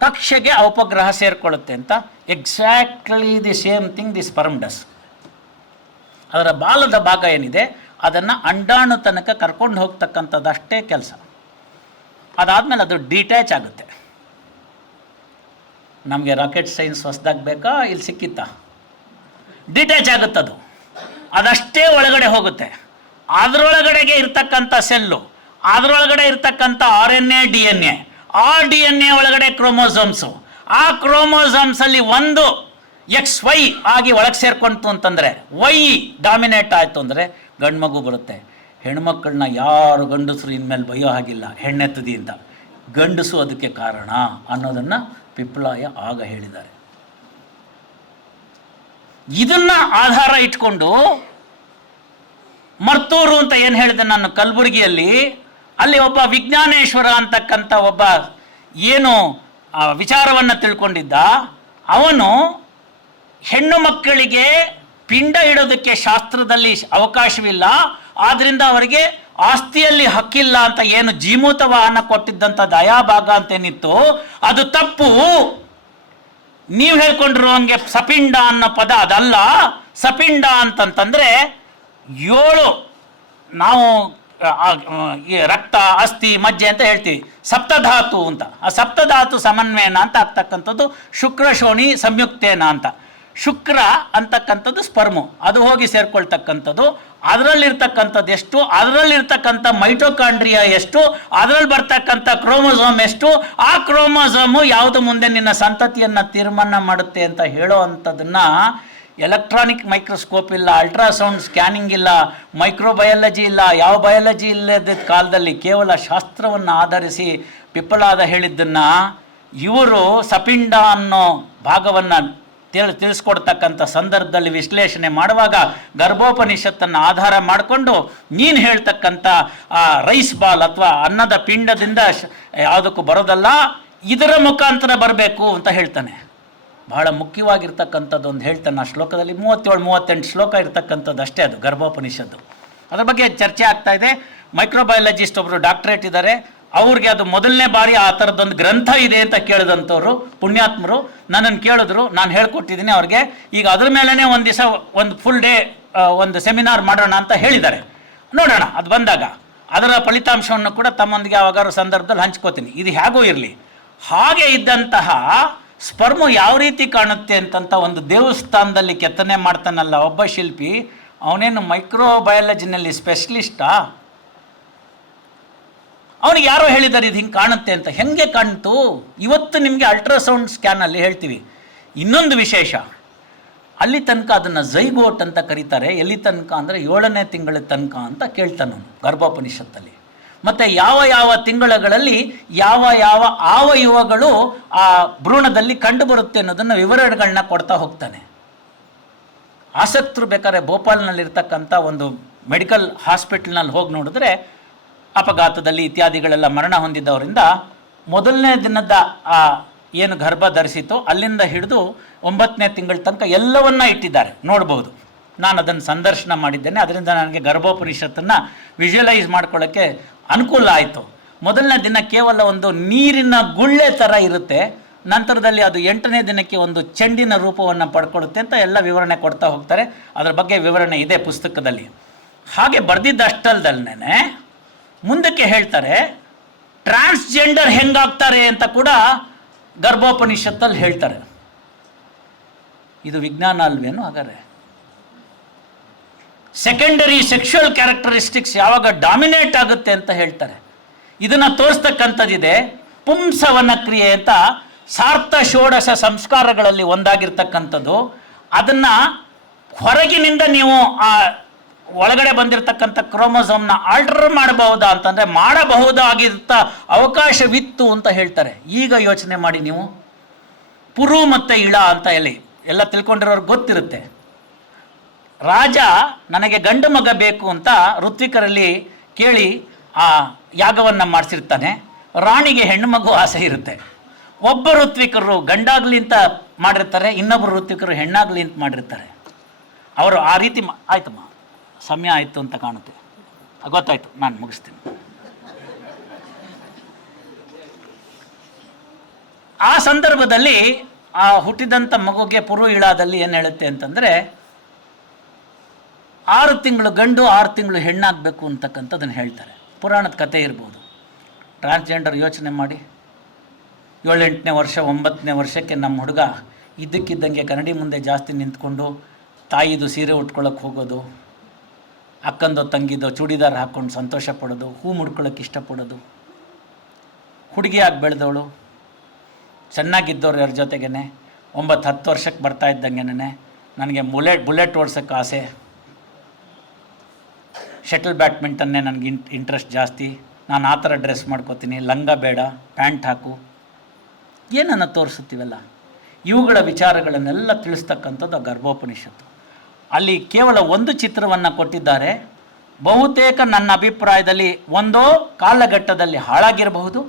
ಕಕ್ಷೆಗೆ ಆ ಉಪಗ್ರಹ ಸೇರಿಕೊಳ್ಳುತ್ತೆ ಅಂತ. Exactly the same thing the sperm does. ಅದರ ಬಾಲದ ಭಾಗ ಏನಿದೆ ಅದನ್ನು ಅಂಡಾಣು ತನಕ ಕರ್ಕೊಂಡು ಹೋಗ್ತಕ್ಕಂಥದ್ದಷ್ಟೇ ಕೆಲಸ. ಅದಾದಮೇಲೆ ಅದು ಡಿಟ್ಯಾಚ್ ಆಗುತ್ತೆ. ನಮಗೆ ರಾಕೆಟ್ ಸೈನ್ಸ್ ಹೊಸದಾಗಿ ಬೇಕಾ, ಇಲ್ಲಿ ಸಿಕ್ಕಿತ್ತಾ? ಡಿಟ್ಯಾಚ್ ಆಗುತ್ತದು, ಅದಷ್ಟೇ ಒಳಗಡೆ ಹೋಗುತ್ತೆ. ಅದರೊಳಗಡೆಗೆ ಇರ್ತಕ್ಕಂಥ ಸೆಲ್ಲು, ಅದರೊಳಗಡೆ ಇರ್ತಕ್ಕಂಥ RNA DNA, ಆ DNA ಒಳಗಡೆ ಕ್ರೋಮೋಸೋಮ್ಸು, ಆ ಕ್ರೋಮೋಸೋಮ್ಸಲ್ಲಿ ಒಂದು XY ಆಗಿ ಒಳಗೆ ಸೇರ್ಕೊಂತು ಅಂತಂದರೆ, Y ಡಾಮಿನೇಟ್ ಆಯಿತು ಅಂದರೆ ಗಂಡು ಮಗು ಬರುತ್ತೆ. ಹೆಣ್ಮಕ್ಕಳನ್ನ ಯಾರು ಗಂಡಸರು ಇನ್ಮೇಲೆ ಬೈಯೋ ಹಾಗಿಲ್ಲ, ಹೆಣ್ಣೆತ್ತದಿ ಅಂತ. ಗಂಡಸು ಅದಕ್ಕೆ ಕಾರಣ ಅನ್ನೋದನ್ನು ಪಿಪ್ಪಲಾಯ ಆಗ ಹೇಳಿದ್ದಾರೆ. ಇದನ್ನ ಆಧಾರ ಇಟ್ಕೊಂಡು ಮರ್ತೂರು ಅಂತ ಏನು ಹೇಳಿದೆ ನಾನು, ಕಲಬುರಗಿಯಲ್ಲಿ, ಅಲ್ಲಿ ಒಬ್ಬ ವಿಜ್ಞಾನೇಶ್ವರ ಅಂತಕ್ಕಂಥ ಒಬ್ಬ ಏನು ವಿಚಾರವನ್ನು ತಿಳ್ಕೊಂಡಿದ್ದ, ಅವನು ಹೆಣ್ಣು ಮಕ್ಕಳಿಗೆ ಪಿಂಡ ಇಡೋದಕ್ಕೆ ಶಾಸ್ತ್ರದಲ್ಲಿ ಅವಕಾಶವಿಲ್ಲ, ಆದ್ರಿಂದ ಅವರಿಗೆ ಆಸ್ತಿಯಲ್ಲಿ ಹಕ್ಕಿಲ್ಲ ಅಂತ ಏನು ಜೀಮೂತ ವಾಹನ ಕೊಟ್ಟಿದ್ದಂಥ ದಯಾಭಾಗ ಅಂತೇನಿತ್ತು ಅದು ತಪ್ಪು. ನೀವು ಹೇಳ್ಕೊಂಡಿರೋ ಹಂಗೆ ಸಪಿಂಡ ಅನ್ನೋ ಪದ ಅದಲ್ಲ. ಸಪಿಂಡ ಅಂತಂತಂದ್ರೆ 7 ನಾವು ರಕ್ತ, ಅಸ್ಥಿ, ಮಜ್ಜೆ ಅಂತ ಹೇಳ್ತೀವಿ. ಸಪ್ತಧಾತು ಅಂತ, ಆ ಸಪ್ತಧಾತು ಸಮನ್ವಯನ ಅಂತ ಆಗ್ತಕ್ಕಂಥದ್ದು ಶುಕ್ರ ಶೋಣಿ ಸಂಯುಕ್ತೇನ ಅಂತ. ಶುಕ್ರ ಅಂತಕ್ಕಂಥದ್ದು ಸ್ಪರ್ಮು, ಅದು ಹೋಗಿ ಸೇರ್ಕೊಳ್ತಕ್ಕಂಥದ್ದು. ಅದರಲ್ಲಿರ್ತಕ್ಕಂಥದ್ದು ಎಷ್ಟು, ಅದರಲ್ಲಿರ್ತಕ್ಕಂಥ ಮೈಟೋಕಾಂಡ್ರಿಯಾ ಎಷ್ಟು, ಅದರಲ್ಲಿ ಬರ್ತಕ್ಕಂಥ ಕ್ರೋಮೋಸೋಮ್ ಎಷ್ಟು, ಆ ಕ್ರೋಮೋಸೋಮು ಯಾವುದು ಮುಂದೆ ನಿನ್ನ ಸಂತತಿಯನ್ನು ತೀರ್ಮಾನ ಮಾಡುತ್ತೆ ಅಂತ ಹೇಳೋ ಅಂಥದ್ದನ್ನ ಎಲೆಕ್ಟ್ರಾನಿಕ್ ಮೈಕ್ರೋಸ್ಕೋಪ್ ಇಲ್ಲ, ಅಲ್ಟ್ರಾಸೌಂಡ್ ಸ್ಕ್ಯಾನಿಂಗ್ ಇಲ್ಲ, ಮೈಕ್ರೋಬಯಾಲಜಿ ಇಲ್ಲ, ಯಾವ ಬಯಾಲಜಿ ಇಲ್ಲದ ಕಾಲದಲ್ಲಿ ಕೇವಲ ಶಾಸ್ತ್ರವನ್ನು ಆಧರಿಸಿ ಪಿಪ್ಪಲಾದ ಹೇಳಿದ್ದನ್ನು ಇವರು ಸಪಿಂಡ ಅನ್ನೋ ಭಾಗವನ್ನು ತಿಳಿಸ್ಕೊಡ್ತಕ್ಕಂಥ ಸಂದರ್ಭದಲ್ಲಿ ವಿಶ್ಲೇಷಣೆ ಮಾಡುವಾಗ ಗರ್ಭೋಪನಿಷತ್ತನ್ನು ಆಧಾರ ಮಾಡಿಕೊಂಡು ನೀನು ಹೇಳ್ತಕ್ಕಂಥ ರೈಸ್ ಬಾಲ್ ಅಥವಾ ಅನ್ನದ ಪಿಂಡದಿಂದ ಯಾವುದಕ್ಕೂ ಬರೋದಲ್ಲ, ಇದರ ಮುಖಾಂತರ ಬರಬೇಕು ಅಂತ ಹೇಳ್ತಾನೆ. ಬಹಳ ಮುಖ್ಯವಾಗಿರ್ತಕ್ಕಂಥದ್ದು ಒಂದು ಹೇಳ್ತಾನೆ ಆ ಶ್ಲೋಕದಲ್ಲಿ. 37-38 ಶ್ಲೋಕ ಇರ್ತಕ್ಕಂಥದ್ದು ಅಷ್ಟೇ, ಅದು ಗರ್ಭೋಪನಿಷತ್ತು. ಅದ್ರ ಬಗ್ಗೆ ಚರ್ಚೆ ಆಗ್ತಾ ಇದೆ. ಮೈಕ್ರೋಬಯಾಲಜಿಸ್ಟ್ ಒಬ್ಬರು ಡಾಕ್ಟ್ರೇಟ್ ಇದ್ದಾರೆ, ಅವ್ರಿಗೆ ಅದು ಮೊದಲನೇ ಬಾರಿ ಆ ಥರದ್ದೊಂದು ಗ್ರಂಥ ಇದೆ ಅಂತ ಕೇಳಿದಂಥವ್ರು ಪುಣ್ಯಾತ್ಮರು ನನ್ನನ್ನು ಕೇಳಿದ್ರು. ನಾನು ಹೇಳ್ಕೊಟ್ಟಿದ್ದೀನಿ ಅವ್ರಿಗೆ. ಈಗ ಅದ್ರ ಮೇಲೇ ಒಂದು ದಿವಸ ಒಂದು ಫುಲ್ ಡೇ ಒಂದು ಸೆಮಿನಾರ್ ಮಾಡೋಣ ಅಂತ ಹೇಳಿದ್ದಾರೆ. ನೋಡೋಣ ಅದು ಬಂದಾಗ ಅದರ ಫಲಿತಾಂಶವನ್ನು ಕೂಡ ತಮ್ಮೊಂದಿಗೆ ಯಾವಾಗಾರು ಸಂದರ್ಭದಲ್ಲಿ ಹಂಚ್ಕೋತೀನಿ. ಇದು ಹೇಗೋ ಇರಲಿ. ಹಾಗೆ ಇದ್ದಂತಹ ಸ್ಪರ್ಮು ಯಾವ ರೀತಿ ಕಾಣುತ್ತೆ ಅಂತಂತ ಒಂದು ದೇವಸ್ಥಾನದಲ್ಲಿ ಕೆತ್ತನೆ ಮಾಡ್ತಾನಲ್ಲ ಒಬ್ಬ ಶಿಲ್ಪಿ, ಅವನೇನು ಮೈಕ್ರೋಬಯಾಲಜಿನಲ್ಲಿ ಸ್ಪೆಷಲಿಸ್ಟಾ? ಅವನಿಗೆ ಯಾರೋ ಹೇಳಿದ್ದಾರೆ ಇದು ಹಿಂಗೆ ಕಾಣುತ್ತೆ ಅಂತ. ಹೆಂಗೆ ಕಾಣ್ತು? ಇವತ್ತು ನಿಮಗೆ ಅಲ್ಟ್ರಾಸೌಂಡ್ ಸ್ಕ್ಯಾನಲ್ಲಿ ಹೇಳ್ತೀವಿ. ಇನ್ನೊಂದು ವಿಶೇಷ, ಅಲ್ಲಿ ತನಕ ಅದನ್ನು ಝೈಗೋಟ್ ಅಂತ ಕರೀತಾರೆ. ಎಲ್ಲಿ ತನಕ ಅಂದರೆ 7ನೇ ತಿಂಗಳ ತನಕ ಅಂತ ಕೇಳ್ತಾನೆ ಗರ್ಭೋಪನಿಷತ್ತಲ್ಲಿ. ಮತ್ತು ಯಾವ ಯಾವ ತಿಂಗಳುಗಳಲ್ಲಿ ಯಾವ ಯಾವ ಅವಯವಗಳು ಆ ಭ್ರೂಣದಲ್ಲಿ ಕಂಡು ಬರುತ್ತೆ ಅನ್ನೋದನ್ನು ವಿವರಗಳನ್ನ ಕೊಡ್ತಾ ಹೋಗ್ತಾನೆ. ಆಸಕ್ತರು ಬೇಕಾದ್ರೆ ಭೋಪಾಲ್ನಲ್ಲಿರ್ತಕ್ಕಂಥ ಒಂದು ಮೆಡಿಕಲ್ ಹಾಸ್ಪಿಟಲ್ನಲ್ಲಿ ಹೋಗಿ ನೋಡಿದ್ರೆ ಅಪಘಾತದಲ್ಲಿ ಇತ್ಯಾದಿಗಳೆಲ್ಲ ಮರಣ ಹೊಂದಿದ್ದವರಿಂದ ಮೊದಲನೇ ದಿನದ ಆ ಏನು ಗರ್ಭ ಧರಿಸಿತೋ ಅಲ್ಲಿಂದ ಹಿಡಿದು 9ನೇ ತಿಂಗಳ ತನಕ ಎಲ್ಲವನ್ನ ಇಟ್ಟಿದ್ದಾರೆ, ನೋಡ್ಬೋದು. ನಾನು ಅದನ್ನು ಸಂದರ್ಶನ ಮಾಡಿದ್ದೇನೆ, ಅದರಿಂದ ನನಗೆ ಗರ್ಭೋಪನಿಷತ್ತನ್ನು ವಿಜುವಲೈಸ್ ಮಾಡ್ಕೊಳ್ಳೋಕ್ಕೆ ಅನುಕೂಲ ಆಯಿತು. ಮೊದಲನೇ ದಿನ ಕೇವಲ ಒಂದು ನೀರಿನ ಗುಳ್ಳೆ ಥರ ಇರುತ್ತೆ, ನಂತರದಲ್ಲಿ ಅದು 8ನೇ ದಿನಕ್ಕೆ ಒಂದು ಚೆಂಡಿನ ರೂಪವನ್ನು ಪಡ್ಕೊಳ್ಳುತ್ತೆ ಅಂತ ಎಲ್ಲ ವಿವರಣೆ ಕೊಡ್ತಾ ಹೋಗ್ತಾರೆ. ಅದರ ಬಗ್ಗೆ ವಿವರಣೆ ಇದೆ ಪುಸ್ತಕದಲ್ಲಿ. ಹಾಗೆ ಬರೆದಿದ್ದಷ್ಟಲ್ದಲ್ಲೇ ಮುಂದಕ್ಕೆ ಹೇಳ್ತಾರೆ ಟ್ರಾನ್ಸ್ಜೆಂಡರ್ ಹೆಂಗಾಗ್ತಾರೆ ಅಂತ ಕೂಡ ಗರ್ಭೋಪನಿಷತ್ತಲ್ಲಿ ಹೇಳ್ತಾರೆ. ಇದು ವಿಜ್ಞಾನ ಅಲ್ವೇನು? ಹಾಗಾದ್ರೆ ಸೆಕೆಂಡರಿ ಸೆಕ್ಷುವಲ್ ಕ್ಯಾರೆಕ್ಟರಿಸ್ಟಿಕ್ಸ್ ಯಾವಾಗ ಡಾಮಿನೇಟ್ ಆಗುತ್ತೆ ಅಂತ ಹೇಳ್ತಾರೆ. ಇದನ್ನು ತೋರಿಸ್ತಕ್ಕಂಥದ್ದಿದೆ ಪುಂಸವನ ಕ್ರಿಯೆ ಅಂತ. ಸಾರ್ಥ ಷೋಡಶ ಸಂಸ್ಕಾರಗಳಲ್ಲಿ ಒಂದಾಗಿರ್ತಕ್ಕಂಥದ್ದು. ಅದನ್ನು ಹೊರಗಿನಿಂದ ನೀವು ಆ ಒಳಗಡೆ ಬಂದಿರತಕ್ಕಂಥ ಕ್ರೋಮೋಸೋಮ್ನ ಆಲ್ಟರ್ ಮಾಡಬಹುದಾ ಅಂತಂದರೆ ಮಾಡಬಹುದಾಗಿರ್ತ ಅವಕಾಶವಿತ್ತು ಅಂತ ಹೇಳ್ತಾರೆ. ಈಗ ಯೋಚನೆ ಮಾಡಿ ನೀವು, ಪುರು ಮತ್ತು ಇಳ ಅಂತ ಎಲ್ಲ ತಿಳ್ಕೊಂಡಿರೋರ್ಗೆ ಗೊತ್ತಿರುತ್ತೆ. ರಾಜ ನನಗೆ ಗಂಡು ಮಗ ಬೇಕು ಅಂತ ಋತ್ವಿಕರಲ್ಲಿ ಕೇಳಿ ಆ ಯಾಗವನ್ನು ಮಾಡಿಸಿರ್ತಾನೆ. ರಾಣಿಗೆ ಹೆಣ್ಣು ಮಗು ಆಸೆ ಇರುತ್ತೆ. ಒಬ್ಬ ಋತ್ವಿಕರು ಗಂಡಾಗ್ಲಿ ಅಂತ ಮಾಡಿರ್ತಾರೆ, ಇನ್ನೊಬ್ಬರು ಋತ್ವಿಕರು ಹೆಣ್ಣಾಗ್ಲಿ ಅಂತ ಮಾಡಿರ್ತಾರೆ. ಅವರು ಆ ರೀತಿ ಆಯ್ತಮ್ಮ, ಸಮಯ ಆಯಿತು ಅಂತ ಕಾಣುತ್ತೆ, ಗೊತ್ತಾಯ್ತು, ನಾನು ಮುಗಿಸ್ತೀನಿ. ಆ ಸಂದರ್ಭದಲ್ಲಿ ಆ ಹುಟ್ಟಿದಂಥ ಮಗುಗೆ ಪುರು ಇಳಾದಲ್ಲಿ ಏನು ಹೇಳುತ್ತೆ ಅಂತಂದರೆ 6 ತಿಂಗಳು ಗಂಡು 6 ತಿಂಗಳು ಹೆಣ್ಣಾಗಬೇಕು ಅಂತಕ್ಕಂಥದ್ದನ್ನು ಹೇಳ್ತಾರೆ. ಪುರಾಣದ ಕಥೆ ಇರ್ಬೋದು. ಟ್ರಾನ್ಸ್ಜೆಂಡರ್ ಯೋಚನೆ ಮಾಡಿ, 7-8ನೇ ವರ್ಷ 9ನೇ ವರ್ಷಕ್ಕೆ ನಮ್ಮ ಹುಡುಗ ಇದ್ದಕ್ಕಿದ್ದಂಗೆ ಕನ್ನಡಿ ಮುಂದೆ ಜಾಸ್ತಿ ನಿಂತ್ಕೊಂಡು ತಾಯಿದು ಸೀರೆ ಉಟ್ಕೊಳ್ಳೋಕೆ ಹೋಗೋದು, ಅಕ್ಕಂದೋ ತಂಗಿದೋ ಚೂಡಿದಾರ ಹಾಕ್ಕೊಂಡು ಸಂತೋಷ ಪಡೋದು, ಹೂ ಮುಡ್ಕೊಳ್ಳೋಕೆ ಇಷ್ಟಪಡೋದು. ಹುಡುಗಿಯಾಗಿ ಬೆಳೆದವಳು ಚೆನ್ನಾಗಿದ್ದವ್ರು ಯಾರ ಜೊತೆಗೇ 9-10 ವರ್ಷಕ್ಕೆ ಬರ್ತಾ ಇದ್ದಂಗೆನೇ ನನಗೆ ಬುಲೆಟ್ ಓಡ್ಸೋಕ್ಕೆ ಆಸೆ, ಶಟಲ್ ಬ್ಯಾಡ್ಮಿಂಟನ್ನೇ ನನಗೆ ಇಂಟ್ರೆಸ್ಟ್ ಜಾಸ್ತಿ, ನಾನು ಆ ಥರ ಡ್ರೆಸ್ ಮಾಡ್ಕೋತೀನಿ, ಲಂಗ ಬೇಡ ಪ್ಯಾಂಟ್ ಹಾಕು, ಏನನ್ನು ತೋರಿಸುತ್ತೀವಲ್ಲ. ಇವುಗಳ ವಿಚಾರಗಳನ್ನೆಲ್ಲ ತಿಳಿಸ್ತಕ್ಕಂಥದ್ದು ಗರ್ಭೋಪನಿಷತ್ತು. ಅಲ್ಲಿ ಕೇವಲ ಒಂದು ಚಿತ್ರವನ್ನು ಕೊಟ್ಟಿದ್ದಾರೆ. ಬಹುತೇಕ ನನ್ನ ಅಭಿಪ್ರಾಯದಲ್ಲಿ ಒಂದೋ ಕಾಲಘಟ್ಟದಲ್ಲಿ ಹಾಳಾಗಿರಬಹುದು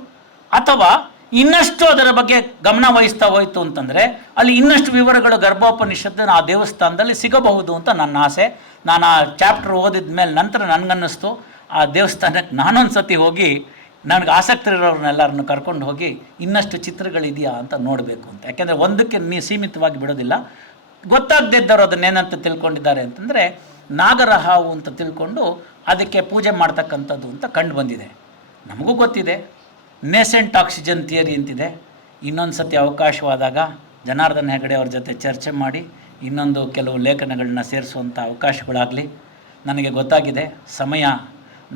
ಅಥವಾ ಇನ್ನಷ್ಟು ಅದರ ಬಗ್ಗೆ ಗಮನ ವಹಿಸ್ತಾ ಹೋಯಿತು ಅಂತಂದರೆ ಅಲ್ಲಿ ಇನ್ನಷ್ಟು ವಿವರಗಳು ಗರ್ಭೋಪನಿಷತ್ತು ಆ ದೇವಸ್ಥಾನದಲ್ಲಿ ಸಿಗಬಹುದು ಅಂತ ನನ್ನ ಆಸೆ. ನಾನು ಆ ಚಾಪ್ಟರ್ ಓದಿದ ಮೇಲೆ ನಂತರ ನನಗನ್ನಿಸ್ತು ಆ ದೇವಸ್ಥಾನಕ್ಕೆ ನಾನೊಂದು ಸತಿ ಹೋಗಿ ನನಗೆ ಆಸಕ್ತಿ ಇರೋರನ್ನೆಲ್ಲರನ್ನು ಕರ್ಕೊಂಡು ಹೋಗಿ ಇನ್ನಷ್ಟು ಚಿತ್ರಗಳಿದೆಯಾ ಅಂತ ನೋಡಬೇಕು ಅಂತ. ಯಾಕೆಂದರೆ ಒಂದಕ್ಕೆ ಸೀಮಿತವಾಗಿ ಬಿಡೋದಿಲ್ಲ. ಗೊತ್ತಾಗದಿದ್ದವರು ಅದನ್ನೇನಂತ ತಿಳ್ಕೊಂಡಿದ್ದಾರೆ ಅಂತಂದರೆ ನಾಗರ ಹಾವು ಅಂತ ತಿಳ್ಕೊಂಡು ಅದಕ್ಕೆ ಪೂಜೆ ಮಾಡ್ತಕ್ಕಂಥದ್ದು ಅಂತ ಕಂಡು ಬಂದಿದೆ. ನಮಗೂ ಗೊತ್ತಿದೆ ನೇಸೆಂಟ್ ಆಕ್ಸಿಜನ್ ಥಿಯರಿ ಅಂತಿದೆ. ಇನ್ನೊಂದು ಸತಿ ಅವಕಾಶವಾದಾಗ ಜನಾರ್ದನ್ ಹೆಗಡೆ ಅವ್ರ ಜೊತೆ ಚರ್ಚೆ ಮಾಡಿ ಇನ್ನೊಂದು ಕೆಲವು ಲೇಖನಗಳನ್ನ ಸೇರಿಸುವಂಥ ಅವಕಾಶಗಳಾಗಲಿ. ನನಗೆ ಗೊತ್ತಾಗಿದೆ ಸಮಯ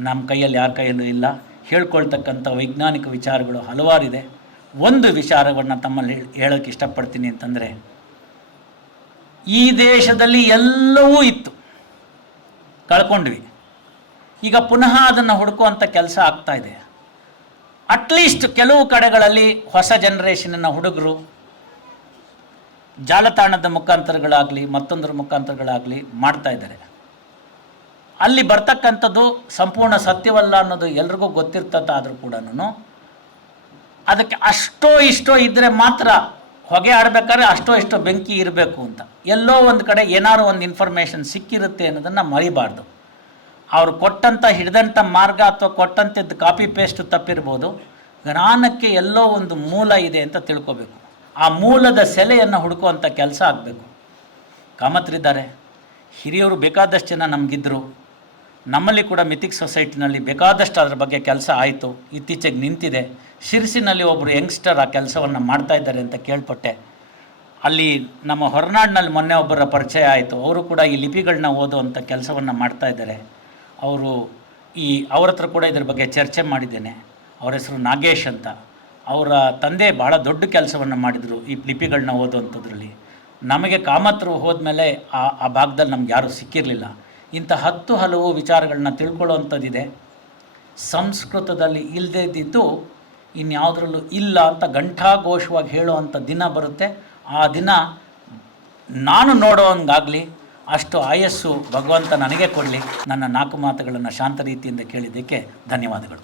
ನಮ್ಮ ಕೈಯಲ್ಲಿ ಯಾರ ಕೈಯಲ್ಲೂ ಇಲ್ಲ. ಹೇಳ್ಕೊಳ್ತಕ್ಕಂಥ ವೈಜ್ಞಾನಿಕ ವಿಚಾರಗಳು ಹಲವಾರಿದೆ. ಒಂದು ವಿಚಾರವನ್ನು ತಮ್ಮಲ್ಲಿ ಹೇಳೋಕ್ಕೆ ಇಷ್ಟಪಡ್ತೀನಿ ಅಂತಂದರೆ, ಈ ದೇಶದಲ್ಲಿ ಎಲ್ಲವೂ ಇತ್ತು, ಕಳ್ಕೊಂಡ್ವಿ. ಈಗ ಪುನಃ ಅದನ್ನು ಹುಡುಕುವಂಥ ಕೆಲಸ ಆಗ್ತಾಯಿದೆ. ಅಟ್ಲೀಸ್ಟ್ ಕೆಲವು ಕಡೆಗಳಲ್ಲಿ ಹೊಸ ಜನ್ರೇಷನ್ನ ಹುಡುಗರು ಜಾಲತಾಣದ ಮುಖಾಂತರಗಳಾಗಲಿ ಮತ್ತೊಂದರ ಮುಖಾಂತರಗಳಾಗಲಿ ಮಾಡ್ತಾ ಇದ್ದಾರೆ. ಅಲ್ಲಿ ಬರ್ತಕ್ಕಂಥದ್ದು ಸಂಪೂರ್ಣ ಸತ್ಯವಲ್ಲ ಅನ್ನೋದು ಎಲ್ರಿಗೂ ಗೊತ್ತಿರ್ತದಾದರೂ ಕೂಡ ಅದಕ್ಕೆ ಅಷ್ಟೋ ಇಷ್ಟೋ ಇದ್ದರೆ ಮಾತ್ರ ಹೊಗೆ ಆಡಬೇಕಾದ್ರೆ ಅಷ್ಟೋ ಇಷ್ಟೋ ಬೆಂಕಿ ಇರಬೇಕು ಅಂತ. ಎಲ್ಲೋ ಒಂದು ಕಡೆ ಏನಾದ್ರು ಒಂದು ಇನ್ಫಾರ್ಮೇಷನ್ ಸಿಕ್ಕಿರುತ್ತೆ ಅನ್ನೋದನ್ನು ಮರಿಬಾರ್ದು. ಅವರು ಕೊಟ್ಟಂಥ ಹಿಡಿದಂಥ ಮಾರ್ಗ ಅಥವಾ ಕೊಟ್ಟಂಥದ್ದು ಕಾಪಿ ಪೇಸ್ಟು ತಪ್ಪಿರ್ಬೋದು. ಜ್ಞಾನಕ್ಕೆ ಎಲ್ಲೋ ಒಂದು ಮೂಲ ಇದೆ ಅಂತ ತಿಳ್ಕೊಬೇಕು. ಆ ಮೂಲದ ಸೆಲೆಯನ್ನು ಹುಡುಕುವಂಥ ಕೆಲಸ ಆಗಬೇಕು. ಕಾಮತ್ರಿದ್ದಾರೆ, ಹಿರಿಯವರು ಬೇಕಾದಷ್ಟು ಜನ ನಮಗಿದ್ರು. ನಮ್ಮಲ್ಲಿ ಕೂಡ ಮಿಥಿಕ್ ಸೊಸೈಟಿನಲ್ಲಿ ಬೇಕಾದಷ್ಟು ಅದರ ಬಗ್ಗೆ ಕೆಲಸ ಆಯಿತು. ಇತ್ತೀಚೆಗೆ ನಿಂತಿದೆ. ಶಿರಸಿನಲ್ಲಿ ಒಬ್ಬರು ಯಂಗ್ಸ್ಟರ್ ಆ ಕೆಲಸವನ್ನು ಮಾಡ್ತಾಯಿದ್ದಾರೆ ಅಂತ ಕೇಳ್ಪಟ್ಟೆ. ಅಲ್ಲಿ ನಮ್ಮ ಹೊರನಾಡಿನಲ್ಲಿ ಮೊನ್ನೆ ಒಬ್ಬರ ಪರಿಚಯ ಆಯಿತು. ಅವರು ಕೂಡ ಈ ಲಿಪಿಗಳನ್ನ ಓದುವಂಥ ಕೆಲಸವನ್ನು ಮಾಡ್ತಾಯಿದ್ದಾರೆ. ಅವ್ರ ಹತ್ರ ಕೂಡ ಇದ್ರ ಬಗ್ಗೆ ಚರ್ಚೆ ಮಾಡಿದ್ದೇನೆ. ಅವ್ರ ಹೆಸರು ನಾಗೇಶ್ ಅಂತ. ಅವರ ತಂದೆ ಭಾಳ ದೊಡ್ಡ ಕೆಲಸವನ್ನು ಮಾಡಿದರು ಈ ಲಿಪಿಗಳನ್ನ ಓದುವಂಥದ್ರಲ್ಲಿ. ನಮಗೆ ಕಾಮತ್ರು ಹೋದ್ಮೇಲೆ ಆ ಭಾಗದಲ್ಲಿ ನಮ್ಗೆ ಯಾರೂ ಸಿಕ್ಕಿರಲಿಲ್ಲ. ಇಂಥ ಹಲವು ವಿಚಾರಗಳನ್ನ ತಿಳ್ಕೊಳ್ಳೋವಂಥದ್ದಿದೆ. ಸಂಸ್ಕೃತದಲ್ಲಿ ಇಲ್ಲದೇ ಇದ್ದಿದ್ದು ಇನ್ಯಾವುದ್ರಲ್ಲೂ ಇಲ್ಲ ಅಂತ ಘಂಟಾಘೋಷವಾಗಿ ಹೇಳುವಂಥ ದಿನ ಬರುತ್ತೆ. ಆ ದಿನ ನಾನು ನೋಡೋವಂಗಾಗಲಿ ಅಷ್ಟು ಆಯಸ್ಸು ಭಗವಂತ ನನಗೆ ಕೊಡಲಿ. ನನ್ನ 4 ಮಾತುಗಳನ್ನು ಶಾಂತ ರೀತಿಯಿಂದ ಕೇಳಿದ್ದಕ್ಕೆ ಧನ್ಯವಾದಗಳು.